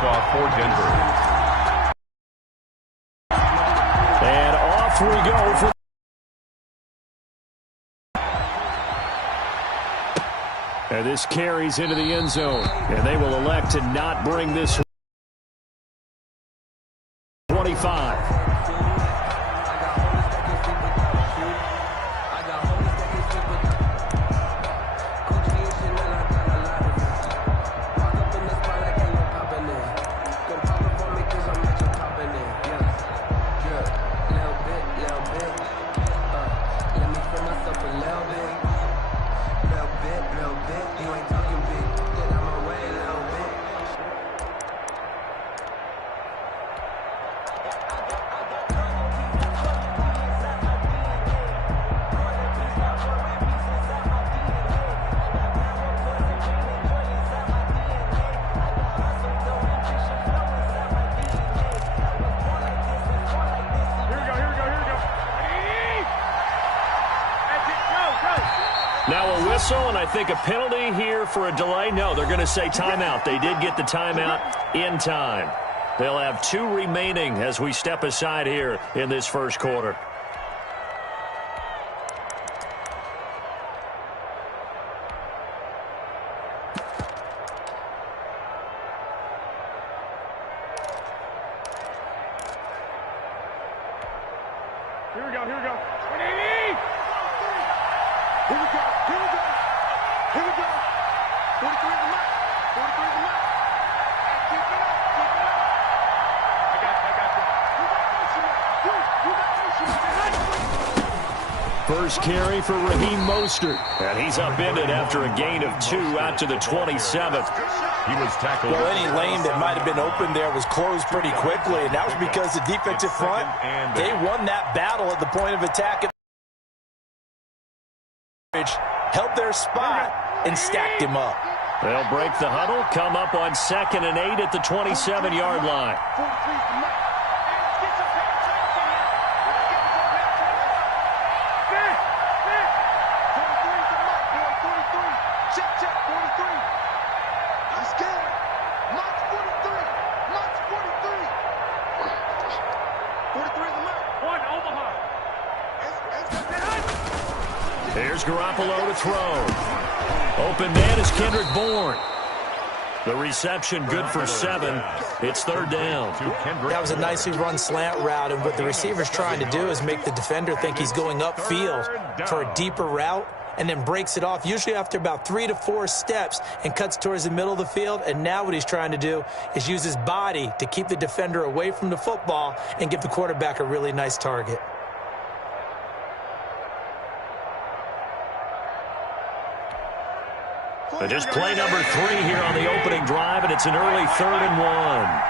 kickoff for Denver. And off we go for and this carries into the end zone. And they will elect to not bring this 25. Now a whistle, and I think a penalty here for a delay. No, they're going to say timeout. They did get the timeout in time. They'll have 2 remaining as we step aside here in this first quarter. Here we go, here we go. 180! Here we go, here we go. Here we go. 43 is the mark. 43 is the mark. Keep it up, keep it up. I got you. You got this, First carry for Raheem Mostert. And he's upended after a gain of 2 out to the 27th. He was tackled. Well, any lane that might have been open there was closed pretty quickly, and that was because the defensive front, they won that battle at the point of attack. Held their spot and stacked him up. They'll break the huddle, come up on 2nd and 8 at the 27-yard line. Here's Garoppolo to throw. Open man is Kendrick Bourne. The reception good for 7. It's 3rd down. That was a nicely run slant route, and what the receiver's trying to do is make the defender think he's going upfield for a deeper route, and then breaks it off, usually after about 3 to 4 steps, and cuts towards the middle of the field. And now what he's trying to do is use his body to keep the defender away from the football and give the quarterback a really nice target. Just play number 3 here on the opening drive, and it's an early 3rd and 1.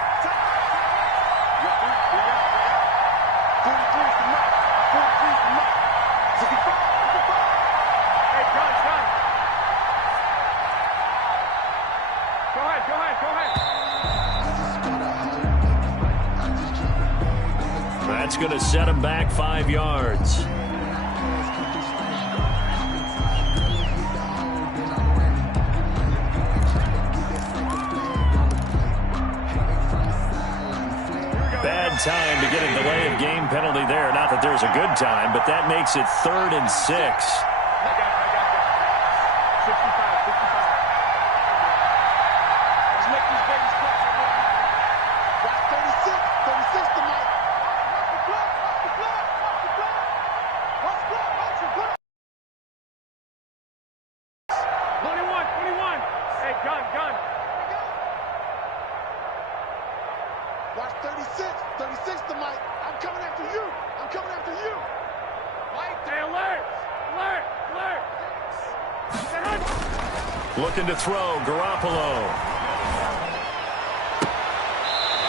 That's going to set him back 5 yards. Bad time to get a delay of game penalty there. Not that there's a good time, but that makes it 3rd and 6. I got you. 65. Let's make these babies clap. Right, 36 to Mike. Watch the block. 21. Hey, gun. Watch 36 to Mike. I'm coming after you. Mike, stay alert. Looking to throw, Garoppolo.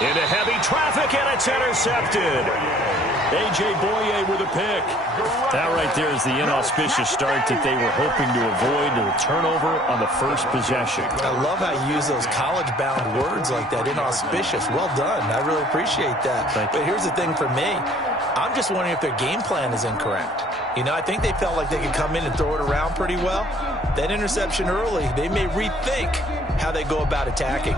Into heavy traffic, and it's intercepted. A.J. Boye with a pick. That right there is the inauspicious start that they were hoping to avoid, the turnover on the first possession. I love how you use those college-bound words like that, inauspicious. Well done. I really appreciate that. But here's the thing for me. I'm just wondering if their game plan is incorrect. You know, I think they felt like they could come in and throw it around pretty well. That interception early, they may rethink how they go about attacking.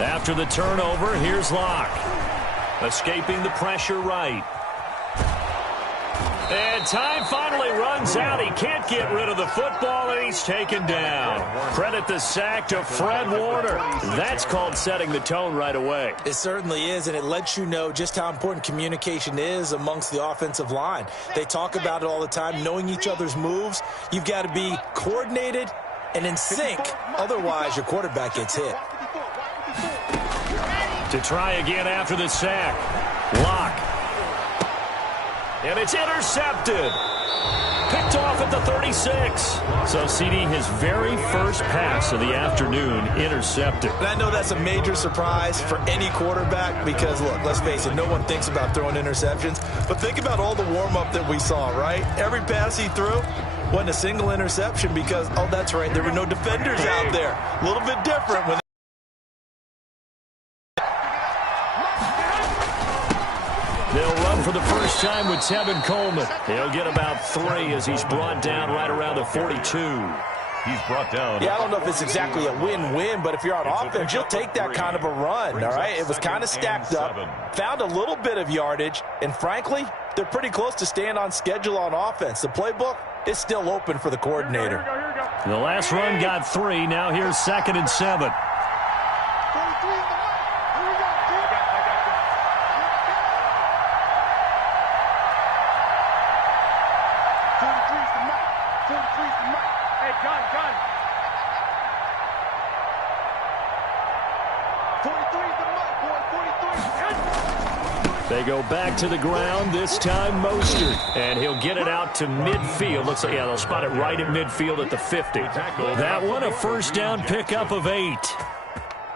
After the turnover, here's Locke. Escaping the pressure right. And time finally runs out. He can't get rid of the football, and he's taken down. Credit the sack to Fred Warner. That's called setting the tone right away. It certainly is, and it lets you know just how important communication is amongst the offensive line. They talk about it all the time, knowing each other's moves. You've got to be coordinated and in sync. Otherwise, your quarterback gets hit. To try again after the sack. Locke. And it's intercepted. Picked off at the 36. So, CD, his very first pass of the afternoon intercepted. And I know that's a major surprise for any quarterback because, look, let's face it, no one thinks about throwing interceptions. But think about all the warm-up that we saw, right? Every pass he threw wasn't a single interception because, oh, that's right, there were no defenders out there. A little bit different when they'll run for the first time with Tevin Coleman. He'll get about 3 as he's brought down right around the 42. He's brought down. Yeah, I don't know if it's exactly a win-win, but if you're on offense, you'll take that kind of a run, all right? It was kind of stacked up, found a little bit of yardage, and frankly, they're pretty close to staying on schedule on offense. The playbook is still open for the coordinator. The last run got 3. Now here's 2nd and 7. They go back to the ground, this time Mostert. And he'll get it out to midfield. Looks like, yeah, they'll spot it right at midfield at the 50. That one, a first down pickup of 8.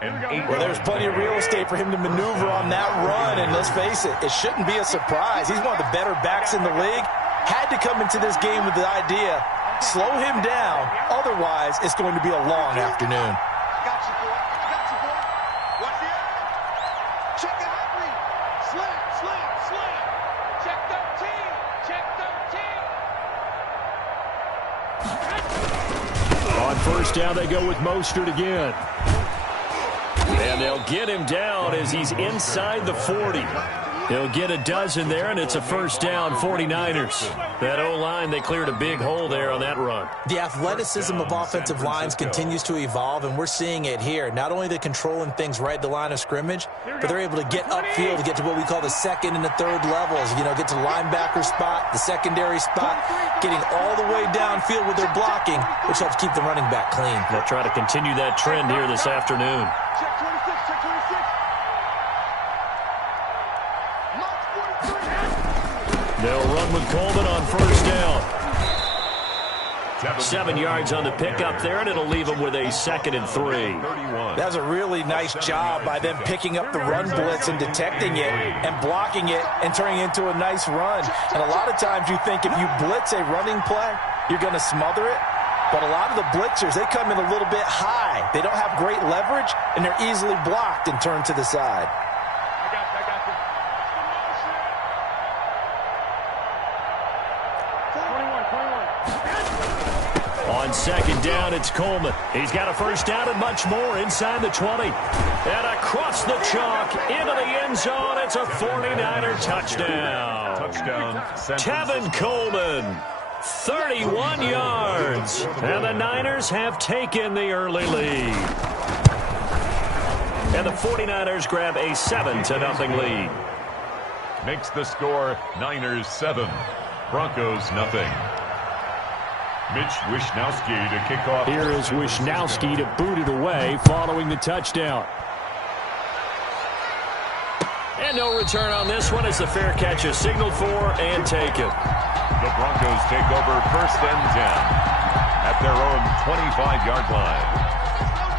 Well, there's plenty of real estate for him to maneuver on that run. And let's face it, it shouldn't be a surprise. He's one of the better backs in the league. Had to come into this game with the idea, slow him down. Otherwise, it's going to be a long afternoon. On first down, they go with Mostert again. And they'll get him down as he's inside the 40. He'll get a dozen there, and it's a first down, 49ers. That O-line, they cleared a big hole there on that run. The athleticism of offensive lines continues to evolve, and we're seeing it here. Not only they're controlling things right at the line of scrimmage, but they're able to get upfield to get to what we call the second and the third levels. You know, get to the linebacker spot, the secondary spot, getting all the way downfield with their blocking, which helps keep the running back clean. They'll try to continue that trend here this afternoon. They'll run with Coleman on first down. 7 yards on the pickup there, and it'll leave them with a 2nd and 3. That's a really nice job by them picking up the run blitz and detecting it and blocking it and turning it into a nice run. And a lot of times you think if you blitz a running play, you're going to smother it. But a lot of the blitzers, they come in a little bit high. They don't have great leverage, and they're easily blocked and turned to the side. On second down, it's Coleman. He's got a first down and much more inside the 20. And across the chalk into the end zone. It's a 49er touchdown. Tevin Coleman, 31 yards. And the Niners have taken the early lead. And the 49ers grab a 7-0 lead. Makes the score Niners 7, Broncos nothing. Mitch Wishnowsky to kick off. Here is Wishnowsky to boot it away following the touchdown. And no return on this one as the fair catch is signaled for and taken. The Broncos take over 1st and 10 at their own 25-yard line.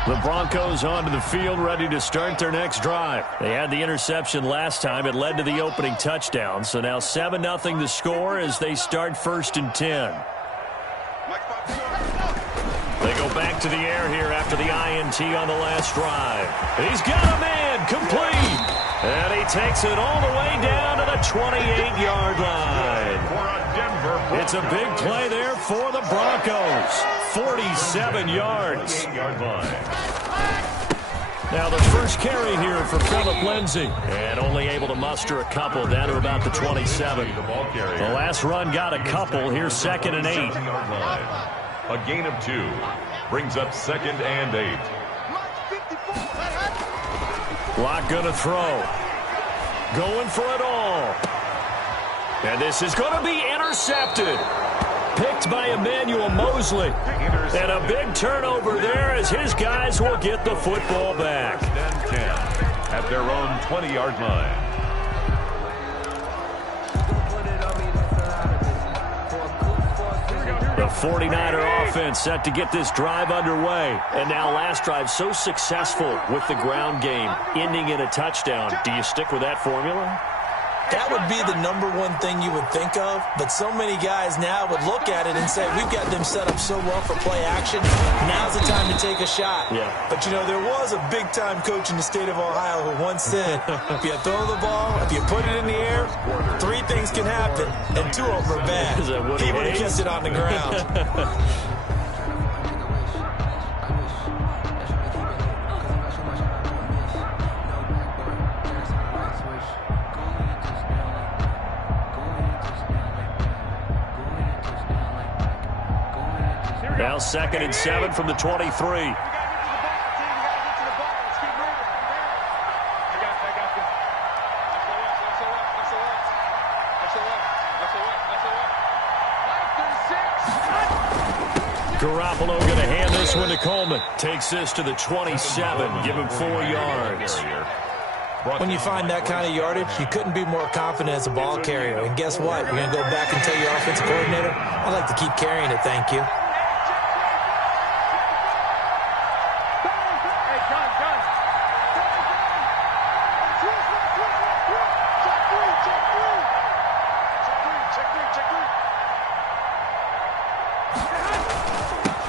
The Broncos onto the field ready to start their next drive. They had the interception last time. It led to the opening touchdown. So now 7-0 the score as they start 1st and 10. They go back to the air here after the INT on the last drive. He's got a man complete. And he takes it all the way down to the 28-yard line. It's a big play there for the Broncos. 47 yards. Now the first carry here for Phillip Lindsay. And only able to muster a couple down to about the 27. The last run got a couple. Here's 2nd and 8. A gain of 2 brings up 2nd and 8. Block going to throw. Going for it all. And this is going to be intercepted. Picked by Emmanuel Mosley. And a big turnover there as his guys will get the football back. At their own 20-yard line. The 49er offense set to get this drive underway. And now last drive so successful with the ground game, ending in a touchdown. Do you stick with that formula? That would be the #1 thing you would think of, but so many guys now would look at it and say, we've got them set up so well for play action, now's the time to take a shot. Yeah. But, you know, there was a big-time coach in the state of Ohio who once said, if you throw the ball, if you put it in the air, 3 things can happen, and 2 of them are bad. He would have kissed it on the ground. Now 2nd and 7 from the 23. Garoppolo going to hand this one to Coleman. Takes this to the 27. Give him 4 yards. When you find that kind of yardage, you couldn't be more confident as a ball carrier. And guess what? You're going to go back and tell your offensive coordinator, I'd like to keep carrying it, thank you.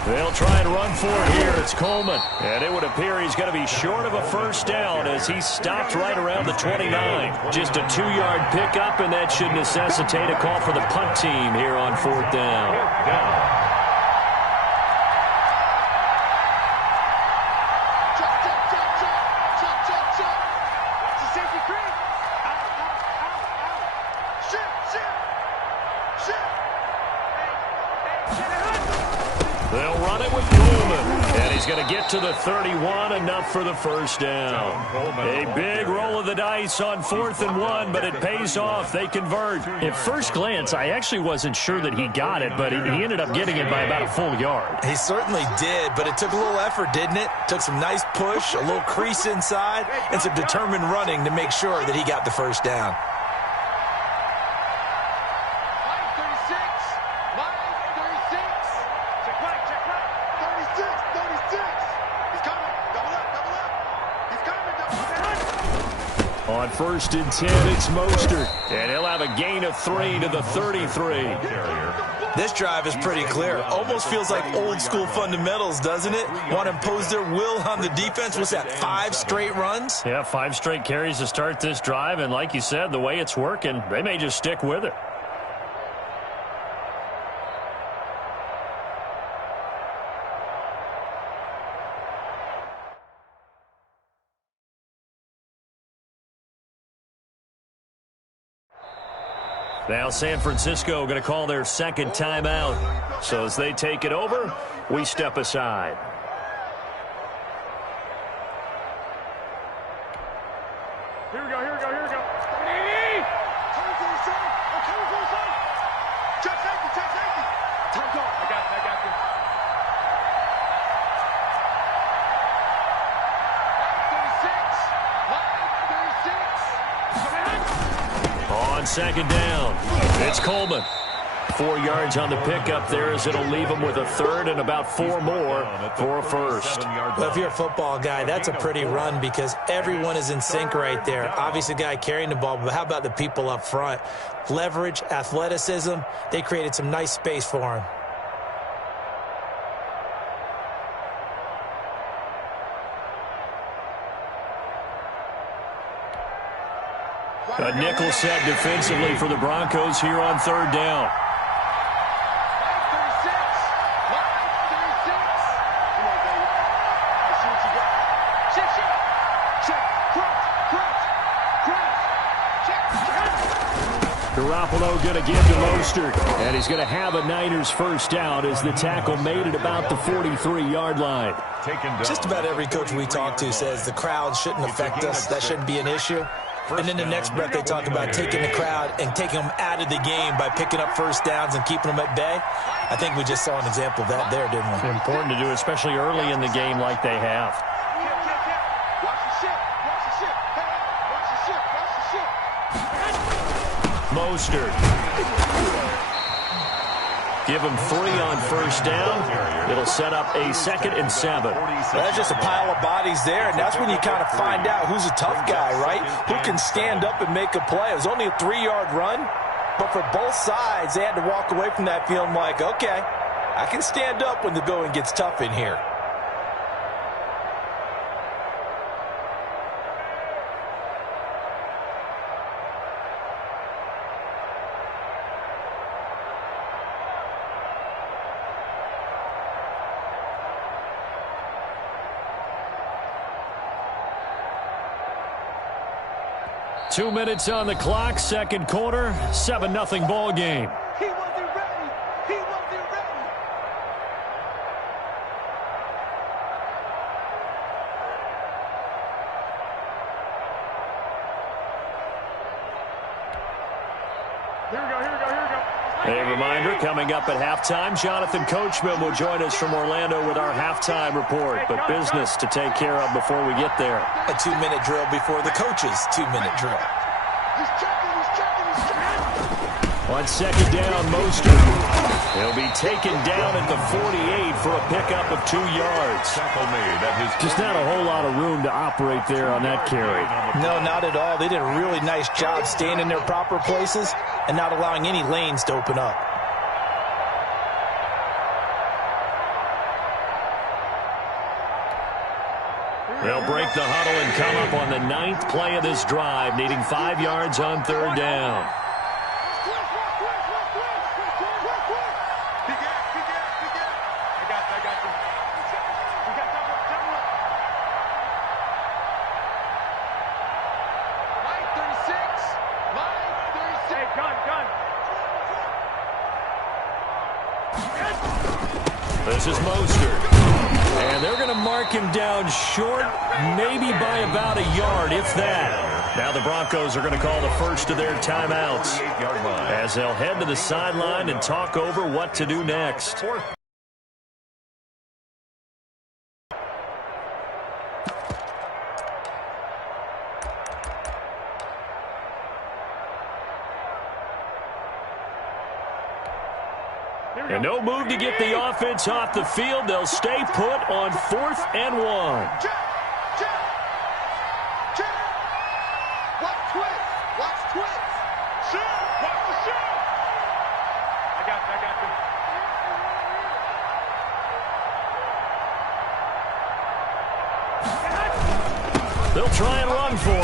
They'll try and run for it here. It's Coleman. And it would appear he's going to be short of a first down as he stopped right around the 29. Just a 2-yard pickup, and that should necessitate a call for the punt team here on 4th down. They'll run it with Coleman. And he's going to get to the 31, enough for the first down. A big roll of the dice on 4th and 1, but it pays off. They convert. At first glance, I actually wasn't sure that he got it, but he ended up getting it by about a full yard. He certainly did, but it took a little effort, didn't it? Took some nice push, a little crease inside, and some determined running to make sure that he got the first down. On 1st and 10, it's Mostert. And he'll have a gain of 3 to the 33. This drive is pretty clear. Almost feels like old school fundamentals, doesn't it? Want to impose their will on the defense. What's that, 5 straight runs? Yeah, 5 straight carries to start this drive. And like you said, the way it's working, they may just stick with it. Now San Francisco going to call their 2nd timeout. So as they take it over, we step aside. Here we go. Check safety. Time go. I got you. On 2nd down, it's Coleman. 4 yards on the pickup there as it'll leave him with a 3rd and about 4 more for a first. Well, if you're a football guy, that's a pretty run because everyone is in sync right there. Obviously, the guy carrying the ball, but how about the people up front? Leverage, athleticism, they created some nice space for him. A nickel set defensively for the Broncos here on 3rd down. Garoppolo going to give to Mostert. And he's going to have a Niners first down as the tackle made at about the 43-yard line. Just about every coach we talk to says the crowd shouldn't affect us. That shouldn't be an issue. And in the next breath, they talk about taking the crowd and taking them out of the game by picking up first downs and keeping them at bay. I think we just saw an example of that there, didn't we? Important to do, especially early in the game like they have. Mostert. Give him 3 on first down. It'll set up a 2nd and 7. That's just a pile of bodies there, and that's when you kind of find out who's a tough guy, right? Who can stand up and make a play. It was only a 3-yard run, but for both sides, they had to walk away from that feeling like, okay, I can stand up when the going gets tough in here. Two minutes on the clock, second quarter, 7-0 ball game. He wasn't ready. He wasn't ready. Here we go, here we go, here we go. A reminder, coming up at halftime, Jonathan Coachman will join us from Orlando with our halftime report, but business to take care of before we get there. A 2-minute drill before the coach's 2-minute drill. He's checking, he's checking, he's checking. On second down, Mostert. He'll be taken down at the 48 for a pickup of 2 yards. Just not a whole lot of room to operate there on that carry. No, not at all. They did a really nice job staying in their proper places and not allowing any lanes to open up. They'll break the huddle and come up on the 9th play of this drive, needing 5 yards on third down. This is Mostert. And they're going to mark him down short, maybe by about a yard, if that. Now the Broncos are going to call the first of their timeouts as they'll head to the sideline and talk over what to do next. And no move to get the offense off the field. They'll stay put on 4th and 1. Watch twist. Watch twist. Shoot. Watch the shoot. I got you. They'll try and run for it.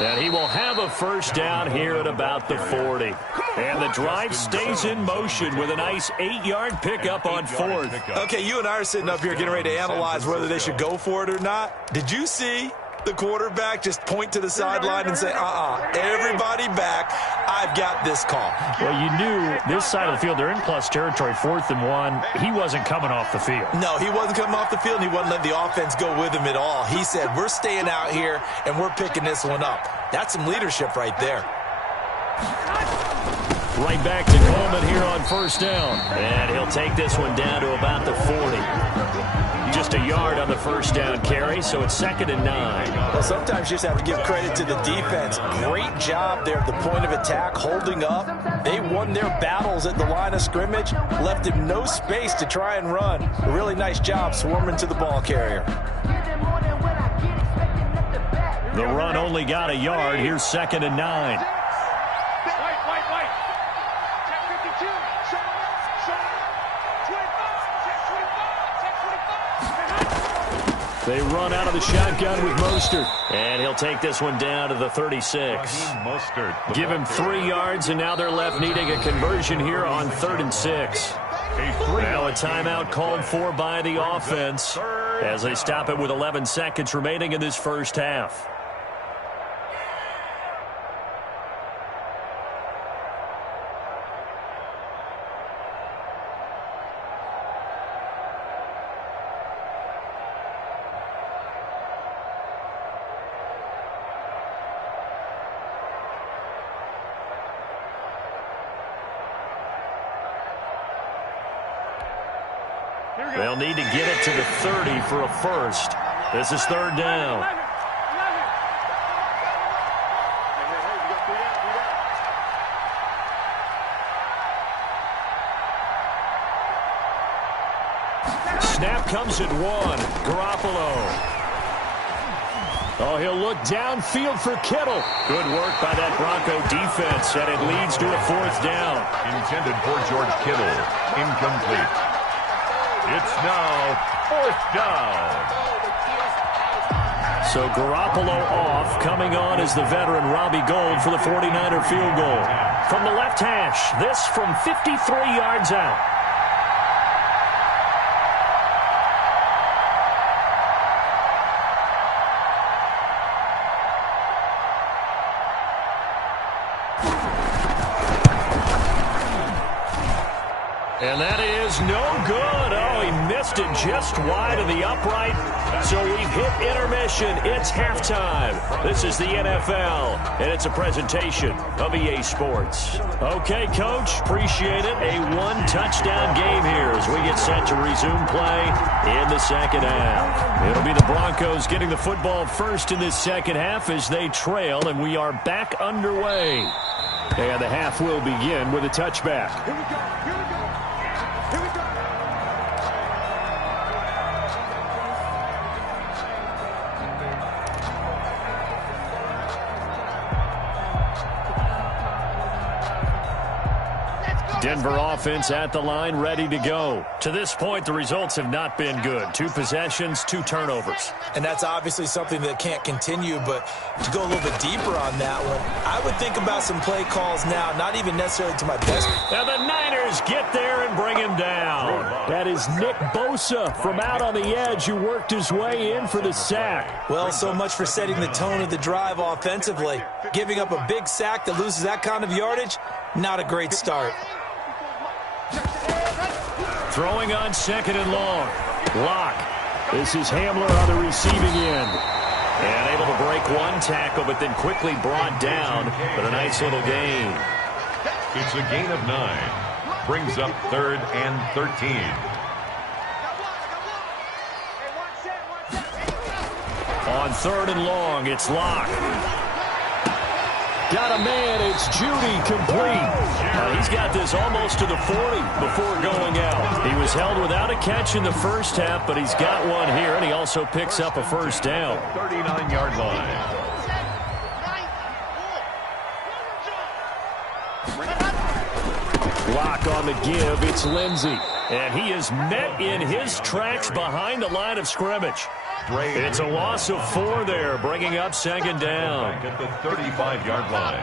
And he will have a first down here at about the 40. And the drive stays in motion with a nice 8-yard pickup on 4th. Okay, you and I are sitting up here getting ready to analyze whether they should go for it or not. Did you see the quarterback just point to the sideline and say, everybody back, I've got this call? Well, you knew this side of the field, they're in plus territory, 4th and 1. He wasn't coming off the field. No, he wasn't coming off the field, and he wasn't letting the offense go with him at all. He said, we're staying out here, and we're picking this one up. That's some leadership right there. Right back to Coleman here on first down. And he'll take this one down to about the 40. Just a yard on the first down carry, so it's 2nd and 9. Well, sometimes you just have to give credit to the defense. Great job there at the point of attack, holding up. They won their battles at the line of scrimmage, left him no space to try and run. A really nice job swarming to the ball carrier. The run only got a yard. Here's 2nd and 9. They run out of the shotgun with Mostert. And he'll take this one down to the 36. Give him 3 yards, and now they're left needing a conversion here on 3rd and 6. Now a timeout called for by the offense as they stop it with 11 seconds remaining in this first half. They'll need to get it to the 30 for a first. This is third down. Snap comes at 1. Garoppolo. Oh, he'll look downfield for Kittle. Good work by that Bronco defense, and it leads to a fourth down. Intended for George Kittle. Incomplete. It's now fourth down. So Garoppolo off. Coming on is the veteran Robbie Gould for the 49er field goal. From the left hash, this from 53 yards out. And that is no good. Oh, he missed it just wide of the upright. So we've hit intermission. It's halftime. This is the NFL, and it's a presentation of EA Sports. Okay, Coach, appreciate it. A one-touchdown game here as we get set to resume play in the second half. It'll be the Broncos getting the football first in this second half as they trail, and we are back underway. And the half will begin with a touchback. Here we go. Here we go. Here we go. Denver offense at the line, ready to go. To this point, the results have not been good. 2 possessions, 2 turnovers. And that's obviously something that can't continue, but to go a little bit deeper on that one, I would think about some play calls now, not even necessarily to my best. Now the Niners get there and bring him down. That is Nick Bosa from out on the edge who worked his way in for the sack. Well, so much for setting the tone of the drive offensively. Giving up a big sack that loses that kind of yardage, not a great start. Throwing on second and long. Lock. This is Hamler on the receiving end. And able to break one tackle, but then quickly brought down. But a nice little gain. It's a gain of 9. Brings up 3rd and 13. On 3rd and long, it's Lock. Got a man, it's Judy, complete. Now he's got this almost to the 40 before going out. He was held without a catch in the first half, but he's got one here, and he also picks up a first down. 39-yard line. Lock on the give, it's Lindsey. And he is met in his tracks behind the line of scrimmage. It's a loss of 4 there, bringing up second down. At the 35-yard line.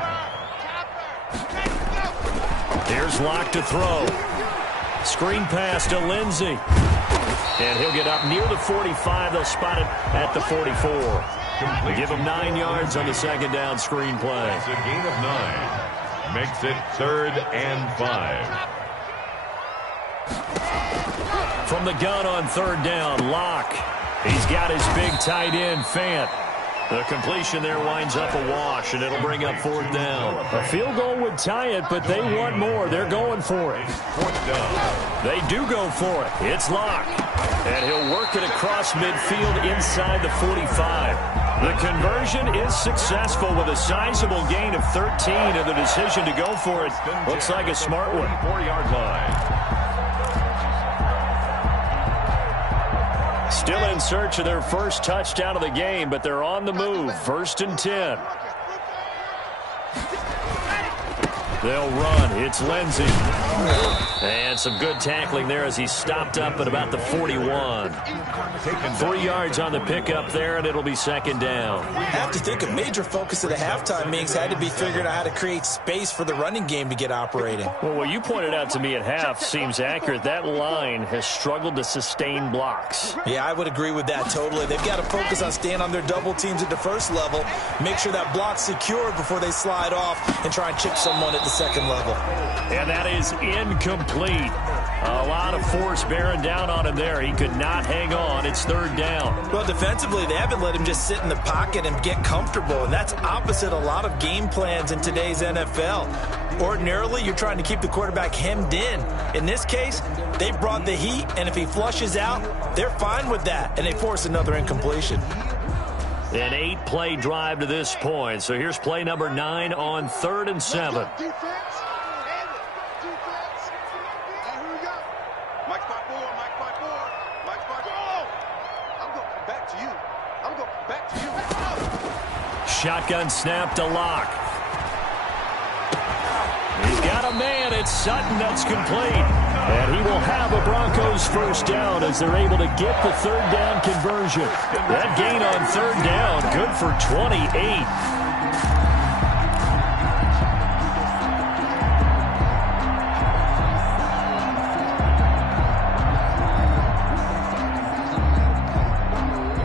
Here's Lock to throw. Screen pass to Lindsey. And he'll get up near the 45. They'll spot it at the 44. Give him 9 yards on the second down screen play. It's a gain of 9. Makes it 3rd and 5. From the gun on 3rd down, Lock. He's got his big tight end, Fant. The completion there winds up a wash, and it'll bring up 4th down. A field goal would tie it, but they want more. They're going for it. 4th down. They do go for it. It's Lock. And he'll work it across midfield inside the 45. The conversion is successful with a sizable gain of 13, and the decision to go for it looks like a smart one. 4-yard line. Still in search of their first touchdown of the game, but they're on the move. 1st and 10. They'll run. It's Lindsey. And some good tackling there as he stopped up at about the 41. 3 yards on the pickup there, and it'll be second down. I have to think a major focus of the halftime meetings had to be figuring out how to create space for the running game to get operating. Well, what you pointed out to me at half seems accurate. That line has struggled to sustain blocks. Yeah, I would agree with that totally. They've got to focus on staying on their double teams at the first level, make sure that block's secured before they slide off and try and chip someone at the second level. And that is incomplete. A lot of force bearing down on him there. He could not hang on. It's 3rd down. Well, defensively, they haven't let him just sit in the pocket and get comfortable, and that's opposite a lot of game plans in today's NFL. Ordinarily, you're trying to keep the quarterback hemmed in. In this case, They brought the heat, and if he flushes out, they're fine with that, and they force another incompletion. An 8-play drive to this point. So here's play number 9 on 3rd and 7. Defense. And here we go. Mike spot 4, Mike spot 4, Mike spot 4. I'm going to come back to you. I'm going to come back to you. Shotgun snap to Locke. He's got a man. It's Sutton that's complete. And he will have a Broncos first down as they're able to get the 3rd down conversion. That gain on 3rd down, good for 28.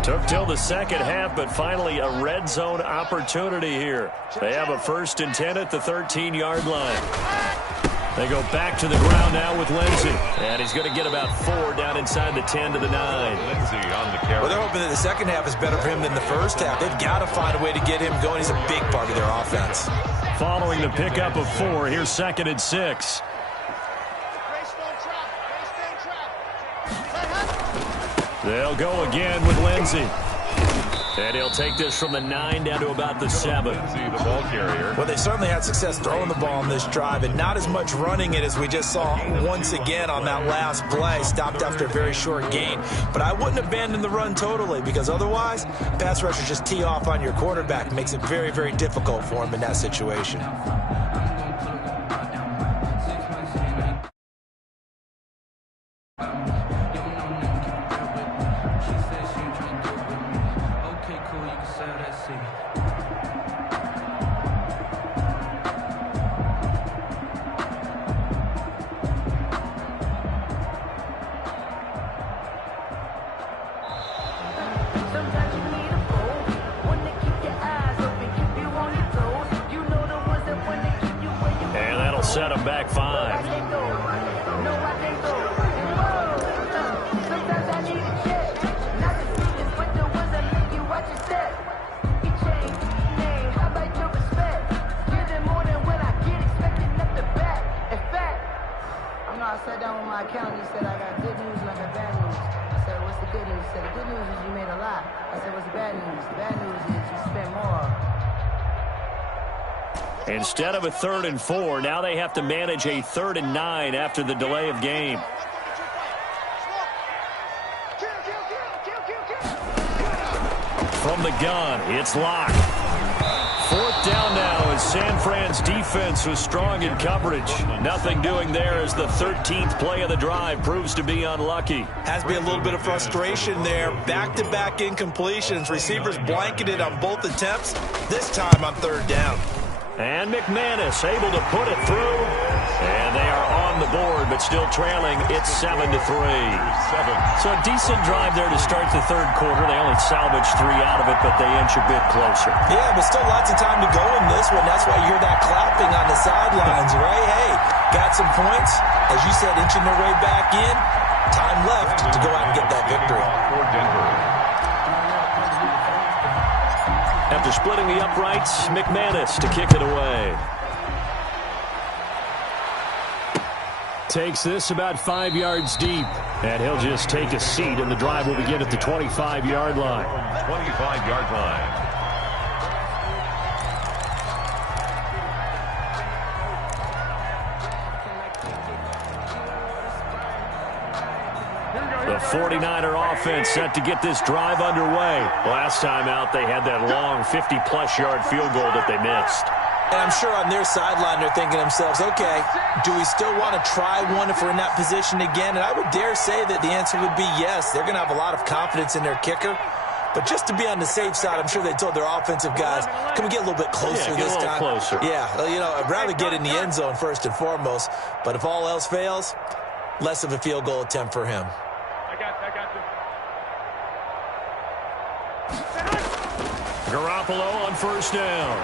Took till the second half, but finally a red zone opportunity here. They have a 1st and 10 at the 13-yard line. They go back to the ground now with Lindsey. And he's going to get about 4 down inside the 10 to the 9. Lindsey on the carry. Well, they're hoping that the second half is better for him than the first half. They've got to find a way to get him going. He's a big part of their offense. Following the pickup of 4, here's 2nd and 6. They'll go again with Lindsey. And he'll take this from the 9 down to about the 7. Lindsey, the ball carrier. Well, they certainly had success throwing the ball on this drive, and not as much running it as we just saw once again on that last play. Stopped after a very short gain. But I wouldn't abandon the run totally, because otherwise, pass rushers just tee off on your quarterback. Makes it very, very difficult for him in that situation. Set him back 5. I sat down with my accountant. He said, I got good news and I got bad news. I said, what's the good news? He said, the good news is you made a lot. I said, what's the bad news? The bad news is you spent more. Instead of a 3rd and 4, now they have to manage a 3rd and 9 after the delay of game. From the gun, it's Locke. 4th down now as San Fran's defense was strong in coverage. Nothing doing there as the 13th play of the drive proves to be unlucky. Has to be a little bit of frustration there. Back-to-back incompletions. Receivers blanketed on both attempts, this time on 3rd down. And McManus able to put it through. And they are on the board, but still trailing. It's 7-3. So a decent drive there to start the 3rd quarter. They only salvaged 3 out of it, but they inch a bit closer. Yeah, but still lots of time to go in this one. That's why you hear that clapping on the sidelines, right? Hey, got some points. As you said, inching their way back in. Time left to go out and get that victory. For Denver. After splitting the uprights, McManus to kick it away. Takes this about 5 yards deep. And he'll just take a seat, and the drive will begin at the 25-yard line. 25-yard line. The 49er offense set to get this drive underway. Last time out, they had that long 50-plus yard field goal that they missed. And I'm sure on their sideline they're thinking to themselves, okay, do we still want to try one if we're in that position again? And I would dare say that the answer would be yes. They're going to have a lot of confidence in their kicker. But just to be on the safe side, I'm sure they told their offensive guys, can we get a little bit closer this time? Closer. Yeah, you know, I'd rather get in the end zone first and foremost. But if all else fails, less of a field goal attempt for him. I got you. Garoppolo on 1st down.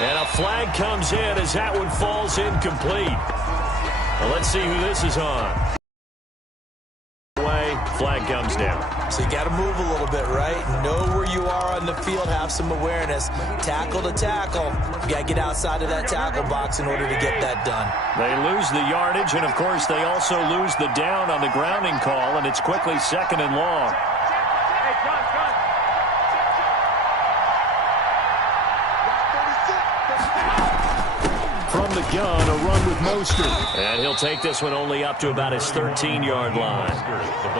And a flag comes in as that one falls incomplete. Well, let's see who this is on. Flag comes down. So you got to move a little bit, right? Know where you are on the field, have some awareness. Tackle to tackle. You got to get outside of that tackle box in order to get that done. They lose the yardage, and, of course, they also lose the down on the grounding call, and it's quickly 2nd and long. From the gun, a run with Mostert. And he'll take this one only up to about his 13-yard line.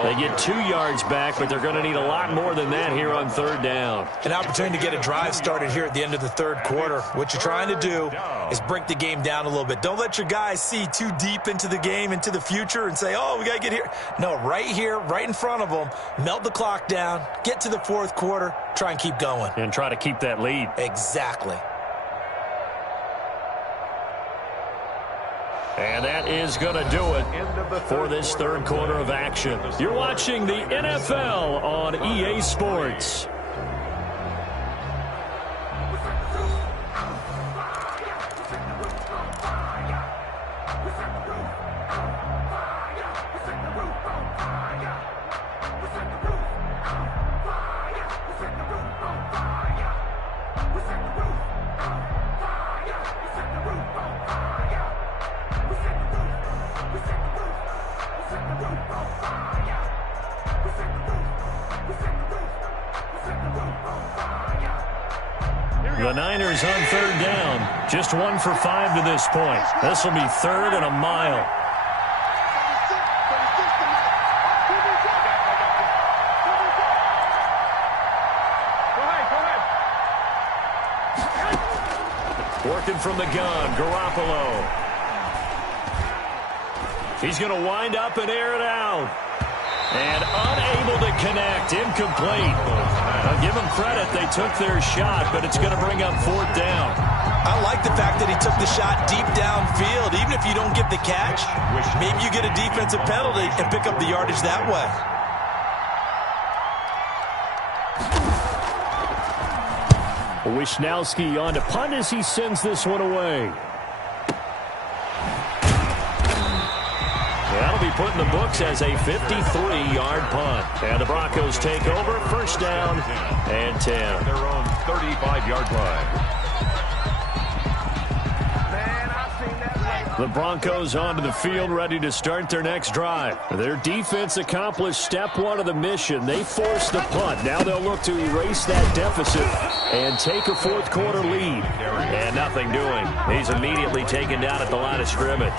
They get 2 yards back, but they're going to need a lot more than that here on 3rd down. An opportunity to get a drive started here at the end of the 3rd quarter. What you're trying to do is break the game down a little bit. Don't let your guys see too deep into the game, into the future, and say, oh, we got to get here. No, right here, right in front of them, melt the clock down, get to the 4th quarter, try and keep going. And try to keep that lead. Exactly. And that is going to do it for this 3rd quarter of action. You're watching the NFL on EA Sports. The Niners on 3rd down. Just 1 for 5 to this point. This will be 3rd and a mile. Working from the gun, Garoppolo. He's going to wind up and air it out. And unable to connect, incomplete. I'll give them credit, they took their shot, but it's going to bring up 4th down. I like the fact that he took the shot deep downfield. Even if you don't get the catch, maybe you get a defensive penalty and pick up the yardage that way. Wisnowski on to punt as he sends this one away. That'll be put in the books as a 53-yard punt. And the Broncos take over, 1st down and 10. Their own 35-yard line. The Broncos onto the field, ready to start their next drive. Their defense accomplished step 1 of the mission. They forced the punt. Now they'll look to erase that deficit and take a 4th quarter lead. And nothing doing. He's immediately taken down at the line of scrimmage.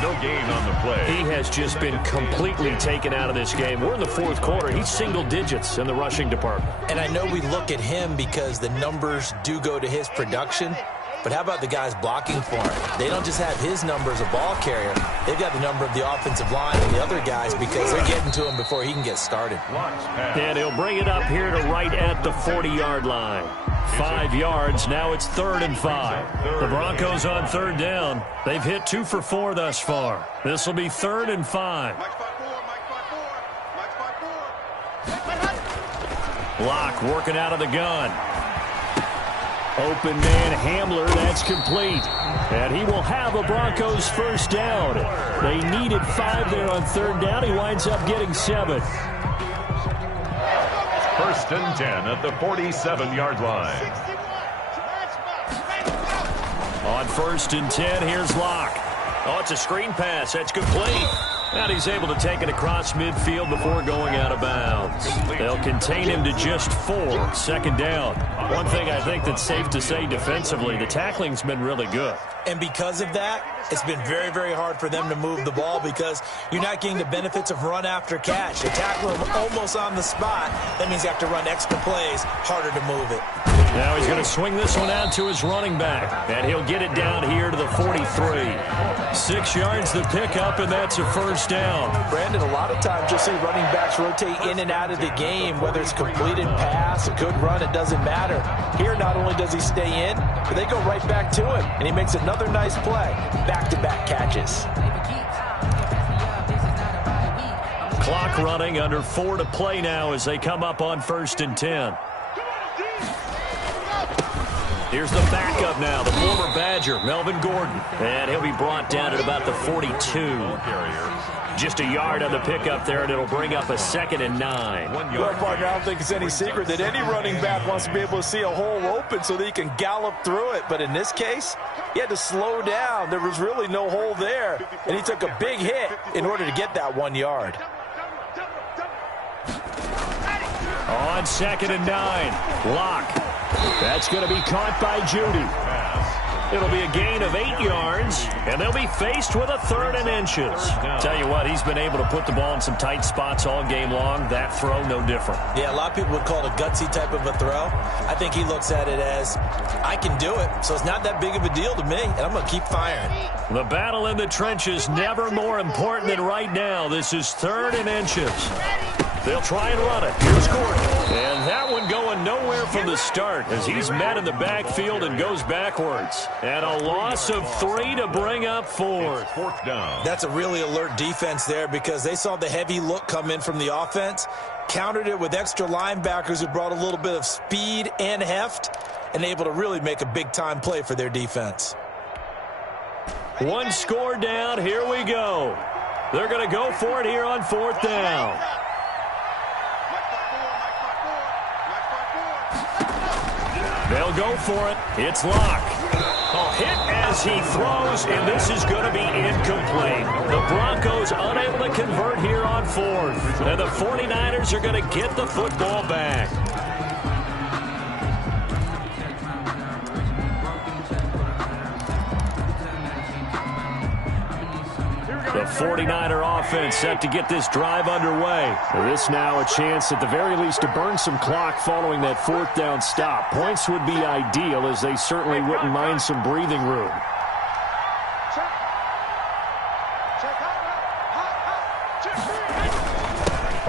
No gain on the play. He has just been completely taken out of this game. We're in the 4th quarter. He's single digits in the rushing department. And I know we look at him because the numbers do go to his production. But how about the guys blocking for him? They don't just have his number as a ball carrier. They've got the number of the offensive line and the other guys because they're getting to him before he can get started. And he'll bring it up here to right at the 40-yard line. 5 yards. Now it's 3rd and 5. The Broncos on 3rd down. They've hit 2 for 4 thus far. This will be 3rd and 5. Block working out of the gun. Open man Hamler, that's complete. And he will have a Broncos 1st down. They needed 5 there on 3rd down. He winds up getting 7. 1st and 10 at the 47-yard line. On 1st and 10, here's Locke. Oh, it's a screen pass. That's complete. And he's able to take it across midfield before going out of bounds. They'll contain him to just 4. 2nd down. One thing I think that's safe to say defensively, the tackling's been really good. And because of that, it's been very, very hard for them to move the ball because you're not getting the benefits of run after catch. They tackle him almost on the spot. That means you have to run extra plays, harder to move it. Now he's going to swing this one out to his running back. And he'll get it down here to the 43. 6 yards the pickup, and that's a 1st down. Brandon, a lot of times you'll see running backs rotate in and out of the game, whether it's completed pass, a good run, it doesn't matter. Here, not only does he stay in, but they go right back to him, and he makes another nice play. Back-to-back catches. Clock running, under 4 to play now as they come up on 1st and 10. Here's the backup now, the former Badger, Melvin Gordon. And he'll be brought down at about the 42. Just a yard on the pickup there, and it'll bring up a 2nd and 9. Well, partner, I don't think it's any secret that any running back wants to be able to see a hole open so that he can gallop through it. But in this case, he had to slow down. There was really no hole there, and he took a big hit in order to get that 1 yard. On 2nd and 9, Locke. That's going to be caught by Judy. It'll be a gain of 8 yards, and they'll be faced with a 3rd and inches. Tell you what, he's been able to put the ball in some tight spots all game long. That throw, no different. Yeah, a lot of people would call it a gutsy type of a throw. I think he looks at it as, I can do it, so it's not that big of a deal to me, and I'm going to keep firing. The battle in the trenches never more important than right now. This is 3rd and inches. They'll try and run it. Here's Gordon. And that one going nowhere from the start as he's met in the backfield and goes backwards. And a loss of 3 to bring up 4th. 4th down. That's a really alert defense there because they saw the heavy look come in from the offense, countered it with extra linebackers who brought a little bit of speed and heft, and able to really make a big-time play for their defense. 1 score down. Here we go. They're going to go for it here on 4th down. They'll go for it. It's Locke. A hit as he throws, and this is going to be incomplete. The Broncos unable to convert here on 4th. And the 49ers are going to get the football back. The 49er offense set to get this drive underway. This now a chance at the very least to burn some clock following that 4th down stop. Points would be ideal as they certainly wouldn't mind some breathing room.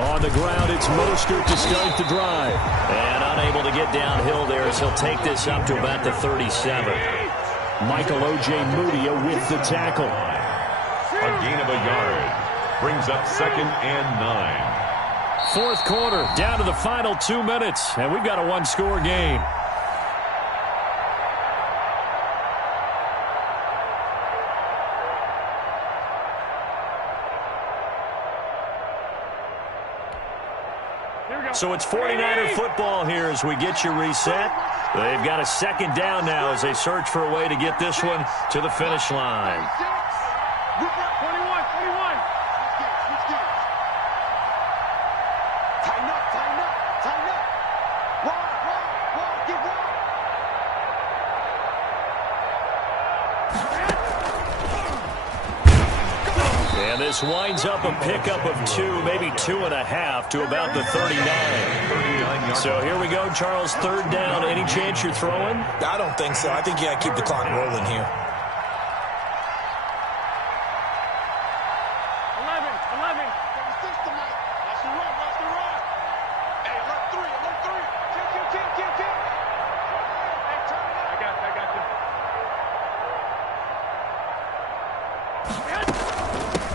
On the ground, it's Mostert to start the drive. And unable to get downhill there as he'll take this up to about the 37. Michael O.J. Mudia with the tackle. A gain of a yard. Brings up 2nd and 9. 4th quarter, down to the final 2 minutes, and we've got a 1-score game. So it's 49er football here as we get you reset. They've got a 2nd down now as they search for a way to get this one to the finish line. 21. Tighten up. Wide, get wide. And this winds up a pickup of 2, maybe 2.5 to about the 39. So here we go, Charles, 3rd down. Any chance you're throwing? I don't think so. I think you got to keep the clock rolling here. 11. Watch the run. Hey, alert 3. Kill. Hey, turn it up. I got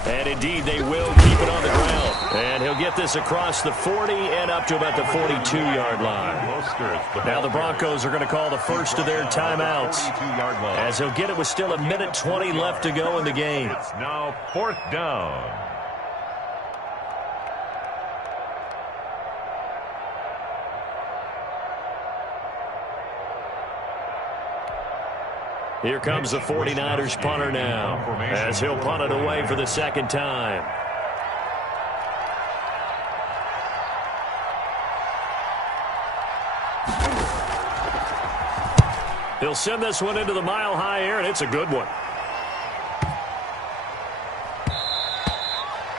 you. And indeed, they will keep it on the ground. And he'll get this across the 40 and up to about the 42-yard line. Now the Broncos are going to call the first of their timeouts, as he'll get it with still 1:20 left to go in the game. It's now 4th down. Here comes the 49ers punter now, as he'll punt it away for the 2nd time. He'll send this one into the mile-high air, and it's a good one.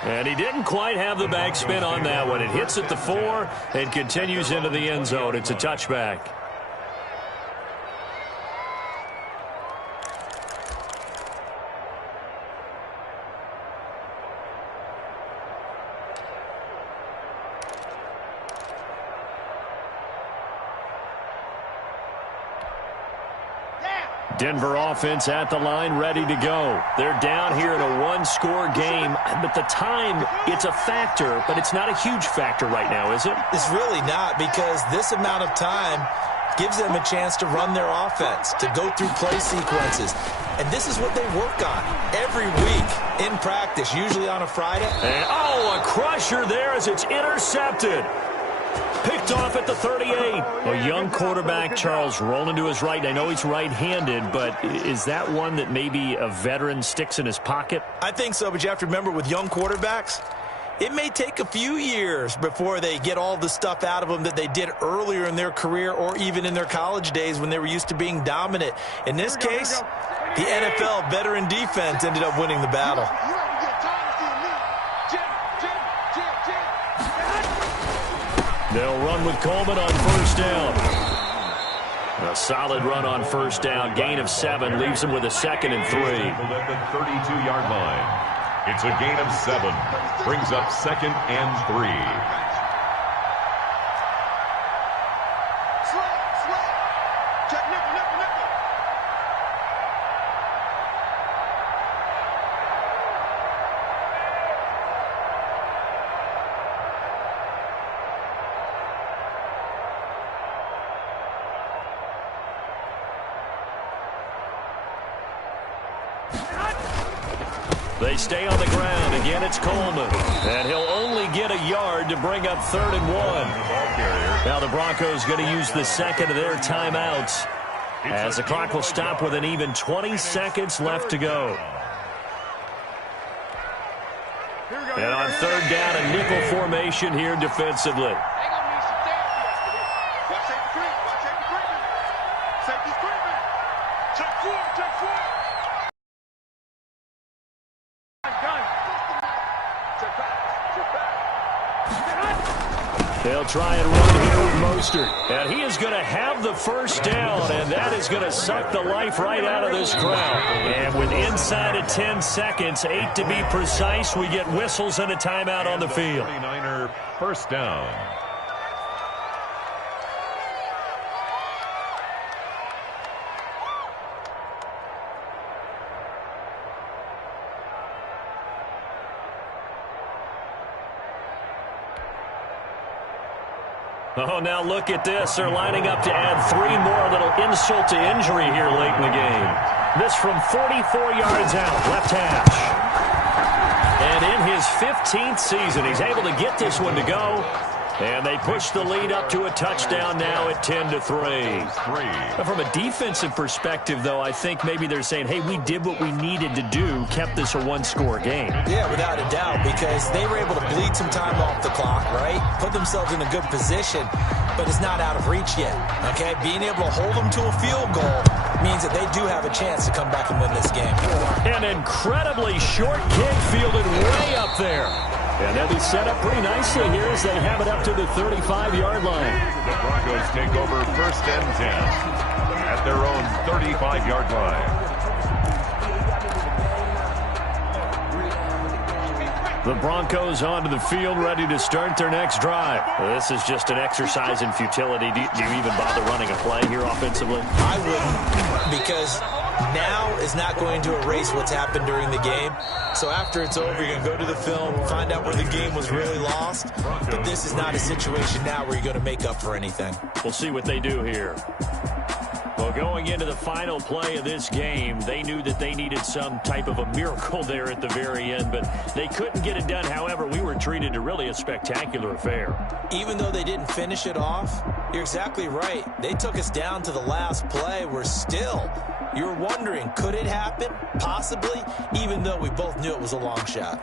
And he didn't quite have the backspin on that one. It hits at the 4 and continues into the end zone. It's a touchback. Denver offense at the line, ready to go. They're down here in a 1-score game, but the time, it's a factor, but it's not a huge factor right now, is it? It's really not, because this amount of time gives them a chance to run their offense, to go through play sequences. And this is what they work on every week in practice, usually on a Friday. And, a crusher there as it's intercepted. Picked off at the 38. A young quarterback, Charles, rolling to his right. I know he's right-handed, but is that one that maybe a veteran sticks in his pocket? I think so, but you have to remember with young quarterbacks, it may take a few years before they get all the stuff out of them that they did earlier in their career or even in their college days when they were used to being dominant. In this case, the NFL veteran defense ended up winning the battle. They'll run with Coleman on first down. A solid run on first down. Gain of 7 leaves him with a 2nd and 3. At the 32-yard line. It's a gain of 7. Brings up 2nd and 3. They stay on the ground. Again, it's Coleman. And he'll only get a yard to bring up 3rd and 1. Now the Broncos going to use the 2nd of their timeouts as the clock will stop with an even 20 seconds left to go. And on 3rd down, a nickel formation here defensively. They'll try and run here with Mostert. And he is going to have the first down, and that is going to suck the life right out of this crowd. And with inside of 10 seconds, 8 to be precise, we get whistles and a timeout on the field. 49er first down. Oh, now look at this. They're lining up to add 3 more. A little insult to injury here late in the game. This from 44 yards out, left hash. And in his 15th season, he's able to get this one to go. And they push the lead up to a touchdown now at 10-3. From a defensive perspective, though, I think maybe they're saying, hey, we did what we needed to do, kept this a 1-score game. Yeah, without a doubt, because they were able to bleed some time off the clock, right? Put themselves in a good position, but it's not out of reach yet, okay? Being able to hold them to a field goal means that they do have a chance to come back and win this game. An incredibly short kick fielded way up there. And they'll be set up pretty nicely here as they have it up to the 35-yard line. The Broncos take over 1st and 10 at their own 35-yard line. The Broncos onto the field, ready to start their next drive. This is just an exercise in futility. Do you even bother running a play here offensively? I wouldn't, because now is not going to erase what's happened during the game. So after it's over, you're going to go to the film, find out where the game was really lost. But this is not a situation now where you're going to make up for anything. We'll see what they do here. Well, going into the final play of this game, they knew that they needed some type of a miracle there at the very end, but they couldn't get it done. However, we were treated to really a spectacular affair. Even though they didn't finish it off, you're exactly right. They took us down to the last play. We're still, you're wondering, could it happen? Possibly, even though we both knew it was a long shot.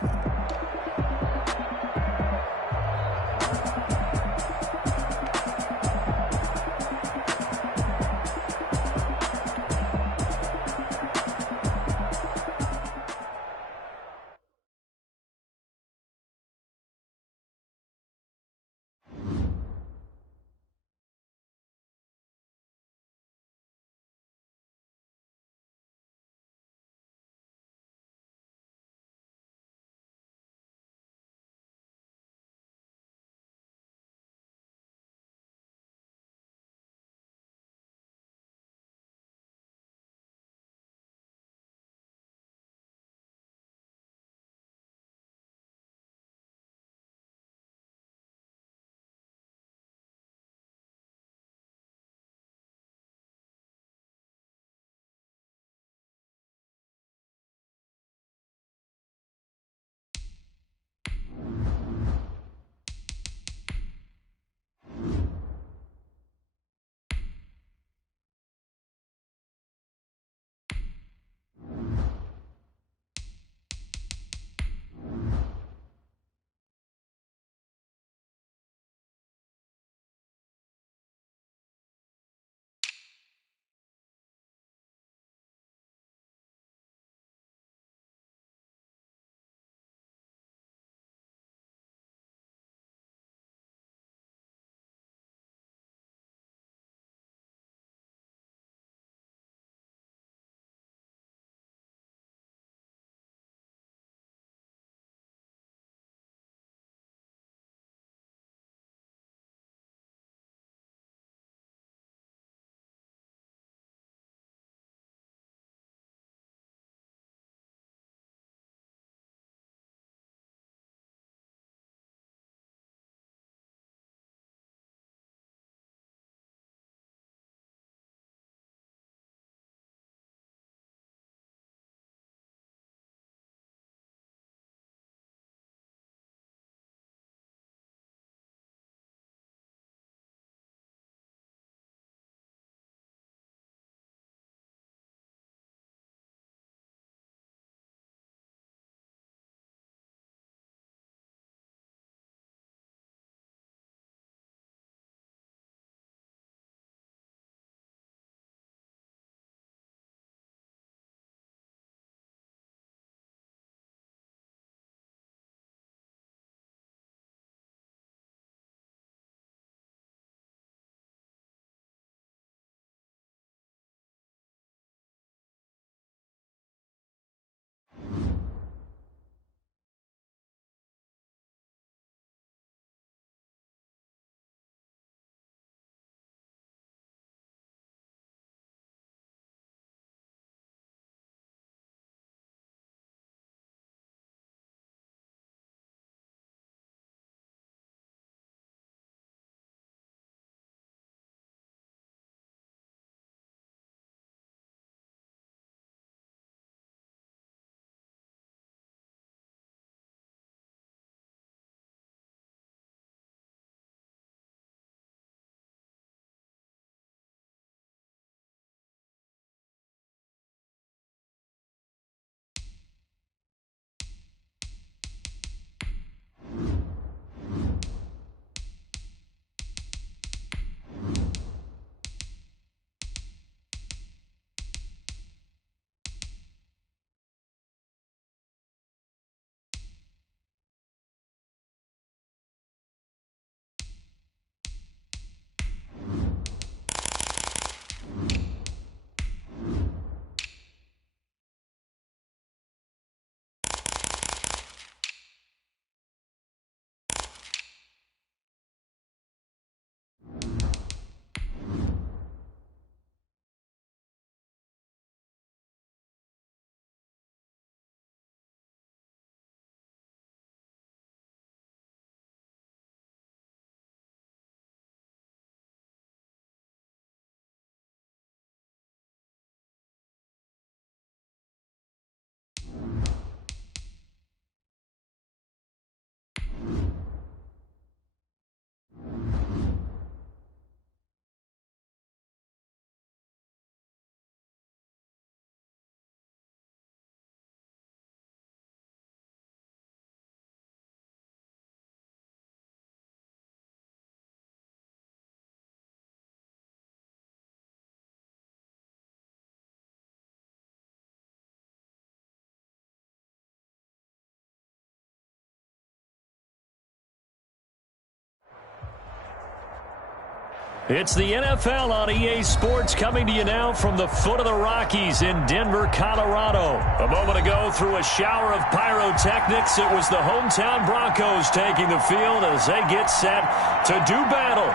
It's the NFL on EA Sports coming to you now from the foot of the Rockies in Denver, Colorado. A moment ago, through a shower of pyrotechnics, it was the hometown Broncos taking the field as they get set to do battle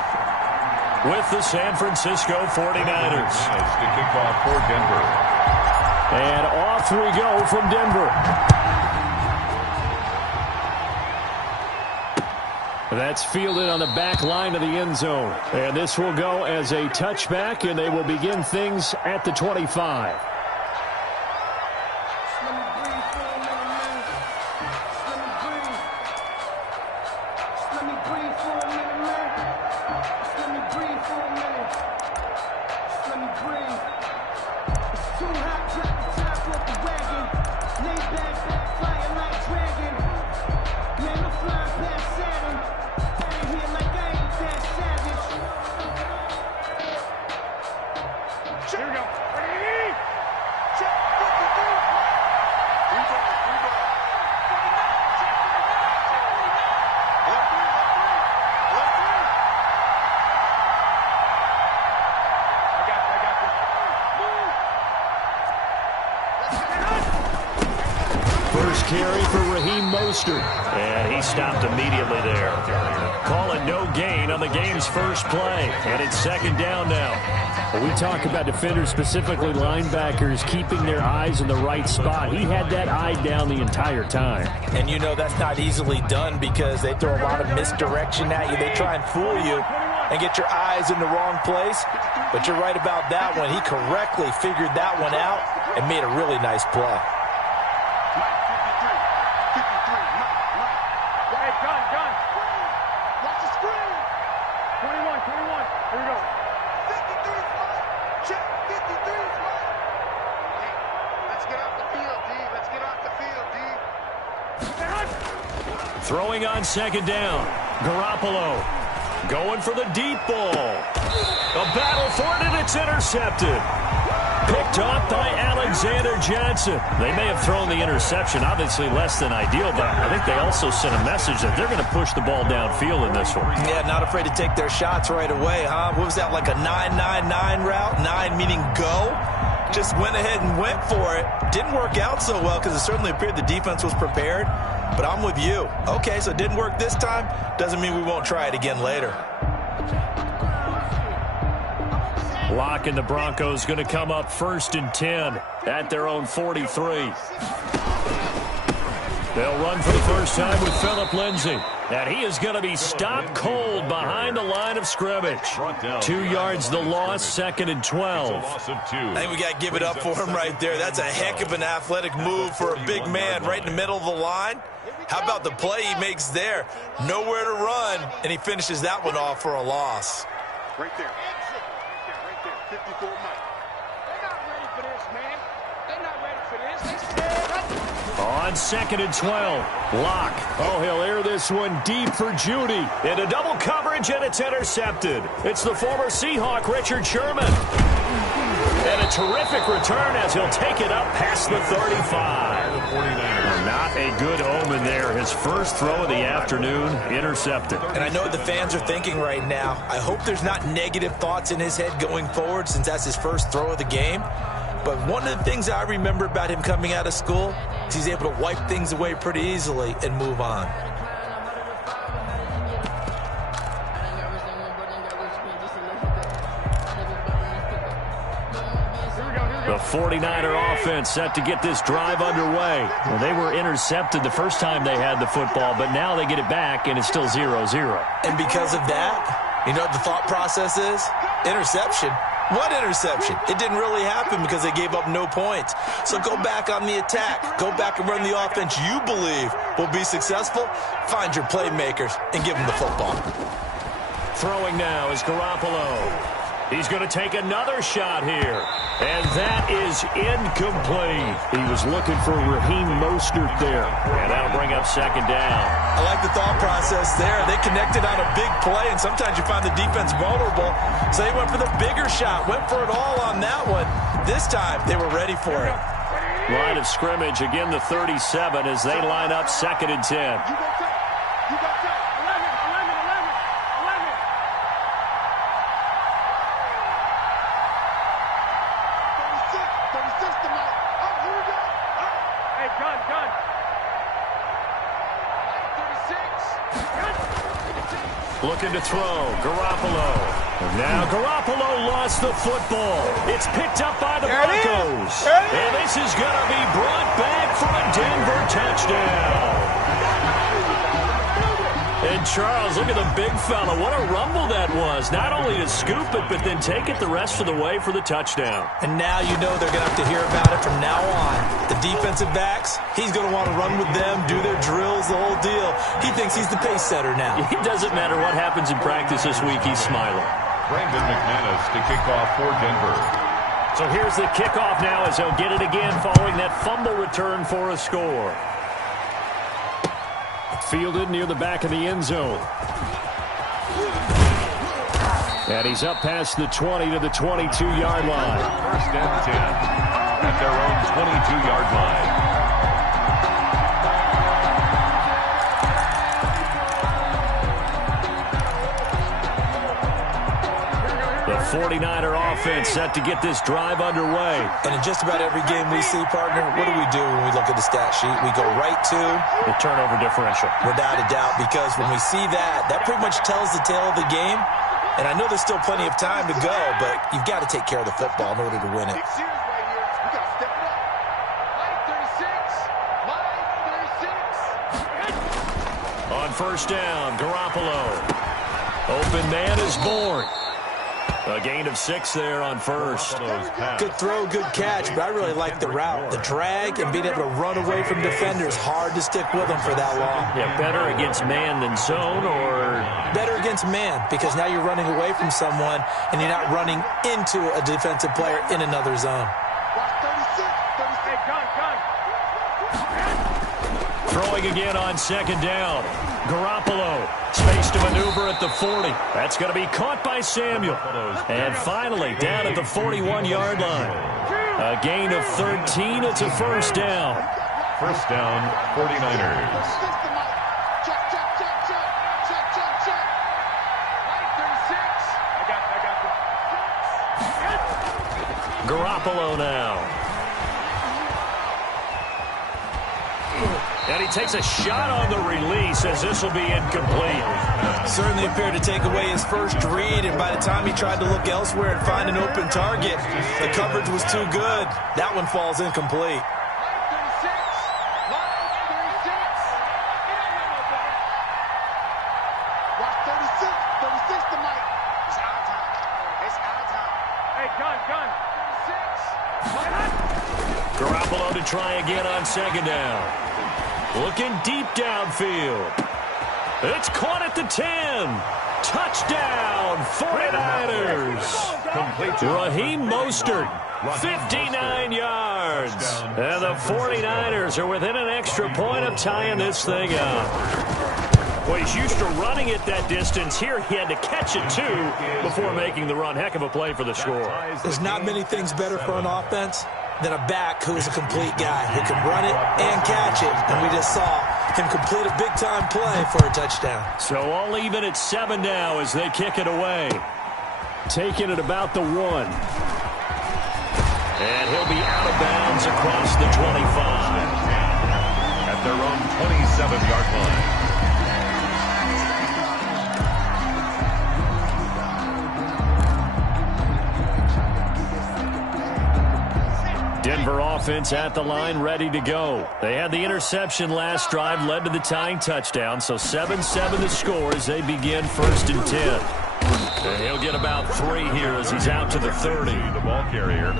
with the San Francisco 49ers. It's the kickoff for Denver. And off we go from Denver. That's fielded on the back line of the end zone. And this will go as a touchback, and they will begin things at the 25. First carry for Raheem Mostert. And he stopped immediately there. Call it no gain on the game's first play. And it's second down now. Well, we talk about defenders, specifically linebackers, keeping their eyes in the right spot. He had that eye down the entire time. And you know that's not easily done because they throw a lot of misdirection at you. They try and fool you and get your eyes in the wrong place. But you're right about that one. He correctly figured that one out and made a really nice play. Throwing on second down. Garoppolo going for the deep ball. A battle for it, and it's intercepted. Picked off by Alexander Johnson. They may have thrown the interception, obviously less than ideal, but I think they also sent a message that they're going to push the ball downfield in this one. Yeah, not afraid to take their shots right away, huh? What was that, like a 9-9-9 route? 9 meaning go? Just went ahead and went for it. Didn't work out so well because it certainly appeared the defense was prepared. But I'm with you. Okay, so it didn't work this time. Doesn't mean we won't try it again later. Locke and the Broncos going to come up 1st and 10 at their own 43. They'll run for the first time with Phillip Lindsay. And he is going to be stopped cold behind the line of scrimmage. 2 yards the loss, 2nd and 12. I think we got to give it up for him right there. That's a heck of an athletic move for a big man right in the middle of the line. How about the play he makes there? Nowhere to run, and he finishes that one off for a loss. Right there. Right there. 54 Mike. They're not ready for this, man. They're not ready for this. They scared. On 2nd and 12, Locke. Oh, he'll air this one deep for Judy. Into double coverage, and it's intercepted. It's the former Seahawk, Richard Sherman. And a terrific return as he'll take it up past the 35. Not a good omen there. His first throw of the afternoon, intercepted. And I know what the fans are thinking right now. I hope there's not negative thoughts in his head going forward since that's his first throw of the game. But one of the things I remember about him coming out of school is he's able to wipe things away pretty easily and move on. The 49er offense set to get this drive underway. Well, they were intercepted the first time they had the football, but now they get it back, and it's still 0-0. And because of that, you know what the thought process is? Interception. What interception? It didn't really happen because they gave up no points. So go back on the attack. Go back and run the offense you believe will be successful. Find your playmakers and give them the football. Throwing now is Garoppolo. He's going to take another shot here. And that is incomplete. He was looking for Raheem Mostert there. And that'll bring up second down. I like the thought process there. They connected on a big play, and sometimes you find the defense vulnerable. So they went for the bigger shot, went for it all on that one. This time, they were ready for it. Line of scrimmage, again the 37 as they line up 2nd and 10. Looking to throw, Garoppolo. Now Garoppolo lost the football. It's picked up by the Broncos. And this is going to be brought back for a Denver touchdown. And Charles, look at the big fella. What a rumble that was. Not only to scoop it, but then take it the rest of the way for the touchdown. And now you know they're going to have to hear about it from now on. The defensive backs, he's going to want to run with them, do their drills, the whole deal. He thinks he's the pace setter now. It doesn't matter what happens in practice this week. He's smiling. Brandon McManus to kick off for Denver. So here's the kickoff now as he'll get it again following that fumble return for a score. Fielded near the back of the end zone. And he's up past the 20 to the 22-yard line. First and 10 at their own 22-yard line. The 49er offense set to get this drive underway. And in just about every game we see, partner, what do we do when we look at the stat sheet? We go right to the turnover differential. Without a doubt, because when we see that, that pretty much tells the tale of the game. And I know there's still plenty of time to go, but you've got to take care of the football in order to win it. On first down, Garoppolo. Open man is born. A gain of 6 there on first. Good throw, good catch, but I really like the route. The drag and being able to run away from defenders. Hard to stick with them for that long. Yeah, better against man than zone, or? Better against man, because now you're running away from someone and you're not running into a defensive player in another zone. Throwing again on second down. Garoppolo, space to maneuver at the 40. That's going to be caught by Samuel. And finally, down at the 41-yard line. A gain of 13. It's a first down. First down, 49ers. Garoppolo now. And he takes a shot on the release as this will be incomplete. Certainly appeared to take away his first read, and by the time he tried to look elsewhere and find an open target, the coverage was too good. That one falls incomplete. Garoppolo to try again on second down. Looking deep downfield. It's caught at the 10. Touchdown, 49ers. Raheem Mostert, 59 yards. And the 49ers are within an extra point of tying this thing up. Well, he's used to running it that distance. Here he had to catch it, too, before making the run. Heck of a play for the score. There's not many things better for an offense than a back who is a complete guy who can run it and catch it. And we just saw him complete a big-time play for a touchdown. So all even at 7 now as they kick it away. Taking it about the 1. And he'll be out of bounds across the 25. At their own 27-yard line. Denver offense at the line, ready to go. They had the interception last drive, led to the tying touchdown, so 7-7 the score as they begin first and 10. And he'll get about 3 here as he's out to the 30. The ball carrier.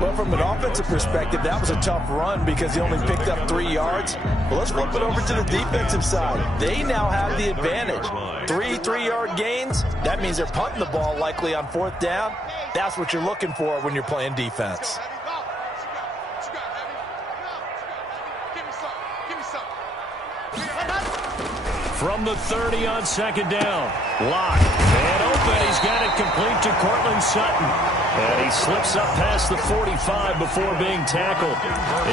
Well, from an offensive perspective, that was a tough run because he only picked up 3 yards. Well, let's flip it over to the defensive side. They now have the advantage. 3 3-yard gains, that means they're punting the ball likely on 4th down. That's what you're looking for when you're playing defense. From the 30 on second down. Lock. And open. He's got it complete to Cortland Sutton. And he slips up past the 45 before being tackled.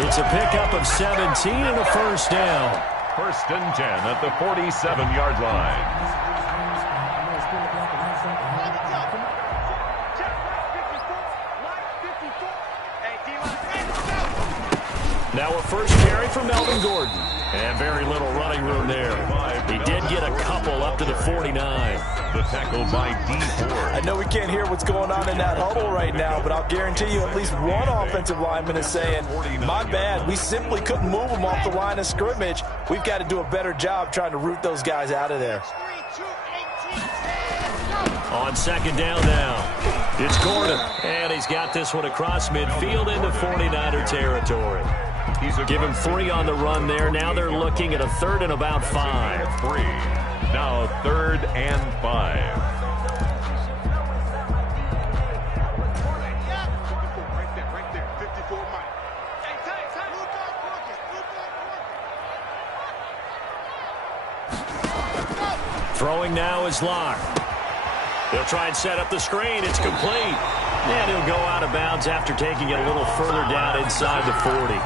It's a pickup of 17 and a first down. First and 10 at the 47-yard line. Now a first carry from Melvin Gordon. And very little running room there. He did get a couple up to the 49. The tackle by D4. I know we can't hear what's going on in that huddle right now, but I'll guarantee you at least one offensive lineman is saying, my bad, we simply couldn't move them off the line of scrimmage. We've got to do a better job trying to root those guys out of there. On second down now, it's Gordon. And he's got this one across midfield into 49er territory. Give him 3 on the run there. Now they're looking at a 3rd and about 5. 3. Now 3rd and 5. Right there. 54 Mike. Throwing now is Locke. They'll try and set up the screen. It's complete. And he'll go out of bounds after taking it a little further down inside the 40.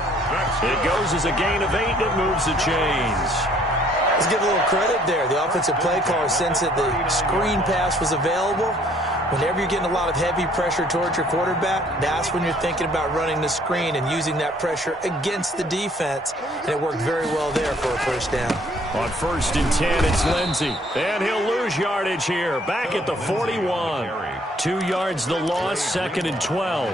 It goes as a gain of 8, and it moves the chains. Let's give a little credit there. The offensive play caller sensed that the screen pass was available. Whenever you're getting a lot of heavy pressure towards your quarterback, that's when you're thinking about running the screen and using that pressure against the defense. And it worked very well there for a first down. On 1st and 10, it's Lindsey. And he'll lose yardage here. Back at the 41. 2 yards the loss, 2nd and 12.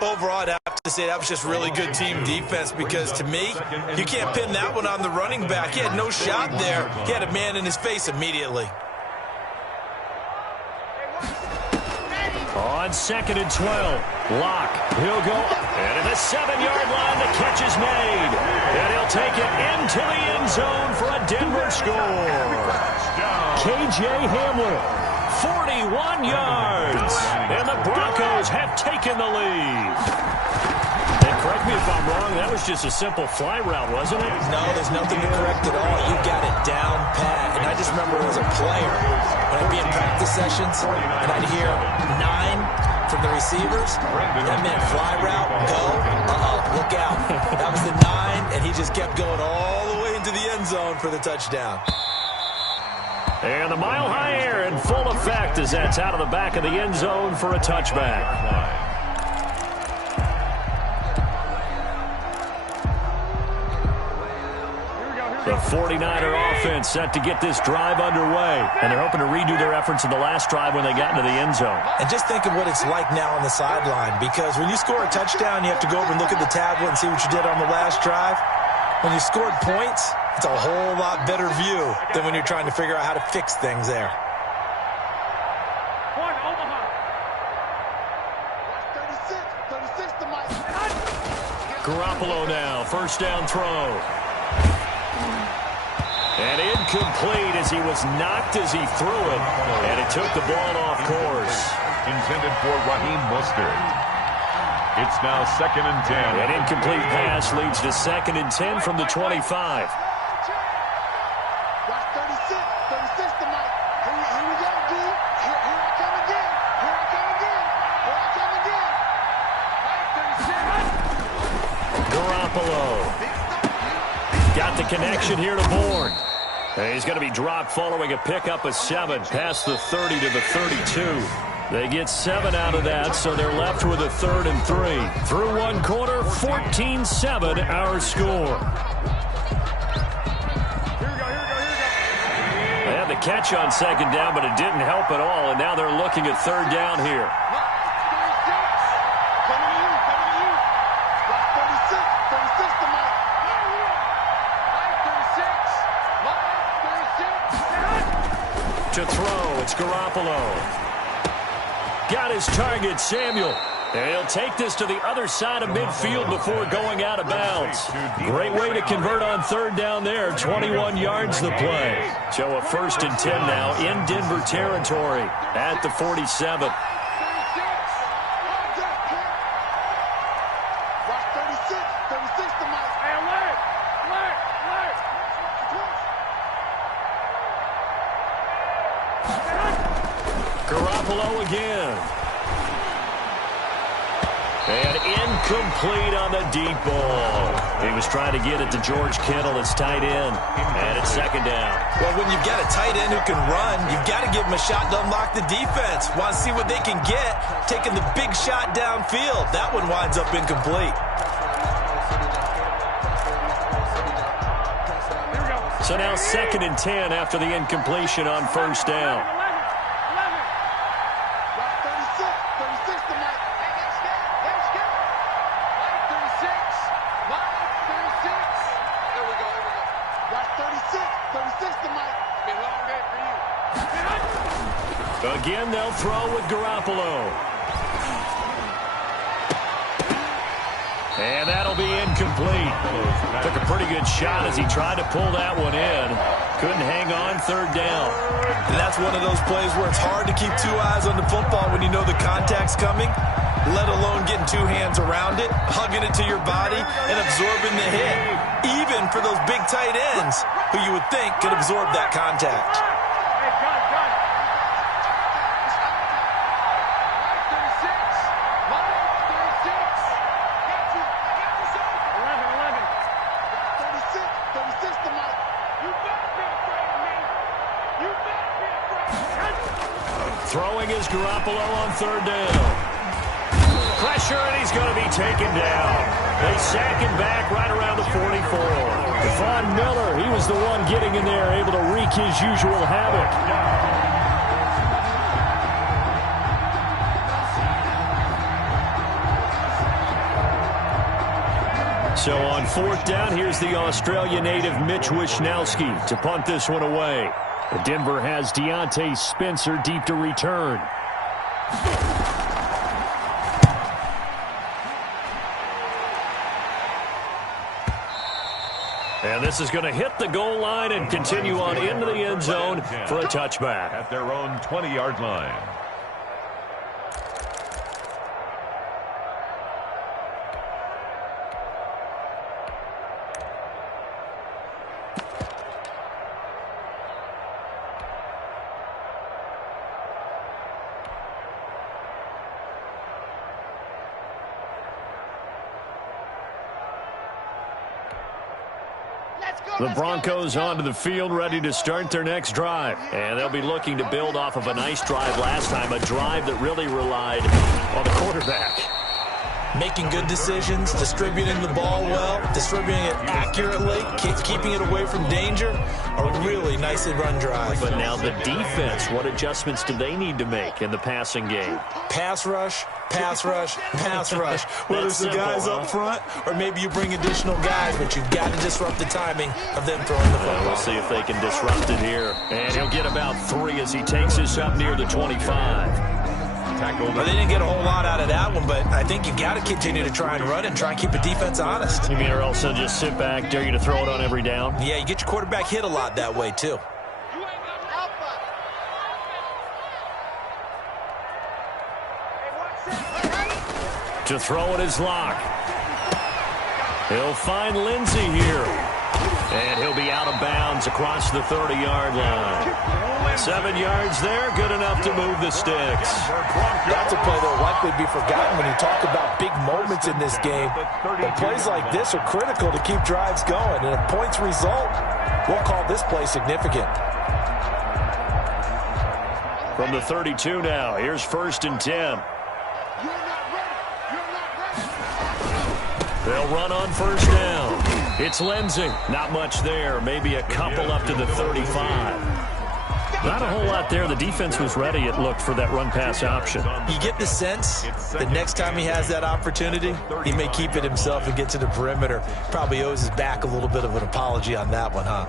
Overall, I'd have to say that was just really good team defense because, to me, you can't pin that one on the running back. He had no shot there. He had a man in his face immediately. On 2nd and 12, Locke. He'll go and at the 7-yard line, the catch is made. And he'll take it into the end zone for a Denver score. K.J. Hamler, 41 yards. And the Broncos have taken the lead. And correct me if I'm wrong, that was just a simple fly route, wasn't it? No, there's nothing to correct at all. You got it down pat. And I just remember as a player, when I'd be in practice sessions, and I'd hear 9 from the receivers, that meant fly route, go, look out. That was the 9, and he just kept going all the way into the end zone for the touchdown. And the mile-high air in full effect as that's out of the back of the end zone for a touchback. The 49er offense set to get this drive underway. And they're hoping to redo their efforts in the last drive when they got into the end zone. And just think of what it's like now on the sideline, because when you score a touchdown, you have to go over and look at the tablet and see what you did on the last drive. When you scored points, it's a whole lot better view than when you're trying to figure out how to fix things there. Garoppolo now, first down throw. And incomplete as he was knocked as he threw it. And it took the ball off course. Intended for Raheem Mostert. It's now 2nd and 10. An incomplete pass leads to 2nd and 10 from the 25. Watch 36 to Mike. Here we go, D. Here I come again. Here I come again. Garoppolo. Got the connection here to Bourne. And he's going to be dropped following a pickup of 7 past the 30 to the 32. They get 7 out of that, so they're left with a 3rd and 3. Through one quarter, 14-7 our score. They had the catch on 2nd down, but it didn't help at all, and now they're looking at 3rd down here. To throw, it's Garoppolo. Got his target, Samuel. And he'll take this to the other side of midfield before going out of bounds. Great way to convert on 3rd down there. 21 yards the play. So a 1st and 10 now in Denver territory at the 47. Garoppolo again. And incomplete on the deep ball. He was trying to get it to George Kittle, his tight end. And it's 2nd down. Well, when you've got a tight end who can run, you've got to give him a shot to unlock the defense. Want to see what they can get, taking the big shot downfield. That one winds up incomplete. So now 2nd and 10 after the incompletion on first down. Again, they'll throw with Garoppolo. And that'll be incomplete. Took a pretty good shot as he tried to pull that one in. Couldn't hang on 3rd down. And that's one of those plays where it's hard to keep 2 eyes on the football when you know the contact's coming, let alone getting 2 hands around it, hugging it to your body, and absorbing the hit. Even for those big tight ends who you would think could absorb that contact. Throwing is Garoppolo on 3rd down. Pressure, and he's going to be taken down. They sack him back right around the 44. Von Miller, he was the one getting in there, able to wreak his usual havoc. So on 4th down, here's the Australia native Mitch Wishnowsky to punt this one away. Denver has Deontay Spencer deep to return. And this is going to hit the goal line and continue on into the end zone for a touchback. At their own 20-yard line. The Broncos onto the field, ready to start their next drive. And they'll be looking to build off of a nice drive last time, a drive that really relied on the quarterback. Making good decisions, distributing the ball well, distributing it accurately, keeping it away from danger. A really nicely run drive. But now the defense, what adjustments do they need to make in the passing game? Pass rush, pass rush, pass rush. Whether it's the guys up front or maybe you bring additional guys, but you've got to disrupt the timing of them throwing the football. We'll see if they can disrupt it here. And he'll get about 3 as he takes this up near the 25. Well, they didn't get a whole lot out of that one, but I think you got to continue to try and run and try and keep the defense honest. You mean or else they'll just sit back, dare you to throw it on every down? Yeah, you get your quarterback hit a lot that way, too. To throw it is Locke. He'll find Lindsey here. And he'll be out of bounds across the 30-yard line. 7 yards there, good enough to move the sticks. That's a play that will likely be forgotten when you talk about big moments in this game. But plays like this are critical to keep drives going. And if points result, we'll call this play significant. From the 32 now, here's 1st and 10. They'll run on 1st down. It's Lindsey. Not much there. Maybe a couple up to the 35. Not a whole lot there. The defense was ready, it looked, for that run-pass option. You get the sense that next time he has that opportunity, he may keep it himself and get to the perimeter. Probably owes his back a little bit of an apology on that one, huh?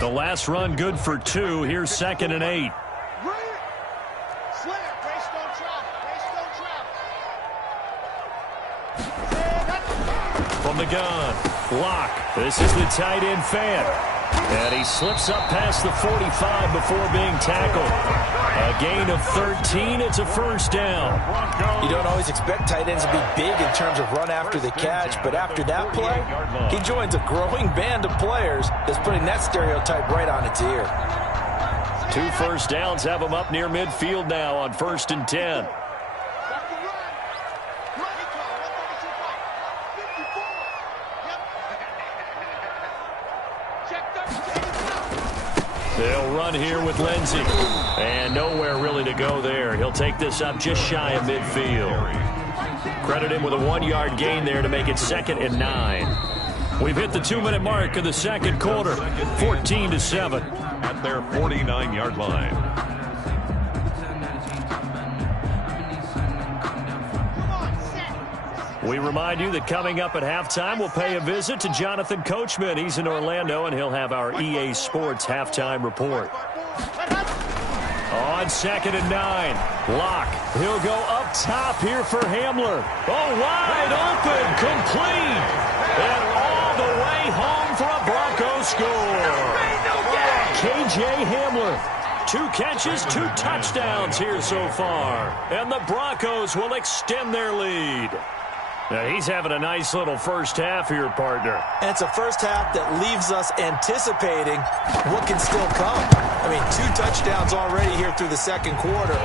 The last run good for 2. Here's 2nd and 8. From the gun, Locke. This is the tight end fan. And he slips up past the 45 before being tackled. A gain of 13. It's a 1st down. You don't always expect tight ends to be big in terms of run after the catch, but after that play, he joins a growing band of players that's putting that stereotype right on its ear. 2 first downs have him up near midfield now on 1st and 10. They'll run here with Lindsey. And nowhere really to go there. He'll take this up just shy of midfield. Credit him with a 1-yard gain there to make it 2nd and 9. We've hit the 2-minute mark of the second quarter, 14-7. At their 49-yard line. We remind you that coming up at halftime, we'll pay a visit to Jonathan Coachman. He's in Orlando, and he'll have our EA Sports halftime report. On 2nd and 9, Locke. He'll go up top here for Hamler. Oh, wide open, complete. And all the way home for a Broncos score. KJ Hamler. 2 catches, 2 touchdowns here so far. And the Broncos will extend their lead. Now, he's having a nice little first half here, partner. And it's a first half that leaves us anticipating what can still come. I mean, 2 touchdowns already here through the second quarter.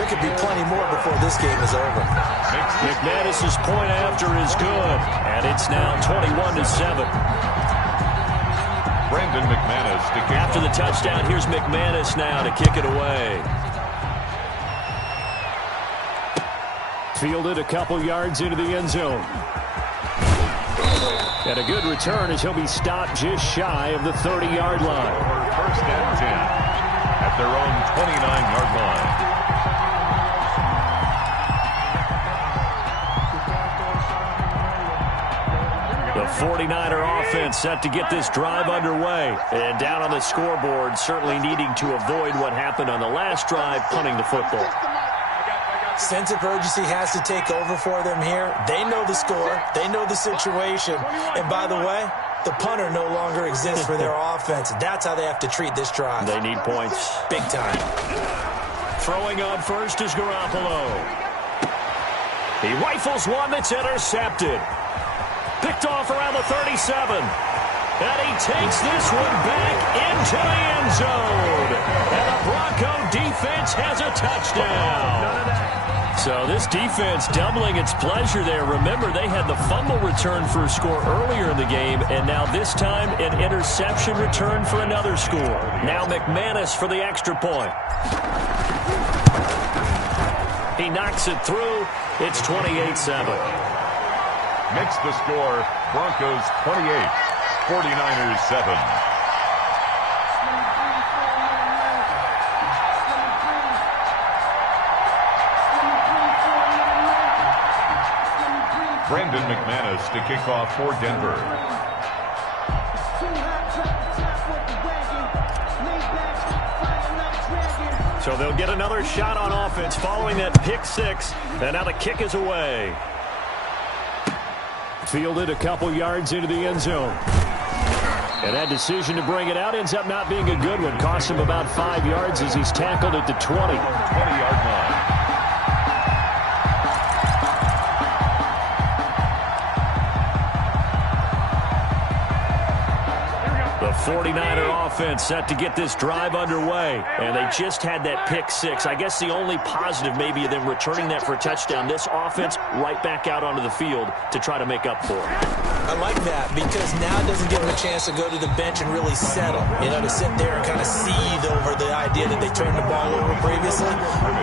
There could be plenty more before this game is over. McManus's point after is good, and it's now 21-7. Brandon McManus to kick after the touchdown. Here's McManus now to kick it away. Fielded a couple yards into the end zone. And a good return as he'll be stopped just shy of the 30-yard line. First and 10 at their own 29-yard line. The 49er offense set to get this drive underway. And down on the scoreboard, certainly needing to avoid what happened on the last drive, punting the football. Sense of urgency has to take over for them here. They know the score. They know the situation. And by the way, the punter no longer exists for their offense. That's how they have to treat this drive. They need points. Big time. Throwing on first is Garoppolo. He rifles one that's intercepted. Picked off around the 37. And he takes this one back into the end zone. And the Bronco defense has a touchdown. So this defense doubling its pleasure there. Remember, they had the fumble return for a score earlier in the game, and now this time an interception return for another score. Now McManus for the extra point. He knocks it through. It's 28-7. Makes the score Broncos 28, 49ers 7. Brandon McManus to kick off for Denver. So they'll get another shot on offense following that pick 6. And now the kick is away. Fielded a couple yards into the end zone. And that decision to bring it out ends up not being a good one. Costs him about 5 yards as he's tackled at the 20. 20-yard line. The 49er offense set to get this drive underway. And they just had that pick 6. I guess the only positive maybe of them returning that for a touchdown. This offense right back out onto the field to try to make up for it. I like that because now it doesn't give them a chance to go to the bench and really settle. You know, to sit there and kind of seethe over the idea that they turned the ball over previously.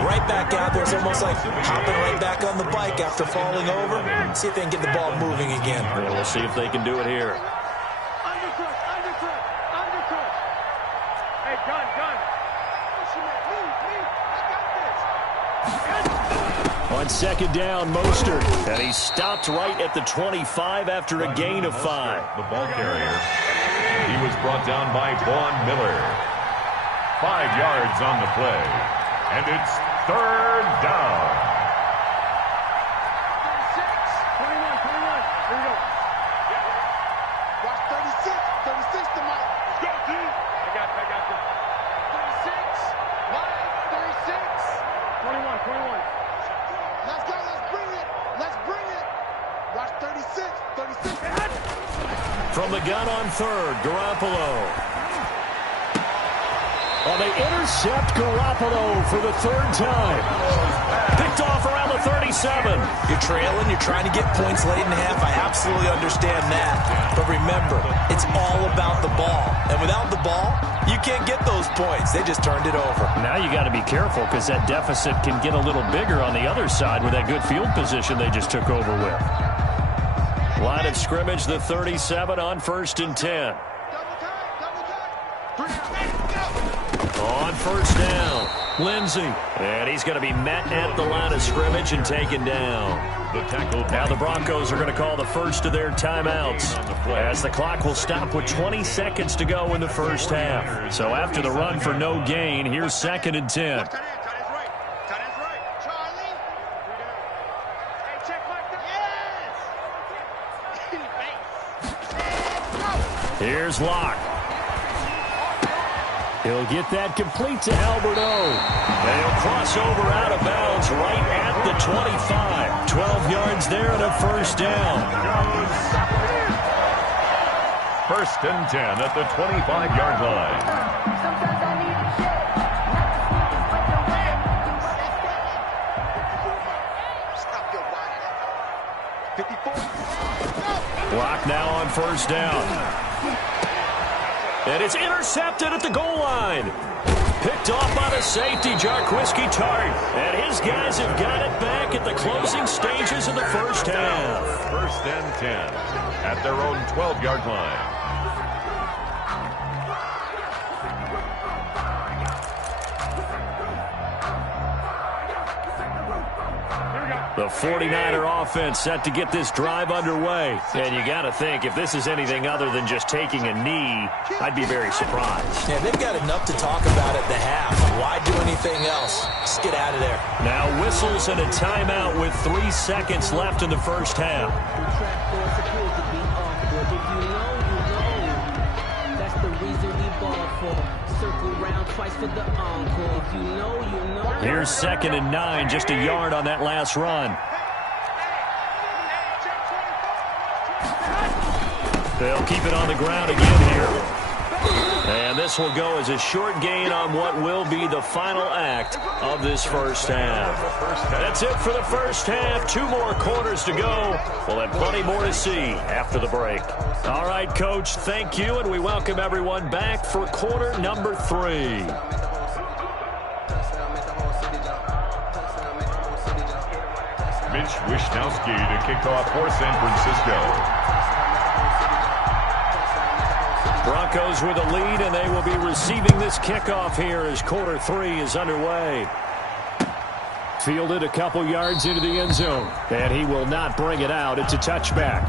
Right back out there. It's almost like hopping right back on the bike after falling over. See if they can get the ball moving again. Yeah, we'll see if they can do it here. On second down, Mostert. And he stopped right at the 25 after a gain of 5. The ball carrier. He was brought down by Vaughn Miller. 5 yards on the play. And it's third down. 21. Here we go. Watch 36. 36 to Mike. Let's go, team. I got this. 36. Line 36. 21. Let's go. Let's bring it. Watch 36. 36. From the gun on third, Garoppolo. Oh, they intercept Garoppolo for the third time. Picked off around the 37. You're trailing, you're trying to get points late in the half. I absolutely understand that. But remember, it's all about the ball. And without the ball, you can't get those points. They just turned it over. Now you got to be careful because that deficit can get a little bigger on the other side with that good field position they just took over with. Line of scrimmage, the 37 on 1st and 10. On 1st down, Lindsey. And he's going to be met at the line of scrimmage and taken down. Now the Broncos are going to call the first of their timeouts as the clock will stop with 20 seconds to go in the first half. So after the run for no gain, here's 2nd and 10. Here's Locke. He'll get that complete to Alberto. They'll cross over out of bounds right at the 25. 12 yards there and a first down. 1st and 10 at the 25-yard line. Block now on 1st down. And it's intercepted at the goal line. Picked off by the safety, Jarquiski Tart. And his guys have got it back at the closing stages of the first half. 1st and 10 at their own 12-yard line. The 49er offense set to get this drive underway. And you got to think, if this is anything other than just taking a knee, I'd be very surprised. Yeah, they've got enough to talk about at the half. Why do anything else? Just get out of there. Now whistles and a timeout with 3 seconds left in the first half. Here's 2nd and 9, just a yard on that last run. They'll keep it on the ground again here. And this will go as a short gain on what will be the final act of this first half. That's it for the first half. 2 more quarters to go. We'll have plenty more to see after the break. All right, Coach, thank you, and we welcome everyone back for quarter number 3. Mitch Wishnowsky to kick off for San Francisco. Broncos with a lead, and they will be receiving this kickoff here as quarter 3 is underway. Fielded a couple yards into the end zone, and he will not bring it out. It's a touchback.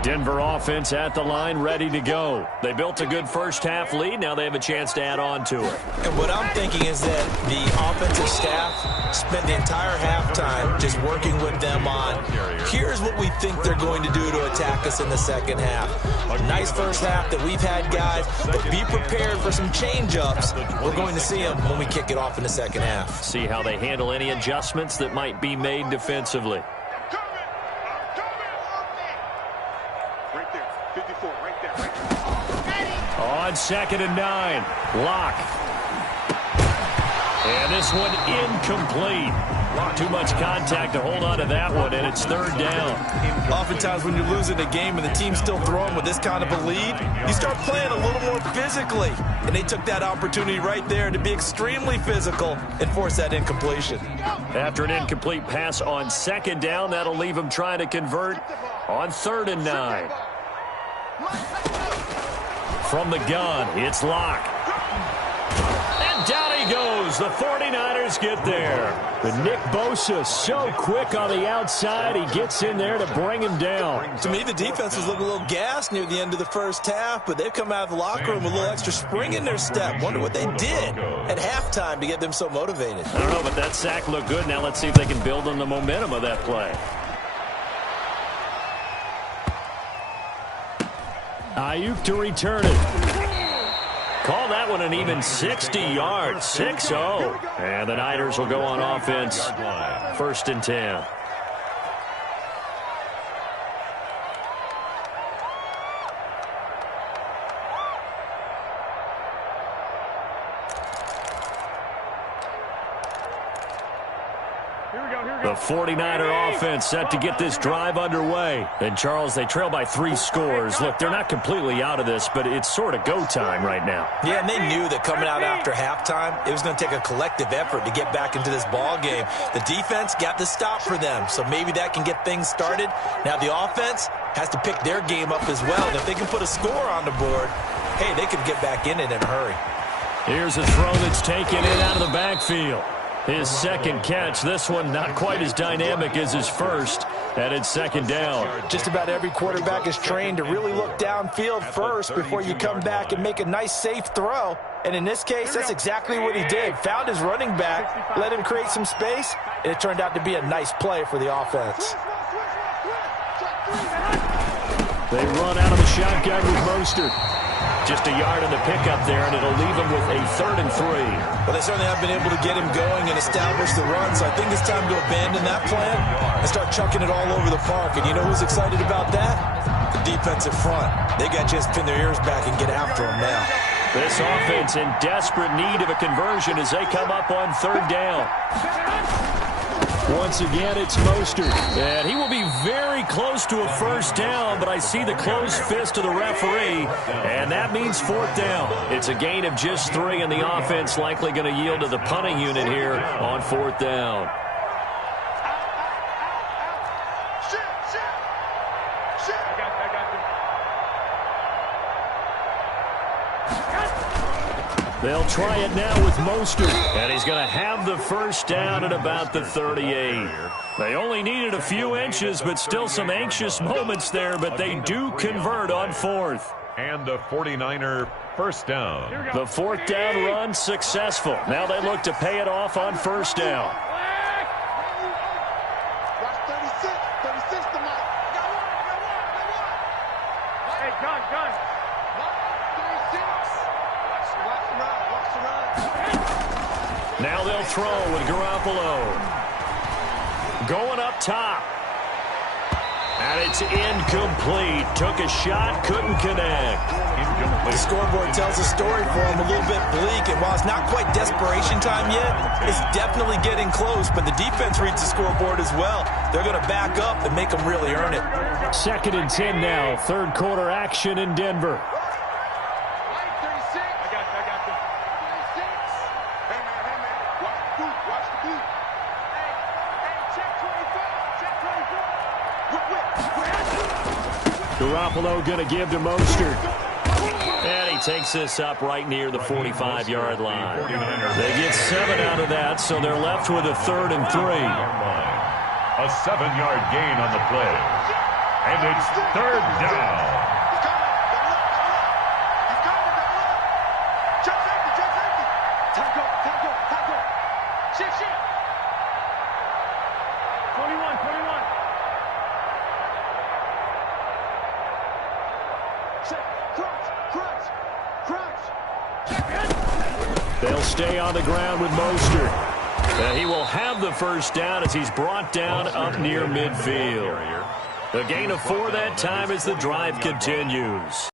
Denver offense at the line, ready to go. They built a good first half lead. Now they have a chance to add on to it. And what I'm thinking is that the offensive staff spent the entire halftime just working with them on, here's what we think they're going to do to attack us in the second half. A nice first half that we've had, guys, but be prepared for some change-ups. We're going to see them when we kick it off in the second half. See how they handle any adjustments that might be made defensively. On 2nd and 9, Locke. And this one incomplete. Too much contact to hold on to that one, and it's 3rd down. Oftentimes when you're losing a game and the team's still throwing with this kind of a lead, you start playing a little more physically. And they took that opportunity right there to be extremely physical and force that incompletion. After an incomplete pass on 2nd down, that'll leave them trying to convert on 3rd and 9. From the gun, it's Locke. And down he goes. The 49ers get there. But Nick Bosa so quick on the outside. He gets in there to bring him down. To me, the defense was looking a little gassed near the end of the first half, but they've come out of the locker room with a little extra spring in their step. Wonder what they did at halftime to get them so motivated. I don't know, but that sack looked good. Now let's see if they can build on the momentum of that play. Ayuk to return it. Call that one an even 60 yards, 6-0. And the Niners will go on offense. 1st and 10. The 49er offense set to get this drive underway. And, Charles, they trail by 3 scores. Look, they're not completely out of this, but it's sort of go time right now. Yeah, and they knew that coming out after halftime, it was going to take a collective effort to get back into this ball game. The defense got the stop for them, so maybe that can get things started. Now the offense has to pick their game up as well. And if they can put a score on the board, hey, they can get back in it in a hurry. Here's a throw that's taken in out of the backfield. His second catch, this one not quite as dynamic as his first, and it's second down. Just about every quarterback is trained to really look downfield first before you come back and make a nice, safe throw. And in this case, that's exactly what he did. Found his running back, let him create some space, and it turned out to be a nice play for the offense. They run out of the shotgun with Mostert. Just a yard on the pickup there, and it'll leave him with a 3rd and 3. Well, they certainly have been able to get him going and establish the run, so I think it's time to abandon that plan and start chucking it all over the park. And you know who's excited about that? The defensive front. They got to just pin their ears back and get after him now. This offense in desperate need of a conversion as they come up on 3rd down. Once again, it's Mostert. And he will be very close to a first down, but I see the closed fist of the referee, and that means 4th down. It's a gain of just 3, and the offense likely going to yield to the punting unit here on 4th down. They'll try it now with Mostert, and he's going to have the first down at about the 38. They only needed a few inches, but still some anxious moments there, but they do convert on 4th. And the 49er first down. The 4th down run successful. Now they look to pay it off on 1st down. Now they'll throw with Garoppolo. Going up top. And it's incomplete. Took a shot, couldn't connect. The scoreboard tells a story for him, a little bit bleak, and while it's not quite desperation time yet, it's definitely getting close, but the defense reads the scoreboard as well. They're going to back up and make them really earn it. 2nd and 10 now. 3rd quarter action in Denver. Garoppolo going to give to Mostert. And he takes this up right near the 45-yard line. They get 7 out of that, so they're left with a 3rd and 3. A 7-yard gain on the play. And it's 3rd down. They'll stay on the ground with Mostert. He will have the first down as he's brought down up near midfield. A gain of 4 that time as the drive continues.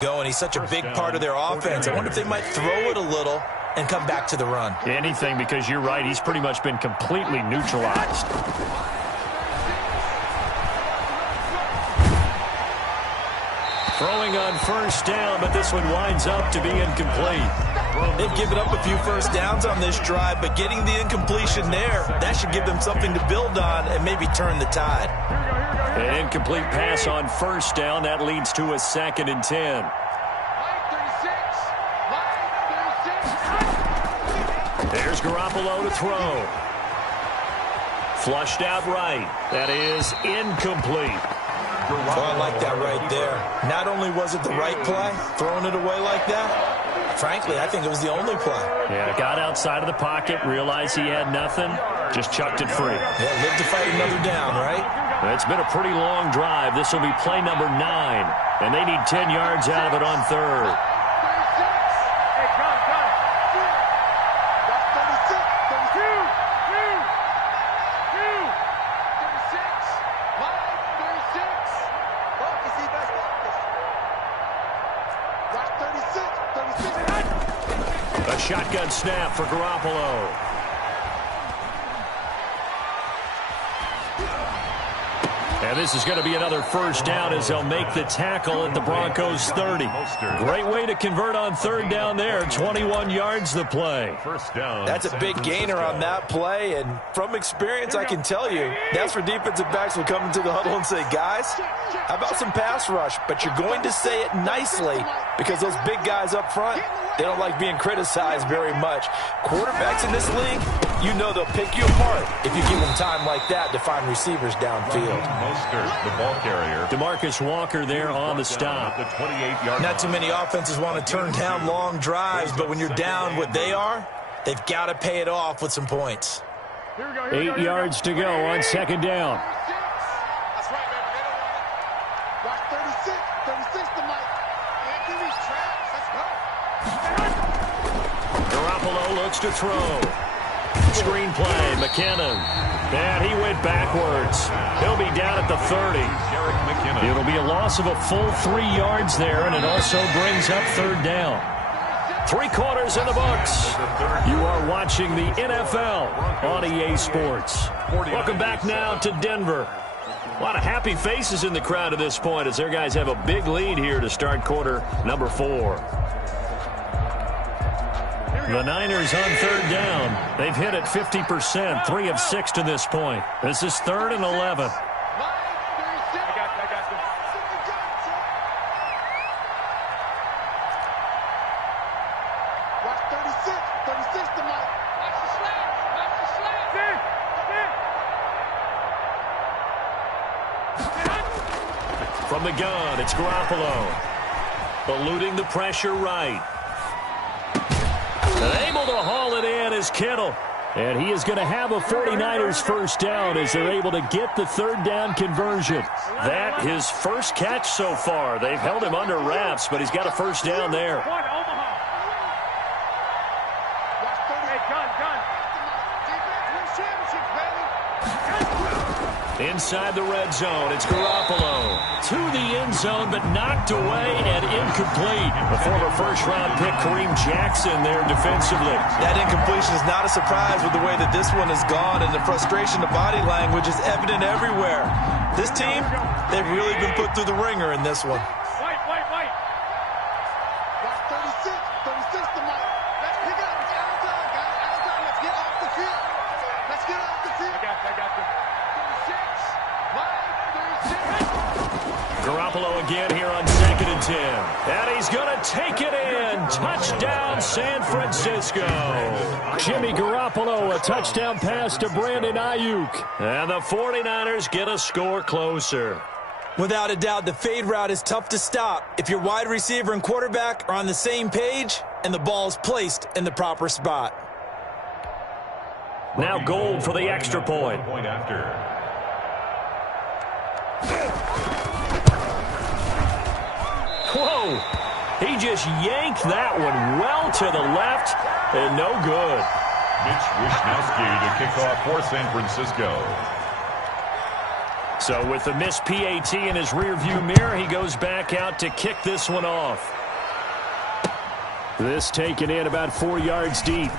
And he's such a big part of their offense. I wonder if they might throw it a little and come back to the run. Anything, because you're right, he's pretty much been completely neutralized. Throwing on first down, but this one winds up to be incomplete. They've given up a few first downs on this drive, but getting the incompletion there, that should give them something to build on and maybe turn the tide. An incomplete pass on first down. That leads to a 2nd and 10. There's Garoppolo to throw. Flushed out right. That is incomplete. Oh, I like that right there. Not only was it the right play, throwing it away like that, frankly, I think it was the only play. Yeah, got outside of the pocket, realized he had nothing, just chucked it free. Yeah, live to fight another down, right? It's been a pretty long drive. This will be play number 9, and they need 10 yards out of it on 3rd. A shotgun snap for Garoppolo. And this is going to be another first down as they'll make the tackle at the Broncos 30. Great way to convert on third down there. 21 yards the play. First down. That's a big gainer on that play, and from experience, I can tell you, that's where defensive backs will come into the huddle and say, guys, how about some pass rush? But you're going to say it nicely because those big guys up front, they don't like being criticized very much. Quarterbacks in this league, you know they'll pick you apart if you give them time like that to find receivers downfield. Mostert, the ball carrier. DeMarcus Walker there on the stop. The 28-yard Not too many offenses want to turn down long drives, but when you're down what they are, they've got to pay it off with some points. 8 yards to go on second down. That's right, baby. They don't want it. Watch 36. 36 tonight. Can't do these traps. Let's go. Garoppolo looks to throw. Screen play, McKinnon. And he went backwards. He'll be down at the 30. It'll be a loss of a full 3 yards there, and it also brings up third down. 3 quarters in the books. You are watching the NFL on EA Sports. Welcome back now to Denver. A lot of happy faces in the crowd at this point as their guys have a big lead here to start quarter number 4. The Niners on third down. They've hit it 50%, 3 of 6 to this point. This is 3rd and 11. From the gun, it's Garoppolo. Eluding the pressure right. And able to haul it in is Kittle. And he is going to have a 49ers first down as they're able to get the third down conversion. That his first catch so far. They've held him under wraps, but he's got a first down there. Inside the red zone, it's Garoppolo. To the end zone, but knocked away and incomplete. The former first-round pick, Kareem Jackson, there defensively. That incompletion is not a surprise with the way that this one has gone, and the frustration, the body language is evident everywhere. This team, they've really been put through the ringer in this one. Watch 36 tonight. Let's pick it up. It's out of time, guys. Out of time. Let's get off the field. Let's get off the field. I got you. 36. Garoppolo again here on 2nd and 10. And he's going to take it in. Touchdown, San Francisco. Jimmy Garoppolo, a touchdown pass to Brandon Ayuk. And the 49ers get a score closer. Without a doubt, the fade route is tough to stop if your wide receiver and quarterback are on the same page and the ball is placed in the proper spot. Now Gold for the extra point. Point after. Whoa! He just yanked that one well to the left and no good. Mitch Wishnowsky to kick off for San Francisco. So with the missed PAT in his rearview mirror, he goes back out to kick this one off. This taken in about 4 yards deep.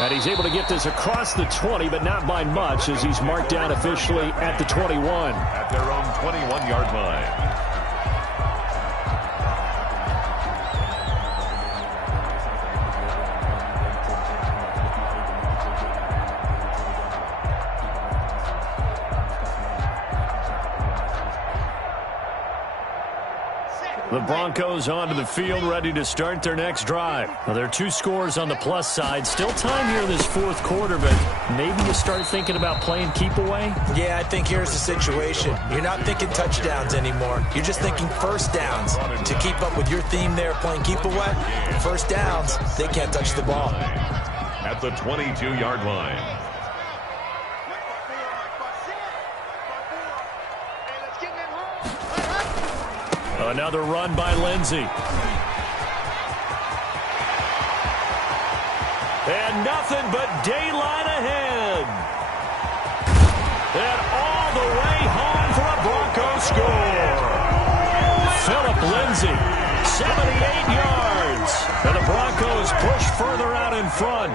And he's able to get this across the 20, but not by much, as he's marked down officially at the 21. At their own 21-yard line. The Broncos onto the field, ready to start their next drive. Well, there are 2 scores on the plus side. Still time here in this 4th quarter, but maybe you start thinking about playing keep away? Yeah, I think here's the situation. You're not thinking touchdowns anymore. You're just thinking first downs. To keep up with your theme there, playing keep away, first downs, they can't touch the ball. At the 22-yard line. Another run by Lindsey. And nothing but daylight ahead. And all the way home for a Broncos score. Phillip Lindsey, 78 yards. And the Broncos push further out in front.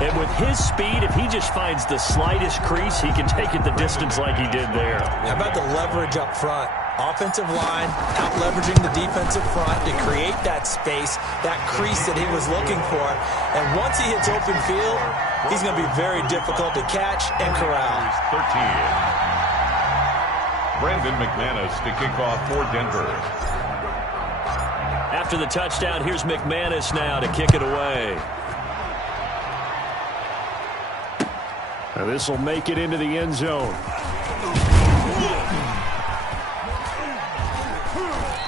And with his speed, if he just finds the slightest crease, he can take it the distance like he did there. How about the leverage up front? Offensive line, out-leveraging the defensive front to create that space, that crease that he was looking for. And once he hits open field, he's going to be very difficult to catch and corral. 13. Brandon McManus to kick off for Denver. After the touchdown, here's McManus now to kick it away. Now this will make it into the end zone.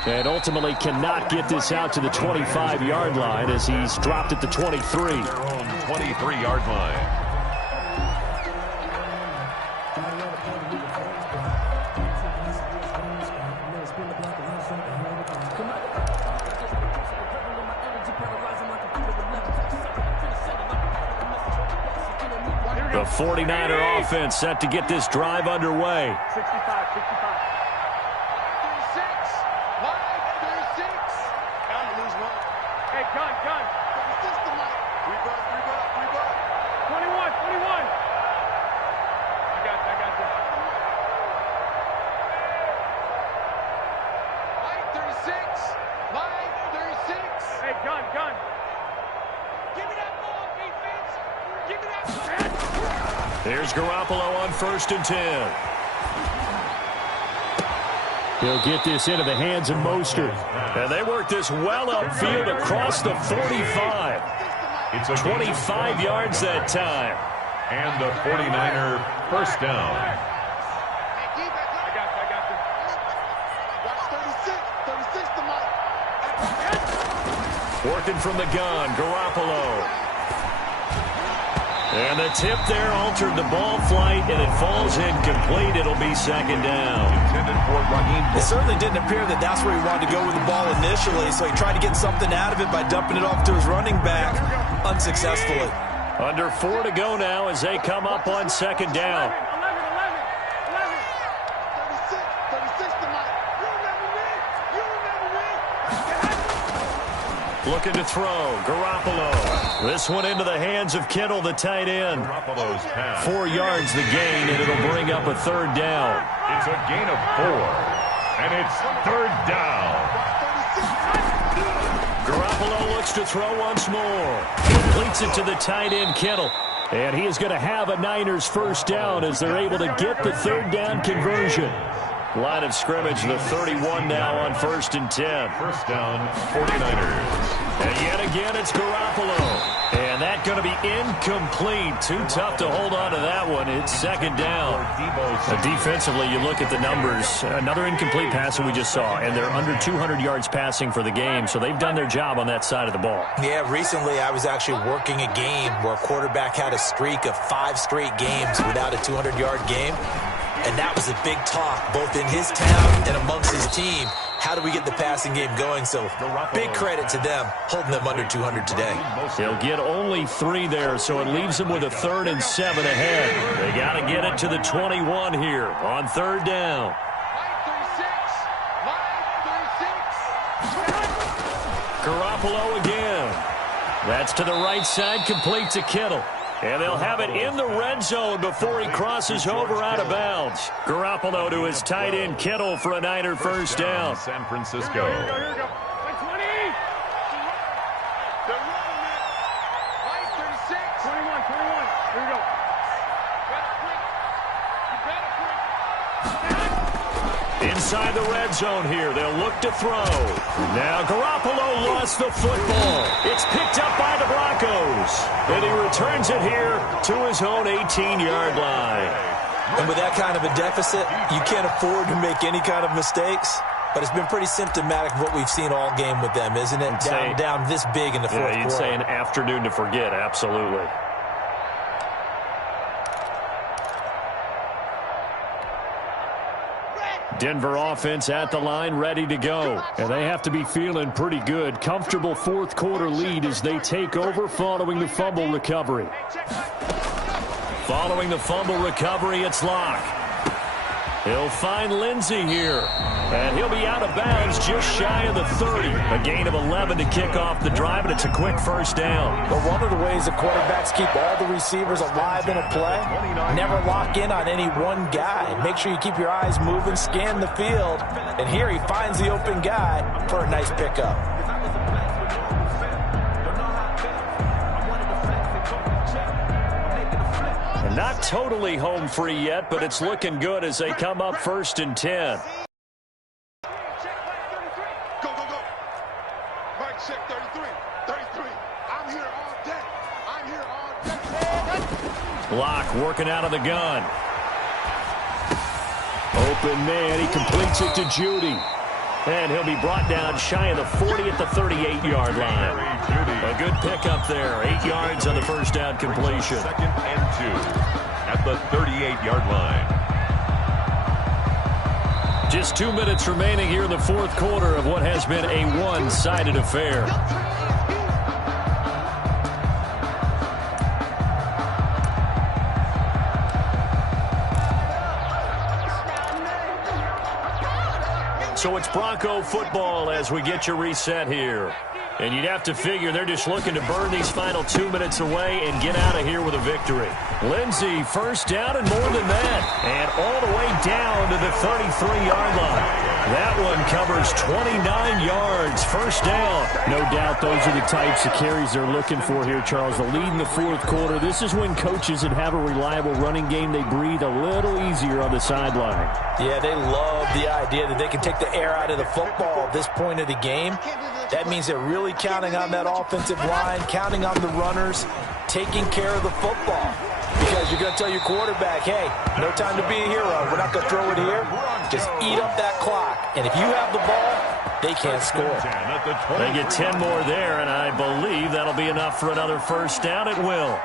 And ultimately cannot get this out to the 25-yard line as he's dropped at the 23. Their own 23-yard line. The 49er offense set to get this drive underway. 65. Hey, gun. 21. I got this. Line 36. Hey, gun. Give me that ball, defense. Give me that. There's Garoppolo on 1st and 10. He'll get this into the hands of Mostert. And they work this well upfield across the 45. It's a 25 yards that time. And a 49er first down. I got this. Watch 36 to Mike. Working from the gun, Garoppolo. And the tip there altered the ball flight, and it falls incomplete. It'll be 2nd down. Intended for Raheem. It certainly didn't appear that that's where he wanted to go with the ball initially, so he tried to get something out of it by dumping it off to his running back unsuccessfully. Under 4 to go now as they come up on 2nd down. 36 to Mike. You remember me. Looking to throw, Garoppolo. This one into the hands of Kittle, the tight end. Garoppolo's pass. 4 yards the gain, and it'll bring up a 3rd down. It's a gain of 4. And it's 3rd down. Garoppolo looks to throw once more. Completes it to the tight end, Kittle. And he is going to have a Niners first down as they're able to get the 3rd down conversion. Line of scrimmage, the 31 now on 1st and 10. First down, 49ers. And yet again, it's Garoppolo. And that going to be incomplete. Too tough to hold on to that one. It's 2nd down. Defensively, you look at the numbers. Another incomplete pass that we just saw. And they're under 200 yards passing for the game. So they've done their job on that side of the ball. Yeah, recently I was actually working a game where a quarterback had a streak of 5 straight games without a 200-yard game. And that was a big talk, both in his town and amongst his team. How do we get the passing game going? So big credit to them, holding them under 200 today. They'll get only 3 there, so it leaves them with a 3rd and 7 ahead. They got to get it to the 21 here on 3rd down. Garoppolo again. That's to the right side, complete to Kittle. And they'll have it in the red zone before he crosses over out of bounds. Garoppolo to his tight end, Kittle, for a Niner first down. San Francisco. Here we go. 20. 21. Here we go. Inside the red zone here, they'll look to throw. Now Garoppolo lost the football. It's picked up by the Broncos. And he returns it here to his own 18-yard line. And with that kind of a deficit, you can't afford to make any kind of mistakes. But it's been pretty symptomatic of what we've seen all game with them, isn't it? Down this big in the fourth quarter. You'd say an afternoon to forget, absolutely. Denver offense at the line, ready to go. And they have to be feeling pretty good. Comfortable fourth quarter lead as they take over following the fumble recovery. Following the fumble recovery, it's Locke. He'll find Lindsey here. And he'll be out of bounds just shy of the 30. A gain of 11 to kick off the drive, and it's a quick first down. But one of the ways the quarterbacks keep all the receivers alive in a play, never lock in on any one guy. Make sure you keep your eyes moving, scan the field. And here he finds the open guy for a nice pickup. Not totally home free yet, but it's looking good as they come up 1st and 10. Go, go, go. Mike, check 33. 33. I'm here all day. I'm here all day. Block working out of the gun. Open man. He completes it to Judy. And he'll be brought down shy of the 40 at the 38-yard line. A good pickup there. 8 yards on the first down completion. 2nd and 2 at the 38-yard line. Just 2 minutes remaining here in the fourth quarter of what has been a one-sided affair. So it's Bronco football as we get you reset here. And you'd have to figure they're just looking to burn these final 2 minutes away and get out of here with a victory. Lindsey, first down and more than that. And all the way down to the 33-yard line. That one covers 29 yards, first down. No doubt those are the types of carries they're looking for here, Charles. The lead in the fourth quarter. This is when coaches that have a reliable running game, they breathe a little easier on the sideline. Yeah, they love the idea that they can take the air out of the football at this point of the game. That means they're really counting on that offensive line, counting on the runners, taking care of the football. Because you're going to tell your quarterback, hey, no time to be a hero. We're not going to throw it here. Just eat up that clock. And if you have the ball, they can't score. They get 10 more there, and I believe that'll be enough for another first down. It will.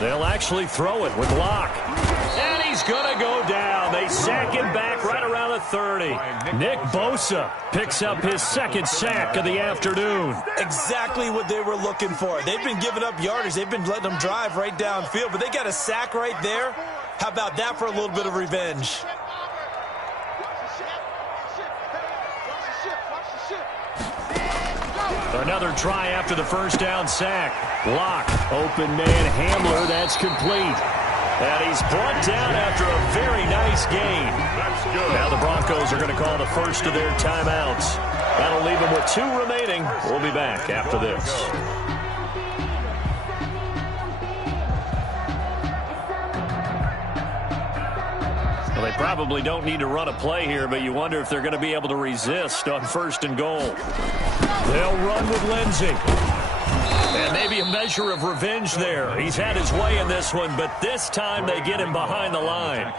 They'll actually throw it with Locke. And he's going to go down. They sack him back right around the 30. Nick Bosa picks up his second sack of the afternoon. Exactly what they were looking for. They've been giving up yardage. They've been letting them drive right downfield, but they got a sack right there. How about that for a little bit of revenge? Another try after the first down sack. Locke, open man, Hamler, that's complete. And he's brought down after a very nice gain. Now the Broncos are going to call the first of their timeouts. That'll leave them with 2 remaining. We'll be back after this. Well, they probably don't need to run a play here, but you wonder if they're going to be able to resist on 1st and goal. They'll run with Lindsey. And maybe a measure of revenge there. He's had his way in this one, but this time they get him behind the line.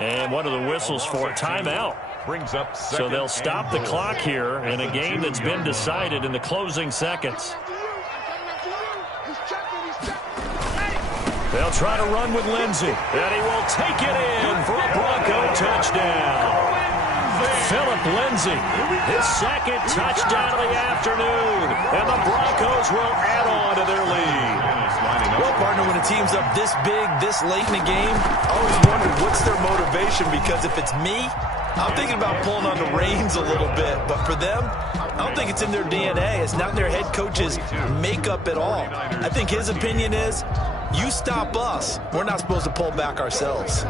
And what are the whistles for? Timeout. So they'll stop the clock here in a game that's been decided in the closing seconds. They'll try to run with Lindsey. And he will take it in for a Bronco touchdown. Philip Lindsey, his second touchdown of the afternoon. And the Broncos will add on to their lead. Well, partner, when a team's up this big, this late in the game, I always wondered what's their motivation, because if it's me, I'm thinking about pulling on the reins a little bit. But for them, I don't think it's in their DNA. It's not in their head coach's makeup at all. I think his opinion is, you stop us, we're not supposed to pull back ourselves.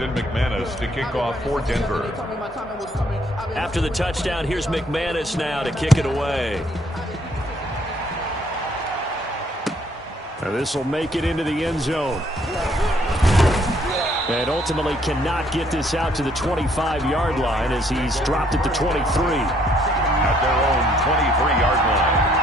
McManus to kick off for Denver. After the touchdown, here's McManus now to kick it away. Now this will make it into the end zone. And ultimately cannot get this out to the 25-yard line as he's dropped at the 23. At their own 23-yard line.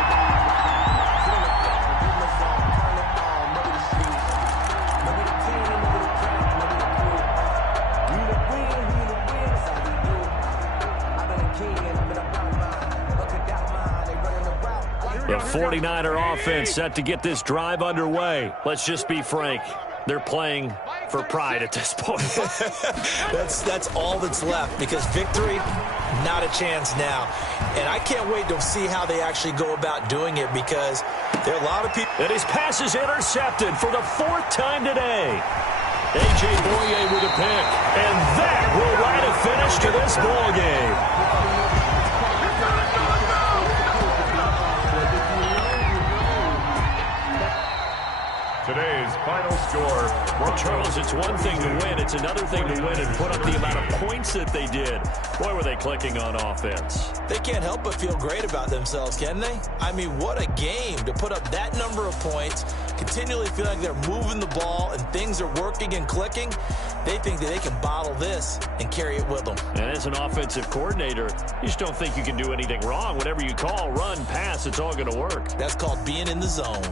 49er offense set to get this drive underway. Let's just be frank. They're playing for pride at this point. That's all that's left, because victory, not a chance now. And I can't wait to see how they actually go about doing it, because there are a lot of people. And his pass is intercepted for the 4th time today. A.J. Boye with a pick. And that will write a finish to this ball game. Today's final score. Charles, it's one thing to win. It's another thing to win and put up the amount of points that they did. Boy, were they clicking on offense. They can't help but feel great about themselves, can they? I mean, what a game to put up that number of points, continually feel like they're moving the ball and things are working and clicking. They think that they can bottle this and carry it with them. And as an offensive coordinator, you just don't think you can do anything wrong. Whatever you call, run, pass, it's all going to work. That's called being in the zone.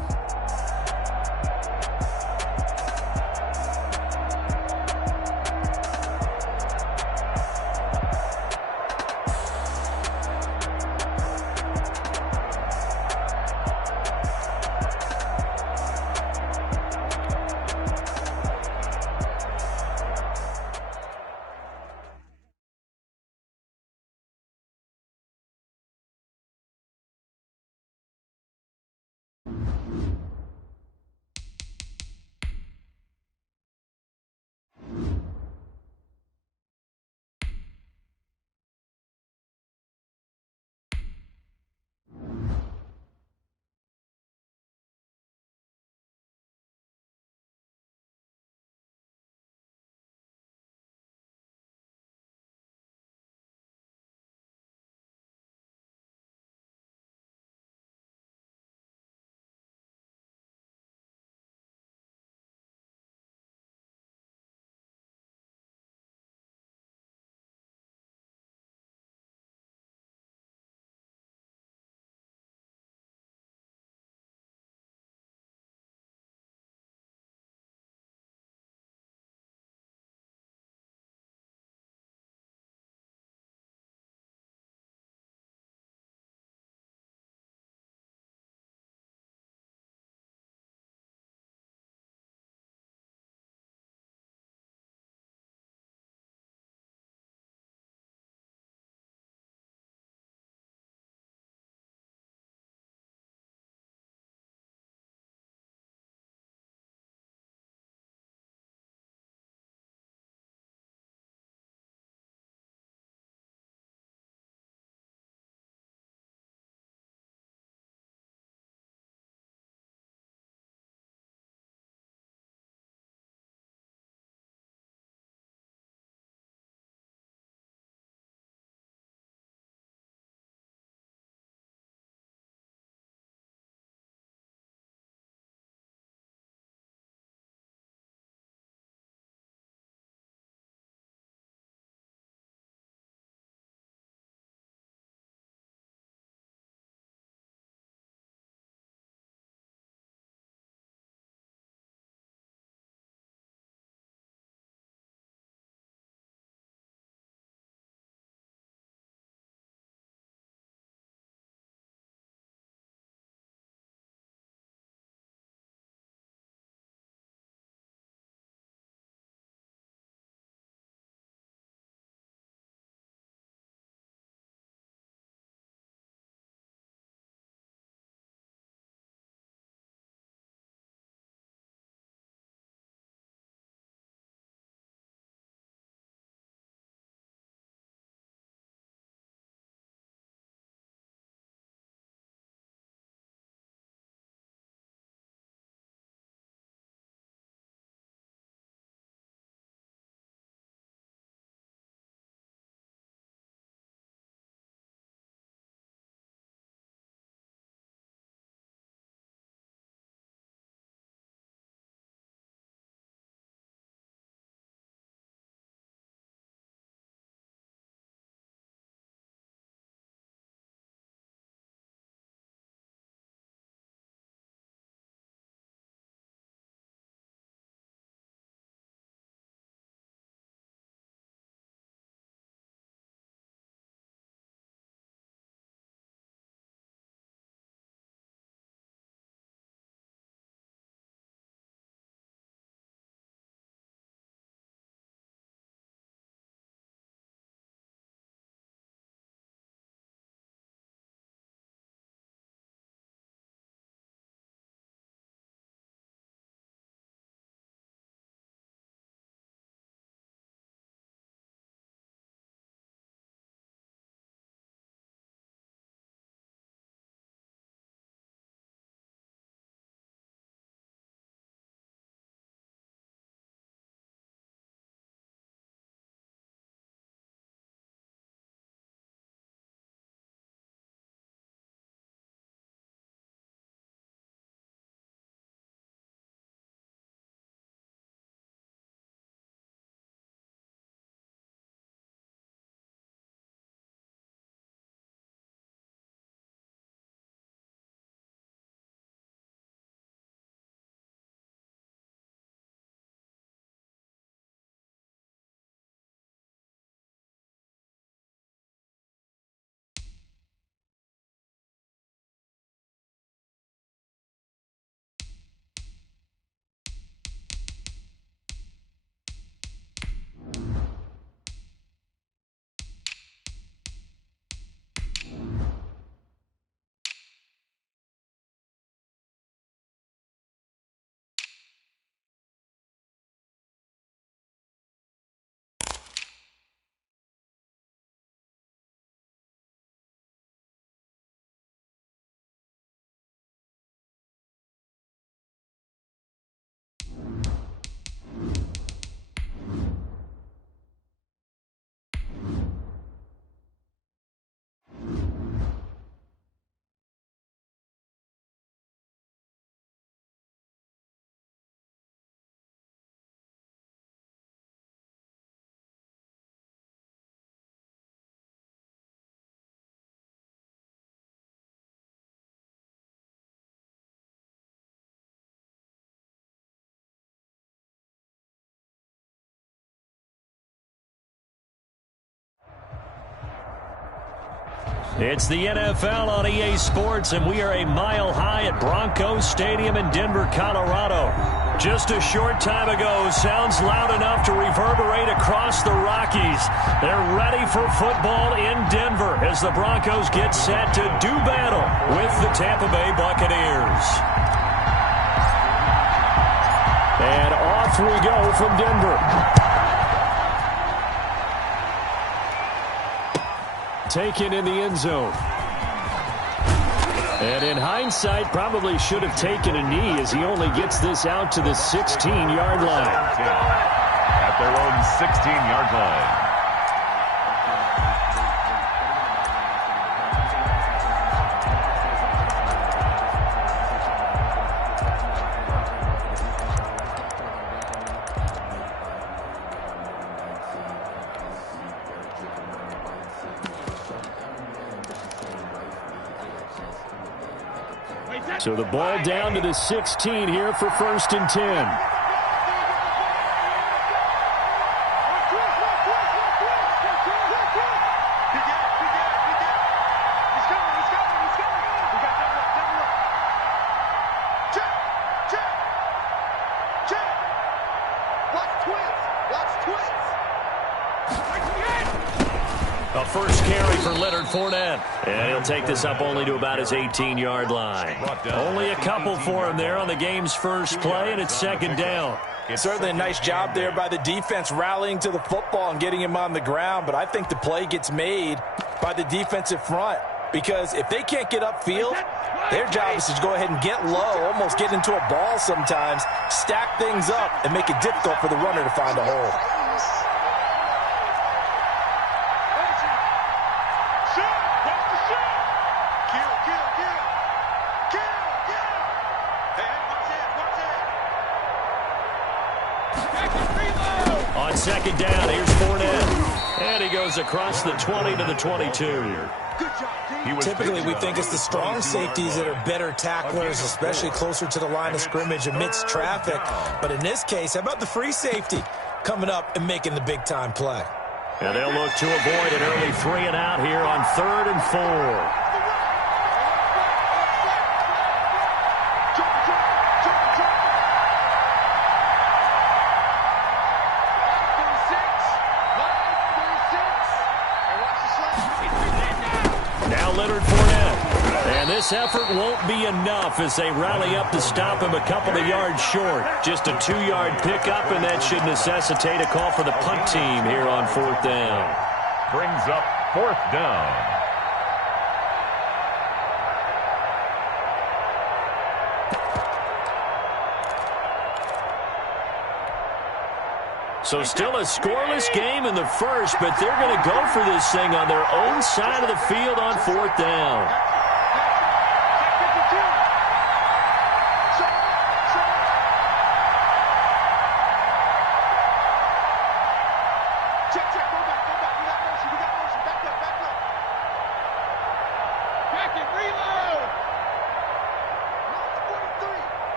It's the NFL on EA Sports, and we are a mile high at Broncos Stadium in Denver, Colorado. Just a short time ago, sounds loud enough to reverberate across the Rockies. They're ready for football in Denver as the Broncos get set to do battle with the Tampa Bay Buccaneers. And off we go from Denver. Taken in the end zone. And in hindsight, probably should have taken a knee as he only gets this out to the 16-yard line. At their own 16-yard line. So the ball down to the 16 here for 1st and 10. A first carry for Leonard Fournette. And he'll take this up only to about his 18-yard line. Only a couple for him there on the game's first play, and it's 2nd down. Certainly a nice job there by the defense rallying to the football and getting him on the ground, but I think the play gets made by the defensive front because if they can't get upfield, their job is to go ahead and get low, almost get into a ball sometimes, stack things up, and make it difficult for the runner to find a hole. On 2nd down, here's Fournette. And he goes across the 20 to the 22. Typically, we think it's the strong safeties that are better tacklers, especially closer to the line of scrimmage amidst traffic. But in this case, how about the free safety coming up and making the big-time play? And they'll look to avoid an early 3-and-out here on 3rd and 4. This effort won't be enough as they rally up to stop him a couple of yards short. Just a 2-yard pickup, and that should necessitate a call for the punt team here on 4th down. Brings up 4th down. So still a scoreless game in the first, but they're going to go for this thing on their own side of the field on 4th down.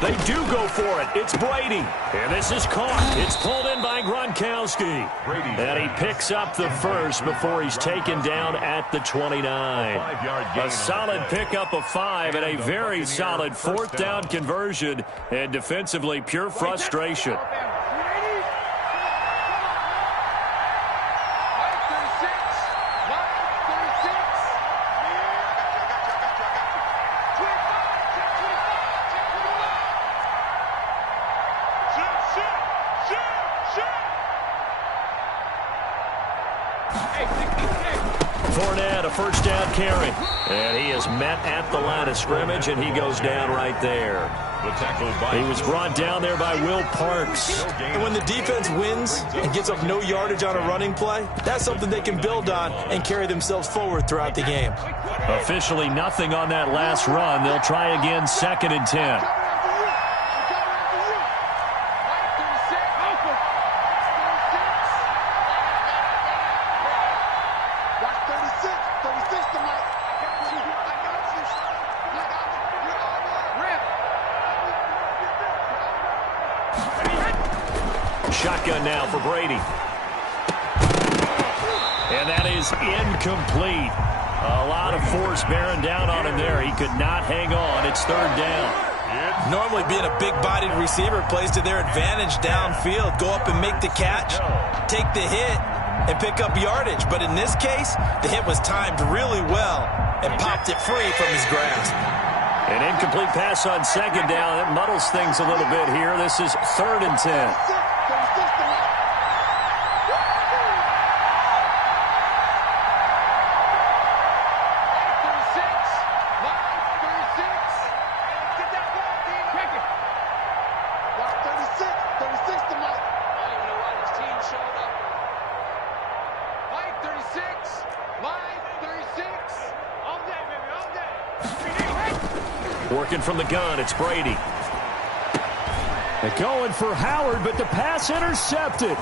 They do go for it. It's Brady. And this is caught. It's pulled in by Gronkowski. And he picks up the first before he's taken down at the 29. A solid pickup of 5 and a very solid 4th down conversion. And defensively, pure frustration. Fournette, a first down carry. And he is met at the line of scrimmage, and he goes down right there. He was brought down there by Will Parks. And when the defense wins and gets up no yardage on a running play, that's something they can build on and carry themselves forward throughout the game. Officially nothing on that last run. They'll try again, 2nd and 10. Shotgun now for Brady. And that is incomplete. A lot of force bearing down on him there. He could not hang on. It's third down. Normally being a big-bodied receiver plays to their advantage downfield. Go up and make the catch, take the hit, and pick up yardage. But in this case, the hit was timed really well and popped it free from his grasp. An incomplete pass on second down. It muddles things a little bit here. This is 3rd and 10. Working from the gun, it's Brady. They're going for Howard, but the pass intercepted.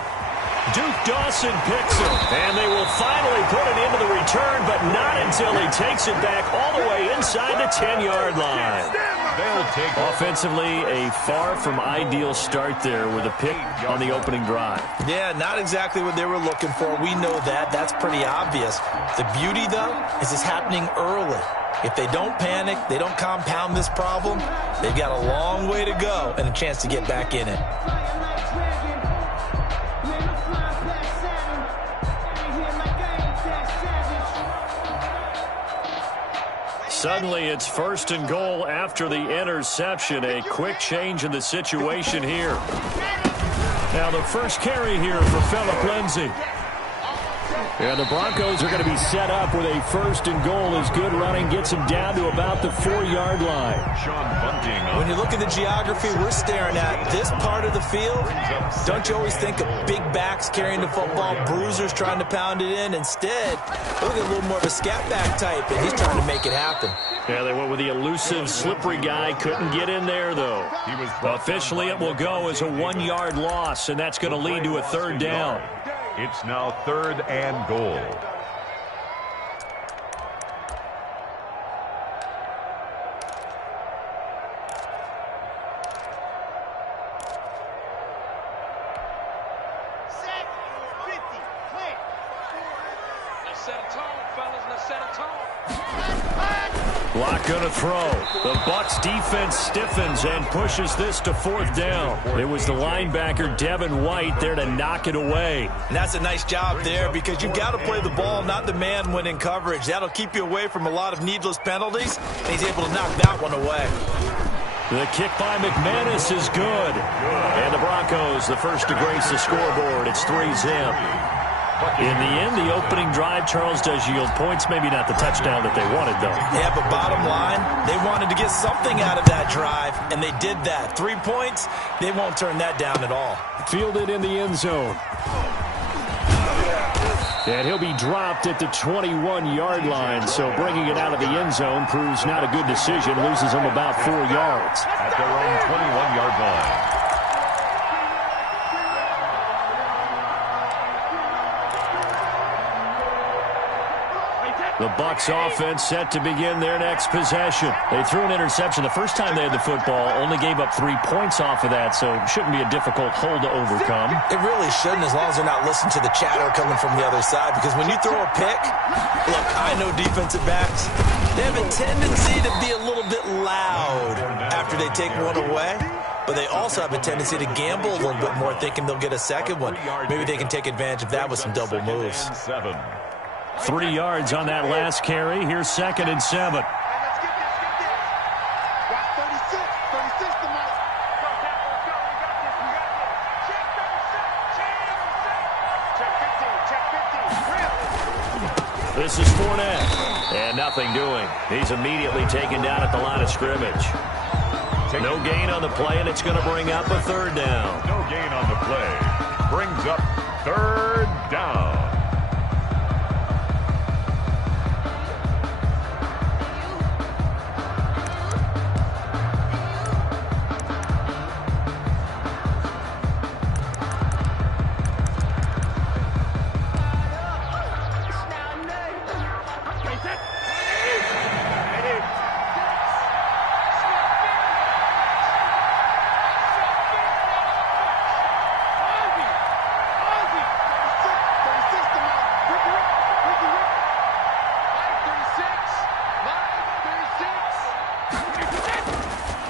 Duke Dawson picks him, and they will finally put it into the return, but not until he takes it back all the way inside the 10-yard line. Offensively, a far from ideal start there with a pick on the opening drive. Yeah, not exactly what they were looking for. We know that. That's pretty obvious. The beauty, though, is it's happening early. If they don't panic, they don't compound this problem, they've got a long way to go and a chance to get back in it. Suddenly, it's 1st and goal after the interception. A quick change in the situation here. Now the first carry here for Phillip Lindsay. Yeah, the Broncos are going to be set up with a 1st and goal as good running gets them down to about the 4-yard line. When you look at the geography we're staring at, this part of the field, don't you always think of big backs carrying the football, bruisers trying to pound it in? Instead, look at a little more of a scat back type, and he's trying to make it happen. Yeah, they went with the elusive, slippery guy. Couldn't get in there, though. Officially, it will go as a 1-yard loss, and that's going to lead to a 3rd down. It's now 3rd and goal. Block going to throw. The Bucs defense stiffens and pushes this to 4th down. It was the linebacker, Devin White, there to knock it away. And that's a nice job there because you've got to play the ball, not the man when in coverage. That'll keep you away from a lot of needless penalties, and he's able to knock that one away. The kick by McManus is good. And the Broncos, the first to grace the scoreboard. It's 3-zip. In the end, the opening drive, Charles, does yield points. Maybe not the touchdown that they wanted, though. Yeah, but bottom line, they wanted to get something out of that drive, and they did that. 3 points, they won't turn that down at all. Fielded in the end zone. And he'll be dropped at the 21-yard line, so bringing it out of the end zone proves not a good decision. Loses him about 4 yards. At their own 21-yard line. The Bucs offense set to begin their next possession. They threw an interception the first time they had the football, only gave up 3 points off of that, so shouldn't be a difficult hole to overcome. It really shouldn't, as long as they're not listening to the chatter coming from the other side, because when you throw a pick, look, I know defensive backs, they have a tendency to be a little bit loud after they take one away. But they also have a tendency to gamble a little bit more, thinking they'll get a second one. Maybe they can take advantage of that with some double moves. 3 yards on that last carry. Here's 2nd and 7. This is Fournette. And nothing doing. He's immediately taken down at the line of scrimmage. No gain on the play, and it's going to bring up a 3rd down. No gain on the play. Brings up 3rd down.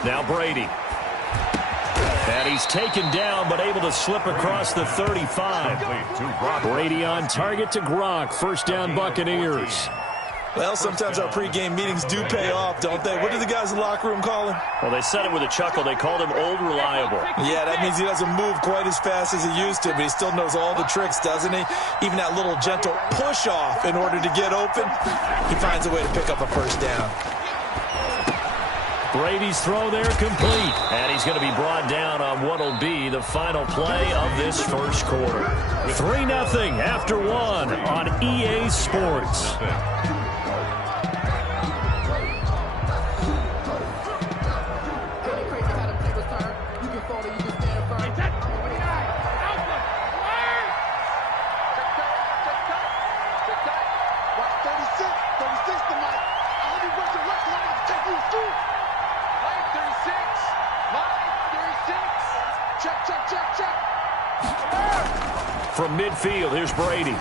Now Brady. And he's taken down, but able to slip across the 35. Brady on target to Gronk. First down, Buccaneers. Well, sometimes our pregame meetings do pay off, don't they? What do the guys in the locker room call him? Well, they said it with a chuckle. They called him Old Reliable. Yeah, that means he doesn't move quite as fast as he used to, but he still knows all the tricks, doesn't he? Even that little gentle push-off in order to get open, he finds a way to pick up a first down. Brady's throw there complete. And he's going to be brought down on what will be the final play of this first quarter. 3-0 after 1 on EA Sports. From midfield, here's Brady.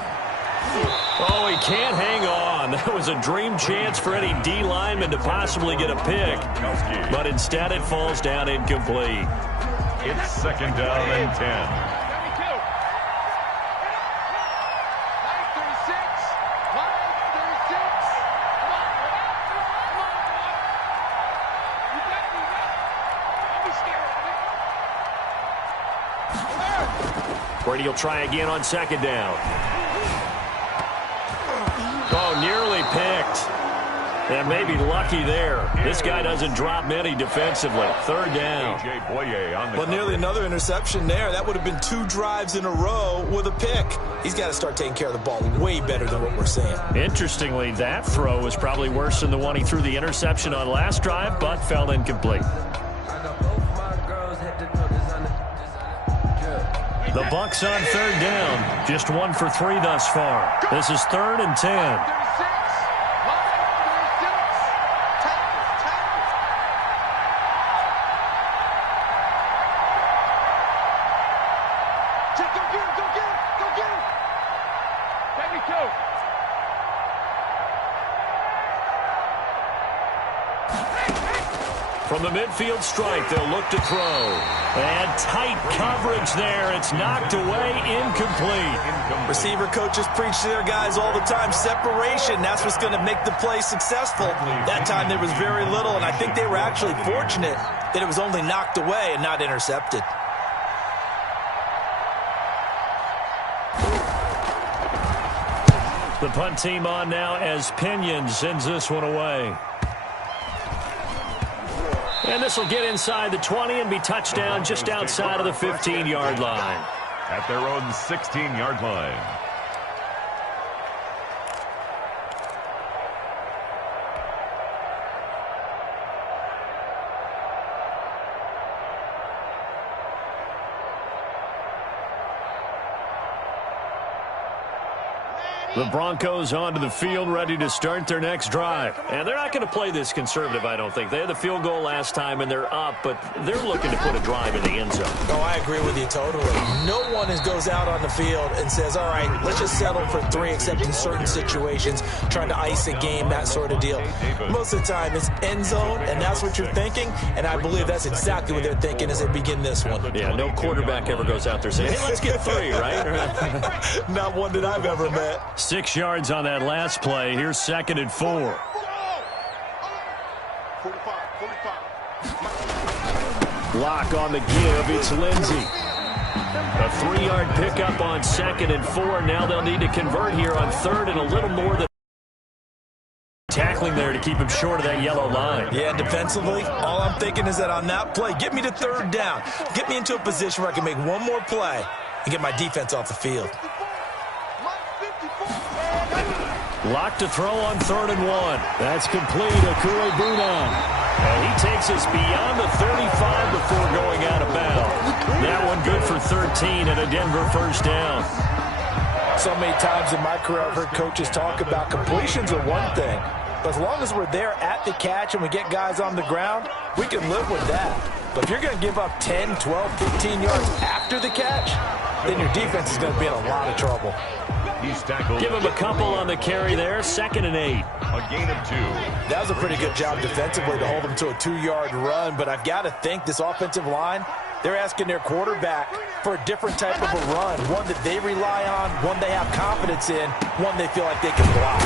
Oh, he can't hang on. That was a dream chance for any D lineman to possibly get a pick. But instead it falls down incomplete. It's second down and 10. Brady will try again on second down. Oh, nearly picked. And maybe lucky there. This guy doesn't drop many defensively. Third down. Well, nearly another interception there. That would have been 2 drives in a row with a pick. He's got to start taking care of the ball way better than what we're seeing. Interestingly, that throw was probably worse than the one he threw the interception on last drive, but fell incomplete. The Bucs on third down. Just 1 for 3 thus far. This is 3rd and 10. From the midfield stripe, they'll look to throw. And tight coverage there. It's knocked away, incomplete. Receiver coaches preach to their guys all the time. Separation, that's what's going to make the play successful. That time there was very little, and I think they were actually fortunate that it was only knocked away and not intercepted. The punt team on now as Pinion sends this one away. And this will get inside the 20 and be touchdown just outside of the 15-yard line. At their own 16-yard line. The Broncos onto the field, ready to start their next drive. And they're not going to play this conservative, I don't think. They had the field goal last time, and they're up, but they're looking to put a drive in the end zone. Oh, I agree with you totally. No one goes out on the field and says, all right, let's just settle for 3, except in certain situations, trying to ice a game, that sort of deal. Most of the time, it's end zone, and that's what you're thinking, and I believe that's exactly what they're thinking as they begin this one. Yeah, no quarterback ever goes out there saying, hey, let's get 3, right? Not one that I've ever met. 6 yards on that last play. Here's 2nd and 4. Lock on the give. It's Lindsey. A 3-yard pickup on 2nd and 4. Now they'll need to convert here on 3rd and a little more than tackling there to keep him short of that yellow line. Yeah, defensively, all I'm thinking is that on that play, get me to 3rd down. Get me into a position where I can make one more play and get my defense off the field. Lock to throw on 3rd and 1. That's complete. Akure Bunan. And he takes us beyond the 35 before going out of bounds. That one good for 13 and a Denver first down. So many times in my career I've heard coaches talk about completions are one thing. But as long as we're there at the catch and we get guys on the ground, we can live with that. But if you're going to give up 10, 12, 15 yards after the catch, then your defense is going to be in a lot of trouble. He's tackled. Give him a couple on the carry there. 2nd and 8. A gain of 2. That was a pretty good job defensively to hold him to a 2-yard run, but I've got to think this offensive line, they're asking their quarterback for a different type of a run, one that they rely on, one they have confidence in, one they feel like they can block.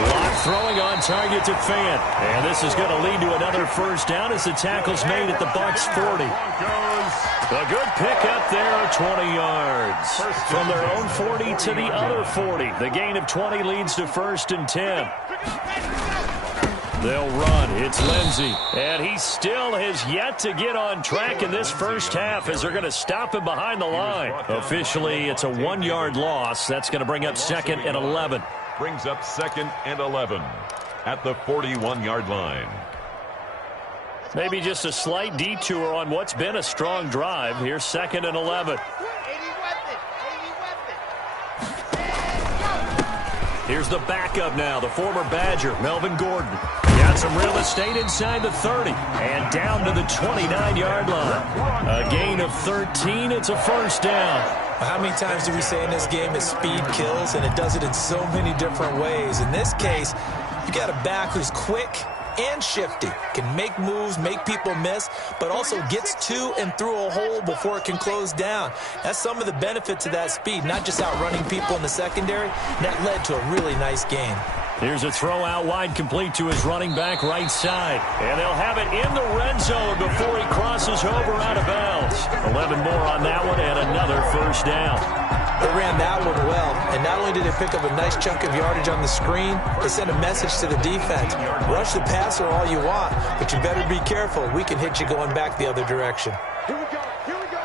Block throwing on target to Fant. And this is going to lead to another first down as the tackle's made at the Bucs 40. A good pickup there, 20 yards. From their own 40 to the other 40. The gain of 20 leads to 1st and 10. They'll run. It's Lindsey. And he still has yet to get on track in this first half as they're going to stop him behind the line. Officially, it's a 1-yard loss. That's going to bring up 2nd and 11. Brings up 2nd and 11 at the 41-yard line. Maybe just a slight detour on what's been a strong drive. Here's 2nd and 11. Here's the backup now, the former Badger, Melvin Gordon. Got some real estate inside the 30 and down to the 29-yard line. A gain of 13. It's a first down. How many times do we say in this game that speed kills, and it does it in so many different ways? In this case, you got a back who's quick and shifty, can make moves, make people miss, but also gets to and through a hole before it can close down. That's some of the benefits of that speed, not just outrunning people in the secondary. That led to a really nice game. Here's a throw out wide, complete to his running back right side. And they'll have it in the red zone before he crosses over out of bounds. 11 more on that one and another first down. They ran that one well, and not only did they pick up a nice chunk of yardage on the screen, they sent a message to the defense. Rush the passer all you want, but you better be careful. We can hit you going back the other direction. Here we go. Here we go.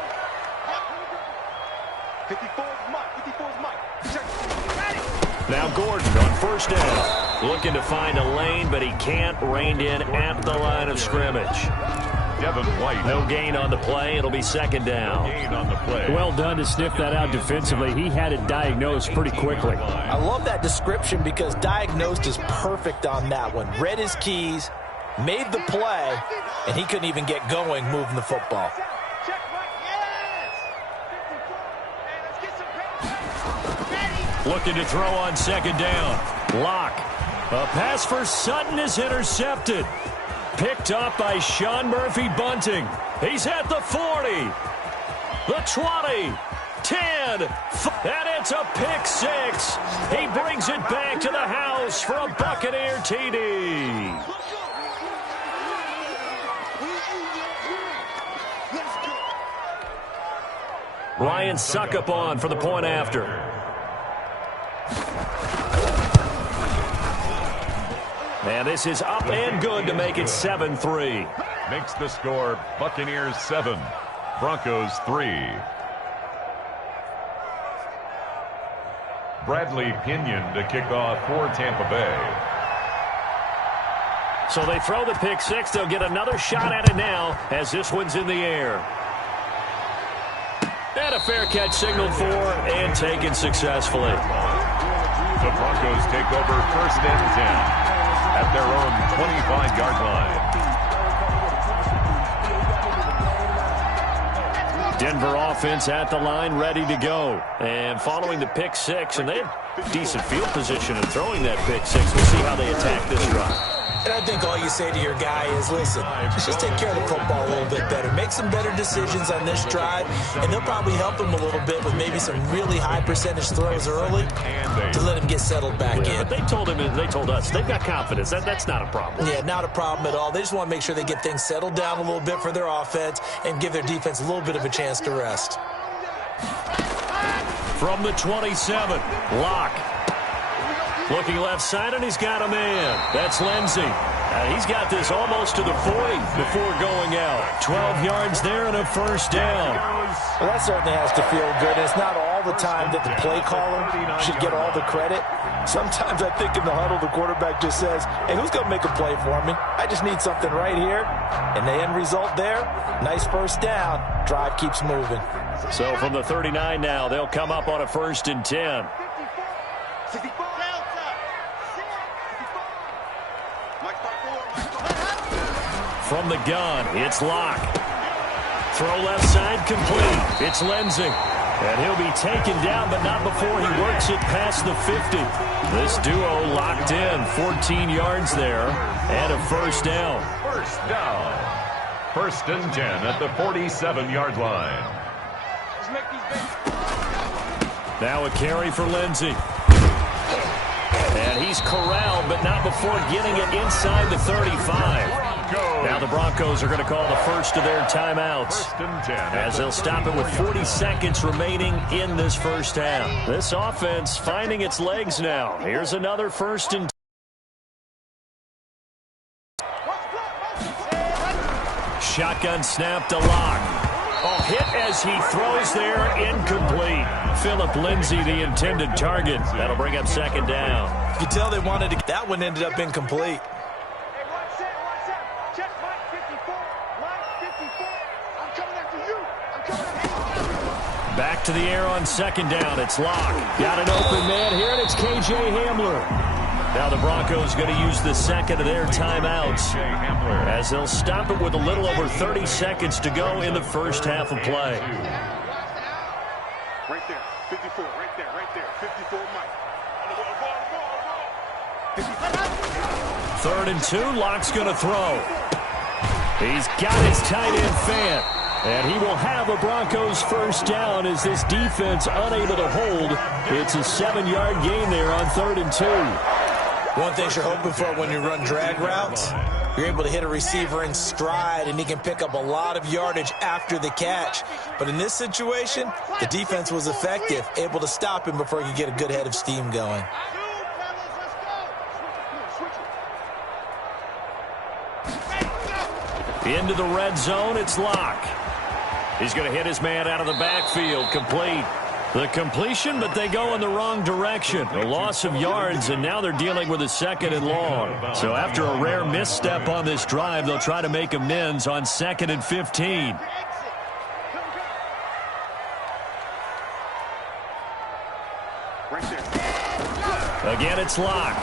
54's Mike. 54's Mike. Check. Now Gordon on first down. Looking to find a lane, but he can't. Reined in at the line of scrimmage. Devin White. No gain on the play. It'll be 2nd down. No gain on the play. Well done to sniff that out defensively. He had it diagnosed pretty quickly. I love that description because diagnosed is perfect on that one. Read his keys, made the play, and he couldn't even get going moving the football. Check, Mike. Yes. Let's get some ready. Looking to throw on 2nd down. Lock. A pass for Sutton is intercepted. Picked up by Sean Murphy Bunting. He's at the 40. The 20. 10. And it's a pick 6. He brings it back to the house for a Buccaneer TD. Ryan Suckup on for the point after. And this is up and good to make it 7-3. Makes the score Buccaneers 7, Broncos 3. Bradley Pinion to kick off for Tampa Bay. So they throw the pick 6. They'll get another shot at it now as this one's in the air. And a fair catch signaled for and taken successfully. The Broncos take over 1st and 10. At their own 25-yard line. Denver offense at the line, ready to go. And following the pick 6, and they had decent field position in throwing that pick 6. We'll see how they attack this drive. And I think all you say to your guy is, listen, let's just take care of the football a little bit better. Make some better decisions on this drive, and they'll probably help him a little bit with maybe some really high percentage throws early to let him get settled back in. But they told him, and they told us, they've got confidence. That's not a problem. Yeah, not a problem at all. They just want to make sure they get things settled down a little bit for their offense and give their defense a little bit of a chance to rest. From the 27, Locke. Looking left side, and he's got a man. That's Lindsey. He's got this almost to the 40 before going out. 12 yards there and a first down. Well, that certainly has to feel good. It's not all the time that the play caller should get all the credit. Sometimes I think in the huddle, the quarterback just says, hey, who's going to make a play for me? I just need something right here. And the end result there, nice first down. Drive keeps moving. So from the 39 now, they'll come up on a 1st and 10. 64. From the gun, it's Locke. Throw left side complete. It's Lindsey. And he'll be taken down, but not before he works it past the 50. This duo locked in, 14 yards there, and a first down. First down. 1st and 10 at the 47-yard line. Now a carry for Lindsey. And he's corralled, but not before getting it inside the 35. Now the Broncos are going to call the first of their timeouts, as they'll stop it with 40 seconds remaining in this first half. This offense finding its legs now. Here's another 1st and 10. Shotgun snap to Lock. Oh, hit as he throws there, incomplete. Phillip Lindsay, the intended target. That'll bring up 2nd down. You can tell they wanted to. That one ended up incomplete. Back to the air on 2nd down. It's Lock. Got an open man here, and it's K.J. Hamler. Now the Broncos going to use the 2nd of their timeouts, as they'll stop it with a little over 30 seconds to go in the first half of play. Right there, 54, right there, 54, Mike. 3rd and 2, Lock's going to throw. He's got his tight end Fant. And he will have a Broncos first down as this defense unable to hold. It's a 7-yard gain there on 3rd and 2. One thing you're hoping for when you run drag routes, you're able to hit a receiver in stride, and he can pick up a lot of yardage after the catch. But in this situation, the defense was effective, able to stop him before he could get a good head of steam going. Into the red zone, it's Lock. He's going to hit his man out of the backfield, complete. The completion, but they go in the wrong direction. A loss of yards, and now they're dealing with a 2nd and long. So after a rare misstep on this drive, they'll try to make amends on 2nd and 15. Again, it's Lock.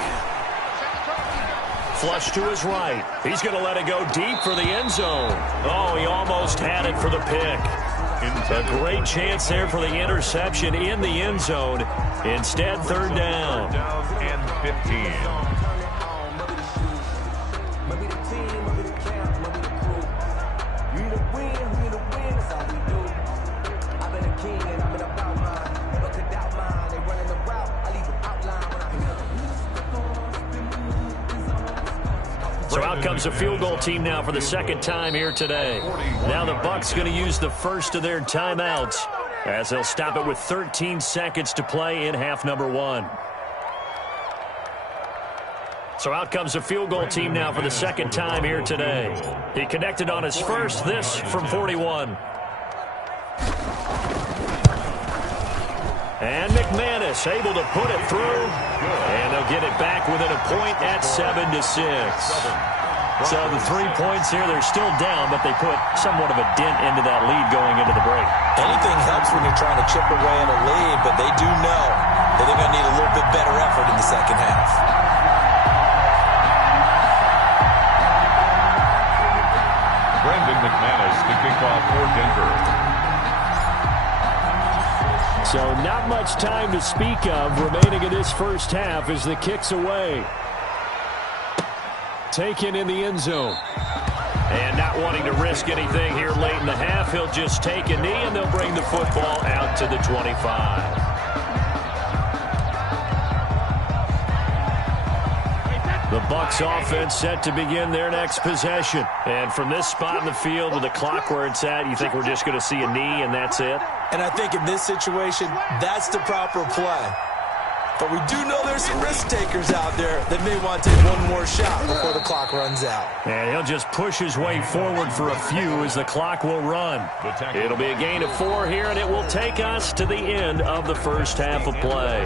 Flush to his right. He's going to let it go deep for the end zone. Oh, he almost had it for the pick. A great chance there for the interception in the end zone. Instead, 3rd down. 3rd and 15. So out comes a field goal team now for the 2nd time here today. Now the Bucs going to use the 1st of their timeouts, as they'll stop it with 13 seconds to play in half number 1. So out comes a field goal team now for the 2nd time here today. He connected on his first, this from 41. And McManus able to put it through. And they'll get it back within a point at 7-6. So the 3 points here, they're still down, but they put somewhat of a dent into that lead going into the break. Anything helps when you're trying to chip away at a lead, but they do know that they're going to need a little bit better effort in the second half. Brandon McManus to kick off for Denver. So not much time to speak of remaining in this first half as the kick's away. Taken in the end zone. And not wanting to risk anything here late in the half, he'll just take a knee and they'll bring the football out to the 25. The Bucs offense set to begin their next possession. And from this spot in the field with the clock where it's at, you think we're just going to see a knee and that's it? And I think in this situation, that's the proper play. But we do know there's some risk takers out there that may want to take one more shot before the clock runs out. And he'll just push his way forward for a few as the clock will run. It'll be a gain of 4 here, and it will take us to the end of the first half of play.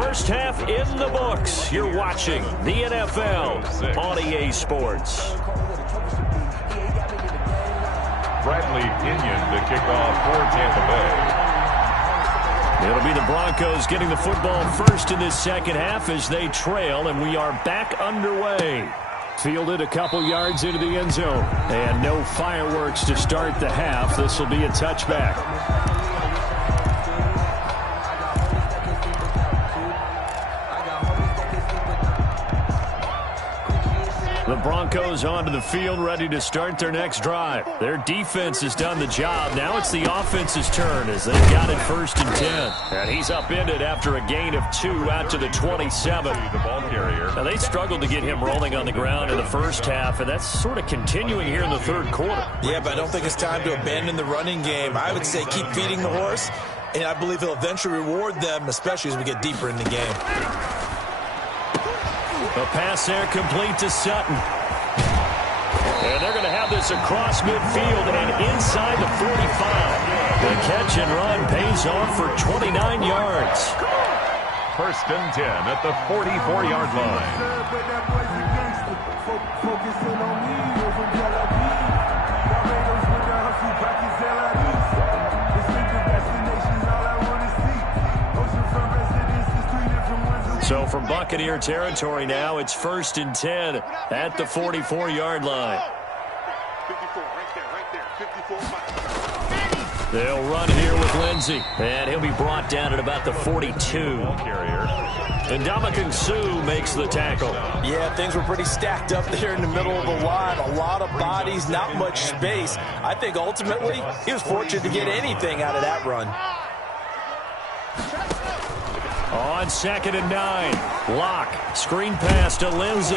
First half in the books. You're watching the NFL on EA Sports. Bradley Pinion to kick off for Tampa Bay. It'll be the Broncos getting the football first in this second half as they trail, and we are back underway. Fielded a couple yards into the end zone, and no fireworks to start the half. This will be a touchback. The Broncos onto the field, ready to start their next drive. Their defense has done the job. Now it's the offense's turn as they've got it 1st and 10. And he's upended after a gain of 2 out to the 27. The ball carrier. Now, they struggled to get him rolling on the ground in the first half, and that's sort of continuing here in the third quarter. Yeah, but I don't think it's time to abandon the running game. I would say keep feeding the horse, and I believe he'll eventually reward them, especially as we get deeper in the game. A pass there complete to Sutton. And they're going to have this across midfield and inside the 45. The catch and run pays off for 29 yards. 1st and 10 at the 44-yard line. So from Buccaneer territory now, it's 1st and 10 at the 44-yard line. 54, right there, 54. They'll run here with Lindsey, and he'll be brought down at about the 42. And Ndamukong Suh makes the tackle. Yeah, things were pretty stacked up there in the middle of the line. A lot of bodies, not much space. I think ultimately he was fortunate to get anything out of that run. On 2nd and 9, Locke, screen pass to Lindsey.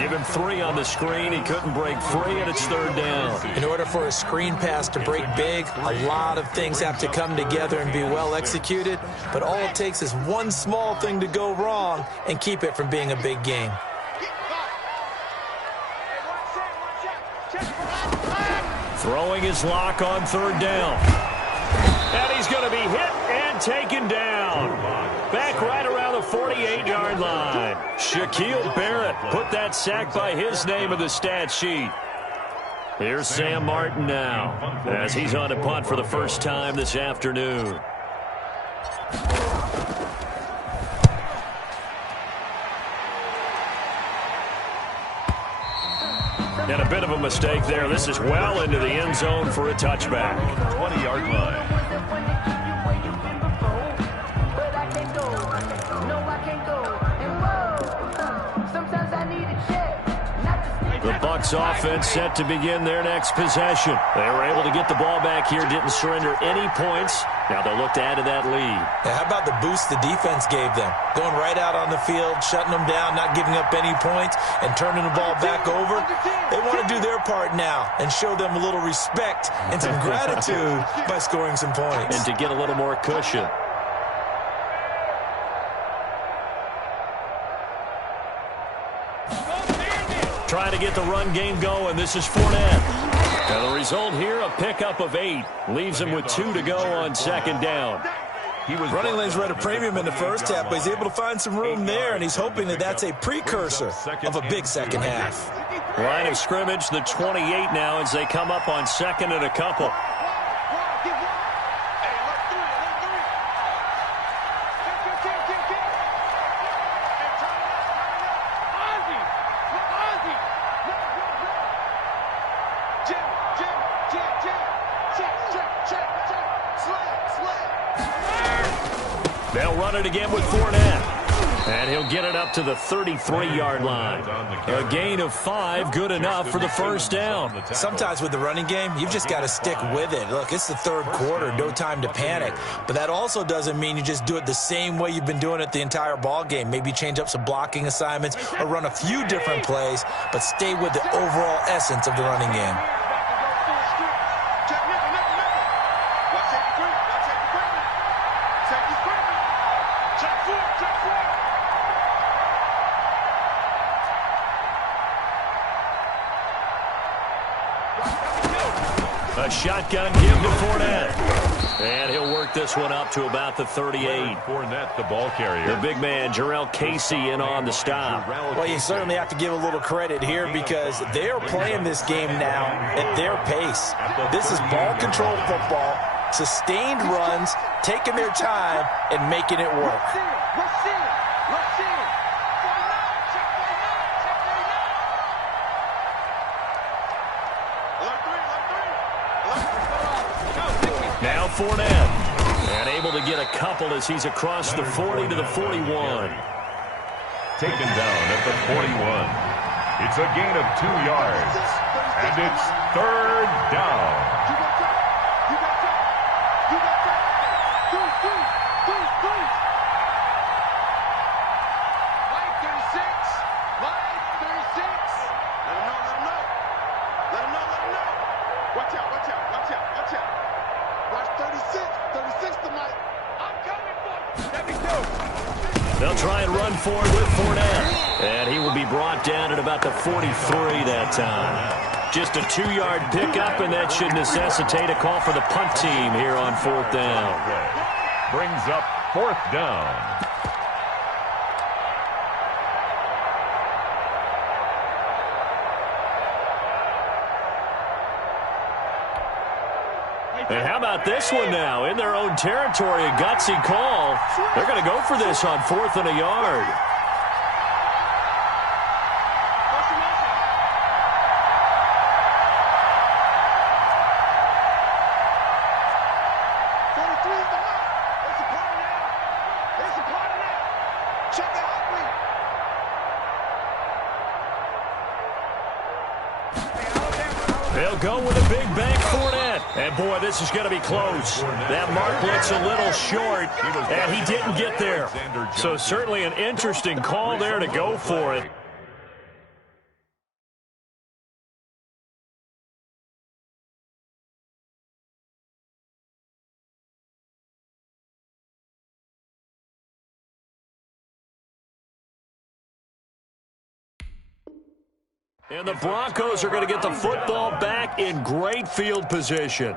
Give him 3 on the screen. He couldn't break free, and it's 3rd down. In order for a screen pass to break big, a lot of things have to come together and be well executed. But all it takes is one small thing to go wrong and keep it from being a big game. Throwing his Locke on 3rd down. And he's going to be hit and taken down. Back right around the 48-yard line. Shaquille Barrett put that sack by his name in the stat sheet. Here's Sam Martin now as he's on to punt for the first time this afternoon. And a bit of a mistake there. This is well into the end zone for a touchback. 20-yard line. The Bucs offense set to begin their next possession. They were able to get the ball back here, didn't surrender any points. Now they'll look to add to that lead. Now, how about the boost the defense gave them? Going right out on the field, shutting them down, not giving up any points, and turning the ball back over. They want to do their part now and show them a little respect and some gratitude by scoring some points. And to get a little more cushion. Trying to get the run game going. This is Fournette. Now the result here, a pickup of 8. Leaves him with 2 to go on 2nd down. Running lanes were at a premium in the first half, but he's able to find some room there, and he's hoping that that's a precursor of a big second half. Line of scrimmage, the 28 now as they come up on 2nd and a couple. They'll run it again with Fournette. And he'll get it up to the 33-yard line. A gain of 5, good enough for the first down. Sometimes with the running game, you've just got to stick with it. Look, it's the third quarter, no time to panic. But that also doesn't mean you just do it the same way you've been doing it the entire ball game. Maybe change up some blocking assignments or run a few different plays, but stay with the overall essence of the running game. A shotgun give to Fournette. And he'll work this one up to about the 38. Fournette, the ball carrier. The big man, Jarrell Casey, in on the stop. Well, you certainly have to give a little credit here because they are playing this game now at their pace. This is ball control football, sustained runs, taking their time, and making it work. Now Fournette, and able to get a couple as he's across the 40 to the 41. Taken down at the 41. It's a gain of 2 yards, and it's third down. They'll try and run for it with Fournette. And he will be brought down at about the 43 that time. Just a 2-yard pickup, and that should necessitate a call for the punt team here on 4th down. Brings up 4th down. And how about this one now? In their own territory, a gutsy call. They're going to go for this on 4th and a yard. They'll go with a big bank Fournette. And, boy, this is going to be close. That mark looks a little short, and he didn't get there. So certainly an interesting call there to go for it. And the Broncos are going to get the football back in great field position.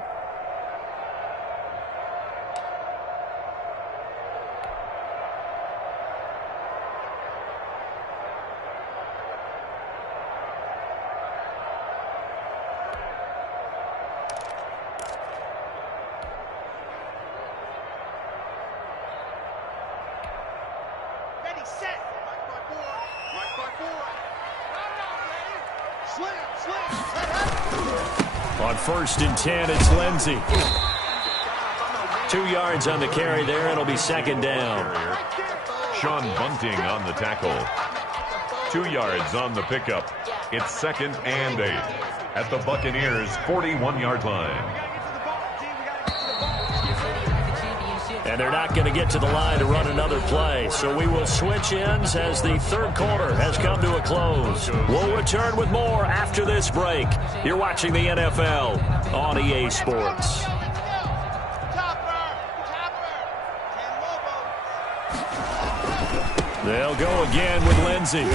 Ready, set. Right by four. On 1st and 10, it's Lindsey. 2 yards on the carry there. It'll be 2nd down. Sean Bunting on the tackle. 2 yards on the pickup. It's 2nd and 8 at the Buccaneers' 41-yard line. And they're not going to get to the line to run another play. So we will switch ends as the 3rd quarter has come to a close. We'll return with more after this break. You're watching the NFL on EA Sports. They'll go again with Lindsey.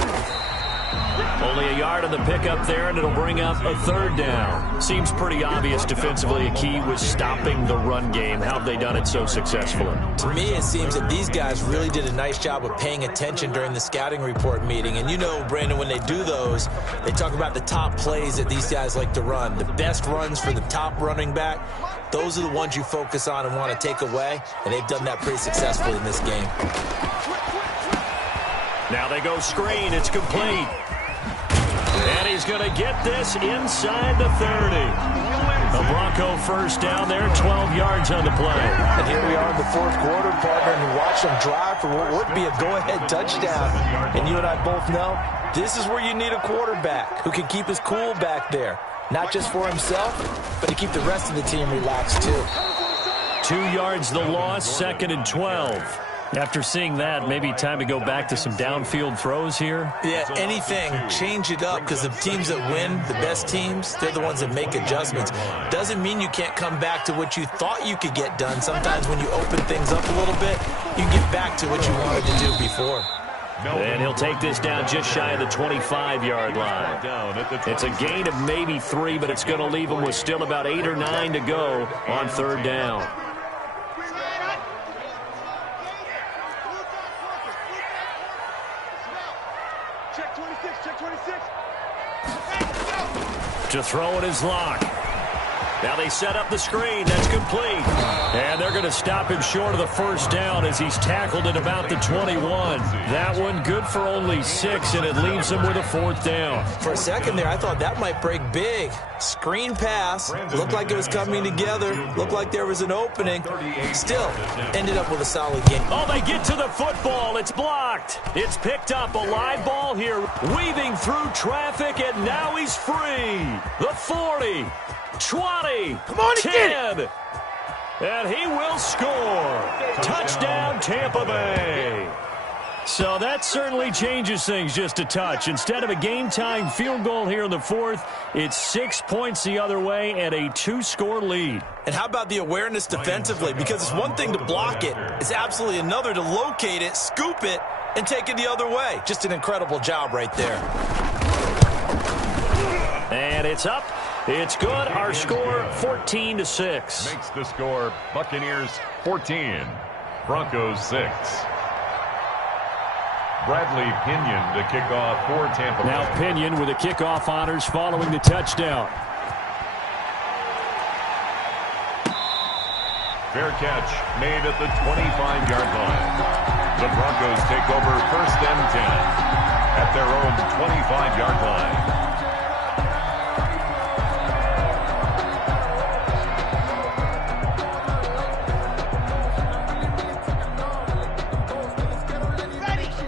Only a yard on the pickup there, and it'll bring up a 3rd down. Seems pretty obvious defensively. A key was stopping the run game. How have they done it so successfully? To me, it seems that these guys really did a nice job of paying attention during the scouting report meeting. And you know, Brandon, when they do those, they talk about the top plays that these guys like to run. The best runs for the top running back, those are the ones you focus on and want to take away. And they've done that pretty successfully in this game. Now they go screen. It's complete. And he's going to get this inside the 30. A Bronco 1st down there, 12 yards on the play. And here we are in the 4th quarter, partner, and you watch them drive for what would be a go-ahead touchdown. And you and I both know this is where you need a quarterback who can keep his cool back there. Not just for himself, but to keep the rest of the team relaxed, too. 2 yards the loss, 2nd and 12. After seeing that, maybe time to go back to some downfield throws here. Yeah, anything. Change it up, because the teams that win, the best teams, they're the ones that make adjustments. Doesn't mean you can't come back to what you thought you could get done. Sometimes when you open things up a little bit, you can get back to what you wanted to do before. And he'll take this down just shy of the 25-yard line. It's a gain of maybe 3, but it's going to leave him with still about 8 or 9 to go on 3rd down. To throw it is Locke. Now they set up the screen. That's complete. And they're going to stop him short of the first down as he's tackled at about the 21. That one good for only 6, and it leaves him with a 4th down. For a second there, I thought that might break big. Screen pass. Looked like it was coming together. Looked like there was an opening. Still, ended up with a solid game. Oh, they get to the football. It's blocked. It's picked up. A live ball here, weaving through traffic, and now he's free. The 40. 20, come on, 10, and he will score. Touchdown, Tampa Bay. So that certainly changes things just a touch. Instead of a game-tying field goal here in the 4th, it's 6 points the other way and a 2-score lead. And how about the awareness defensively? Because it's one thing to block it. It's absolutely another to locate it, scoop it, and take it the other way. Just an incredible job right there. And it's up. It's good. Our score, 14-6. Makes the score Buccaneers 14, Broncos 6. Bradley Pinion to kick off for Tampa Bay. Now Pinion with the kickoff honors following the touchdown. Fair catch made at the 25-yard line. The Broncos take over 1st and 10 at their own 25-yard line.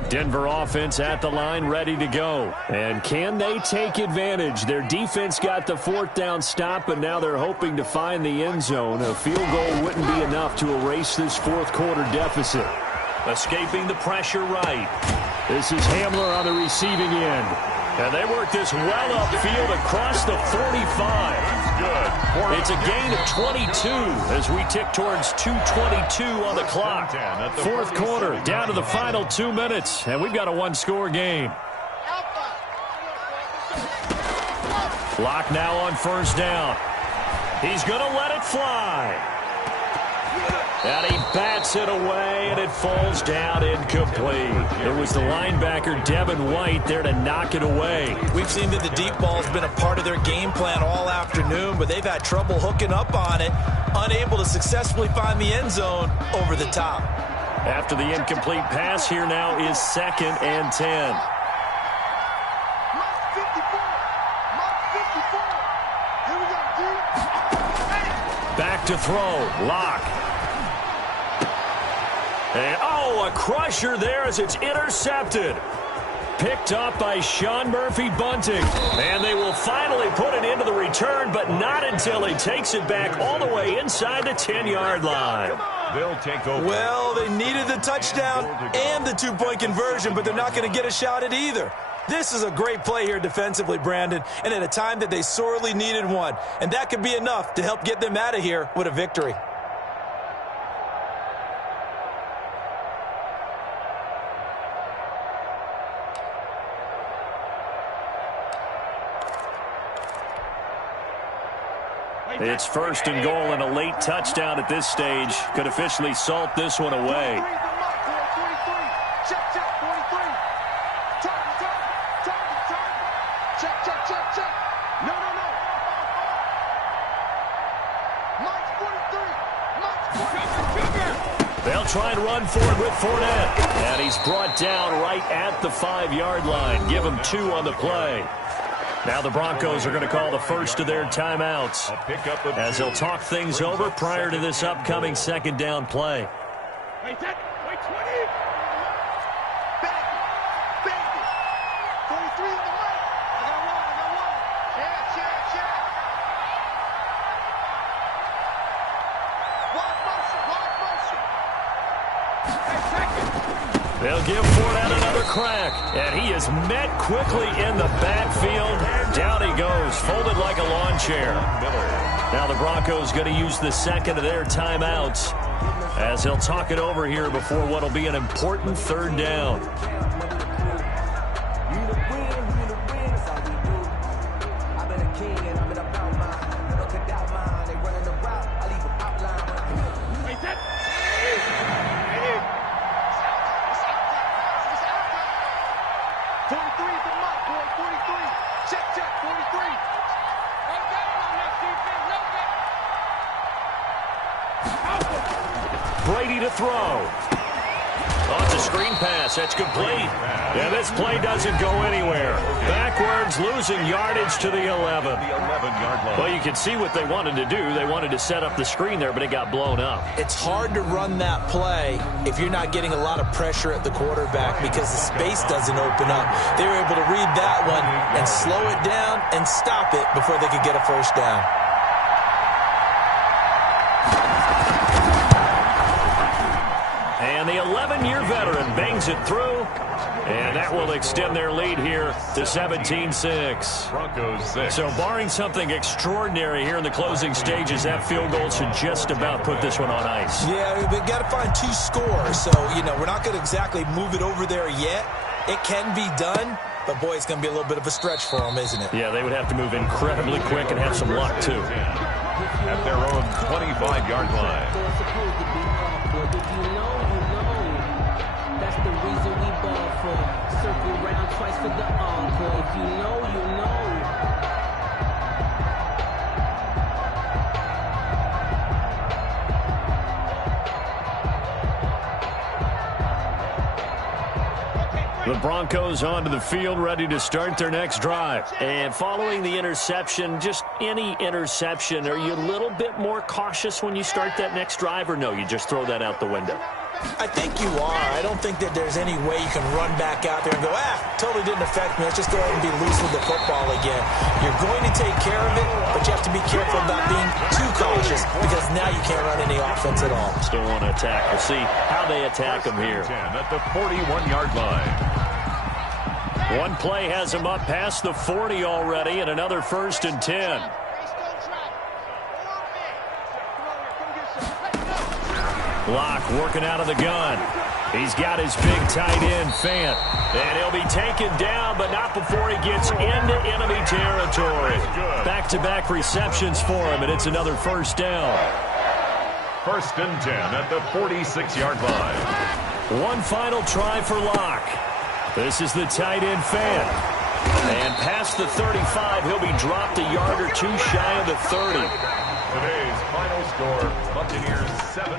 Denver offense at the line, ready to go. And can they take advantage? Their defense got the 4th down stop, but now they're hoping to find the end zone. A field goal wouldn't be enough to erase this 4th quarter deficit. Escaping the pressure right. This is Hamler on the receiving end. And they work this well upfield across the 45. It's a gain of 22 as we tick towards 2:22 on the clock. 4th quarter, down to the final 2 minutes, and we've got a 1-score game. Lock now on 1st down. He's going to let it fly. And he bats it away, and it falls down incomplete. It was the linebacker, Devin White, there to knock it away. We've seen that the deep ball has been a part of their game plan all afternoon, but they've had trouble hooking up on it, unable to successfully find the end zone over the top. After the incomplete pass, here now is 2nd and 10. Back to throw, Lock. And, a crusher there as it's intercepted. Picked up by Sean Murphy-Bunting. And they will finally put it into the return, but not until he takes it back all the way inside the 10-yard line. They'll take over. Well, they needed the touchdown and the 2-point conversion, but they're not going to get a shot at either. This is a great play here defensively, Brandon, and at a time that they sorely needed one. And that could be enough to help get them out of here with a victory. It's 1st and goal, and a late touchdown at this stage could officially salt this one away. They'll try and run for it with Fournette. And he's brought down right at the 5-yard line. Give him 2 on the play. Now the Broncos are going to call the first of their timeouts as they'll talk things over prior to this upcoming 2nd down play. Wait, 20. Back. 43 on the right. I got one. Check. Wide motion. They'll give Fournette another crack, and he is met quickly in the backfield. Down he goes, folded like a lawn chair. Now the Broncos going to use the 2nd of their timeouts as he'll talk it over here before what will be an important 3rd down. Brady to throw. Oh, it's a screen pass. That's complete. And this play doesn't go anywhere. Backwards, losing yardage to the 11. Well, you can see what they wanted to do. They wanted to set up the screen there, but it got blown up. It's hard to run that play if you're not getting a lot of pressure at the quarterback because the space doesn't open up. They were able to read that one and slow it down and stop it before they could get a first down. And the 11-year veteran bangs it through, and that will extend their lead here to 17-6. Broncos 6. So barring something extraordinary here in the closing stages, that field goal should just about put this one on ice. Yeah, we've got to find 2 scores. So, we're not going to exactly move it over there yet. It can be done, but, boy, it's going to be a little bit of a stretch for them, isn't it? Yeah, they would have to move incredibly quick and have some luck, too. At their own 25-yard line. That's the reason we ball for. Circle round twice for the encore. If you know, you know. The Broncos onto the field, ready to start their next drive. And following the interception, just any interception, are you a little bit more cautious when you start that next drive, or no, you just throw that out the window? I think you are. I don't think that there's any way you can run back out there and go, totally didn't affect me. Let's just go ahead and be loose with the football again. You're going to take care of it, but you have to be careful about being too cautious because now you can't run any offense at all. Still want to attack. We'll see how they attack them here. 10 at the 41-yard line. One play has them up past the 40 already, and another 1st and 10. Locke working out of the gun. He's got his big tight end, Fant. And he'll be taken down, but not before he gets into enemy territory. Back-to-back receptions for him, and it's another 1st down. 1st and 10 at the 46-yard line. One final try for Locke. This is the tight end, Fant. And past the 35, he'll be dropped a yard or 2 shy of the 30. Today's final score, Buccaneers 17,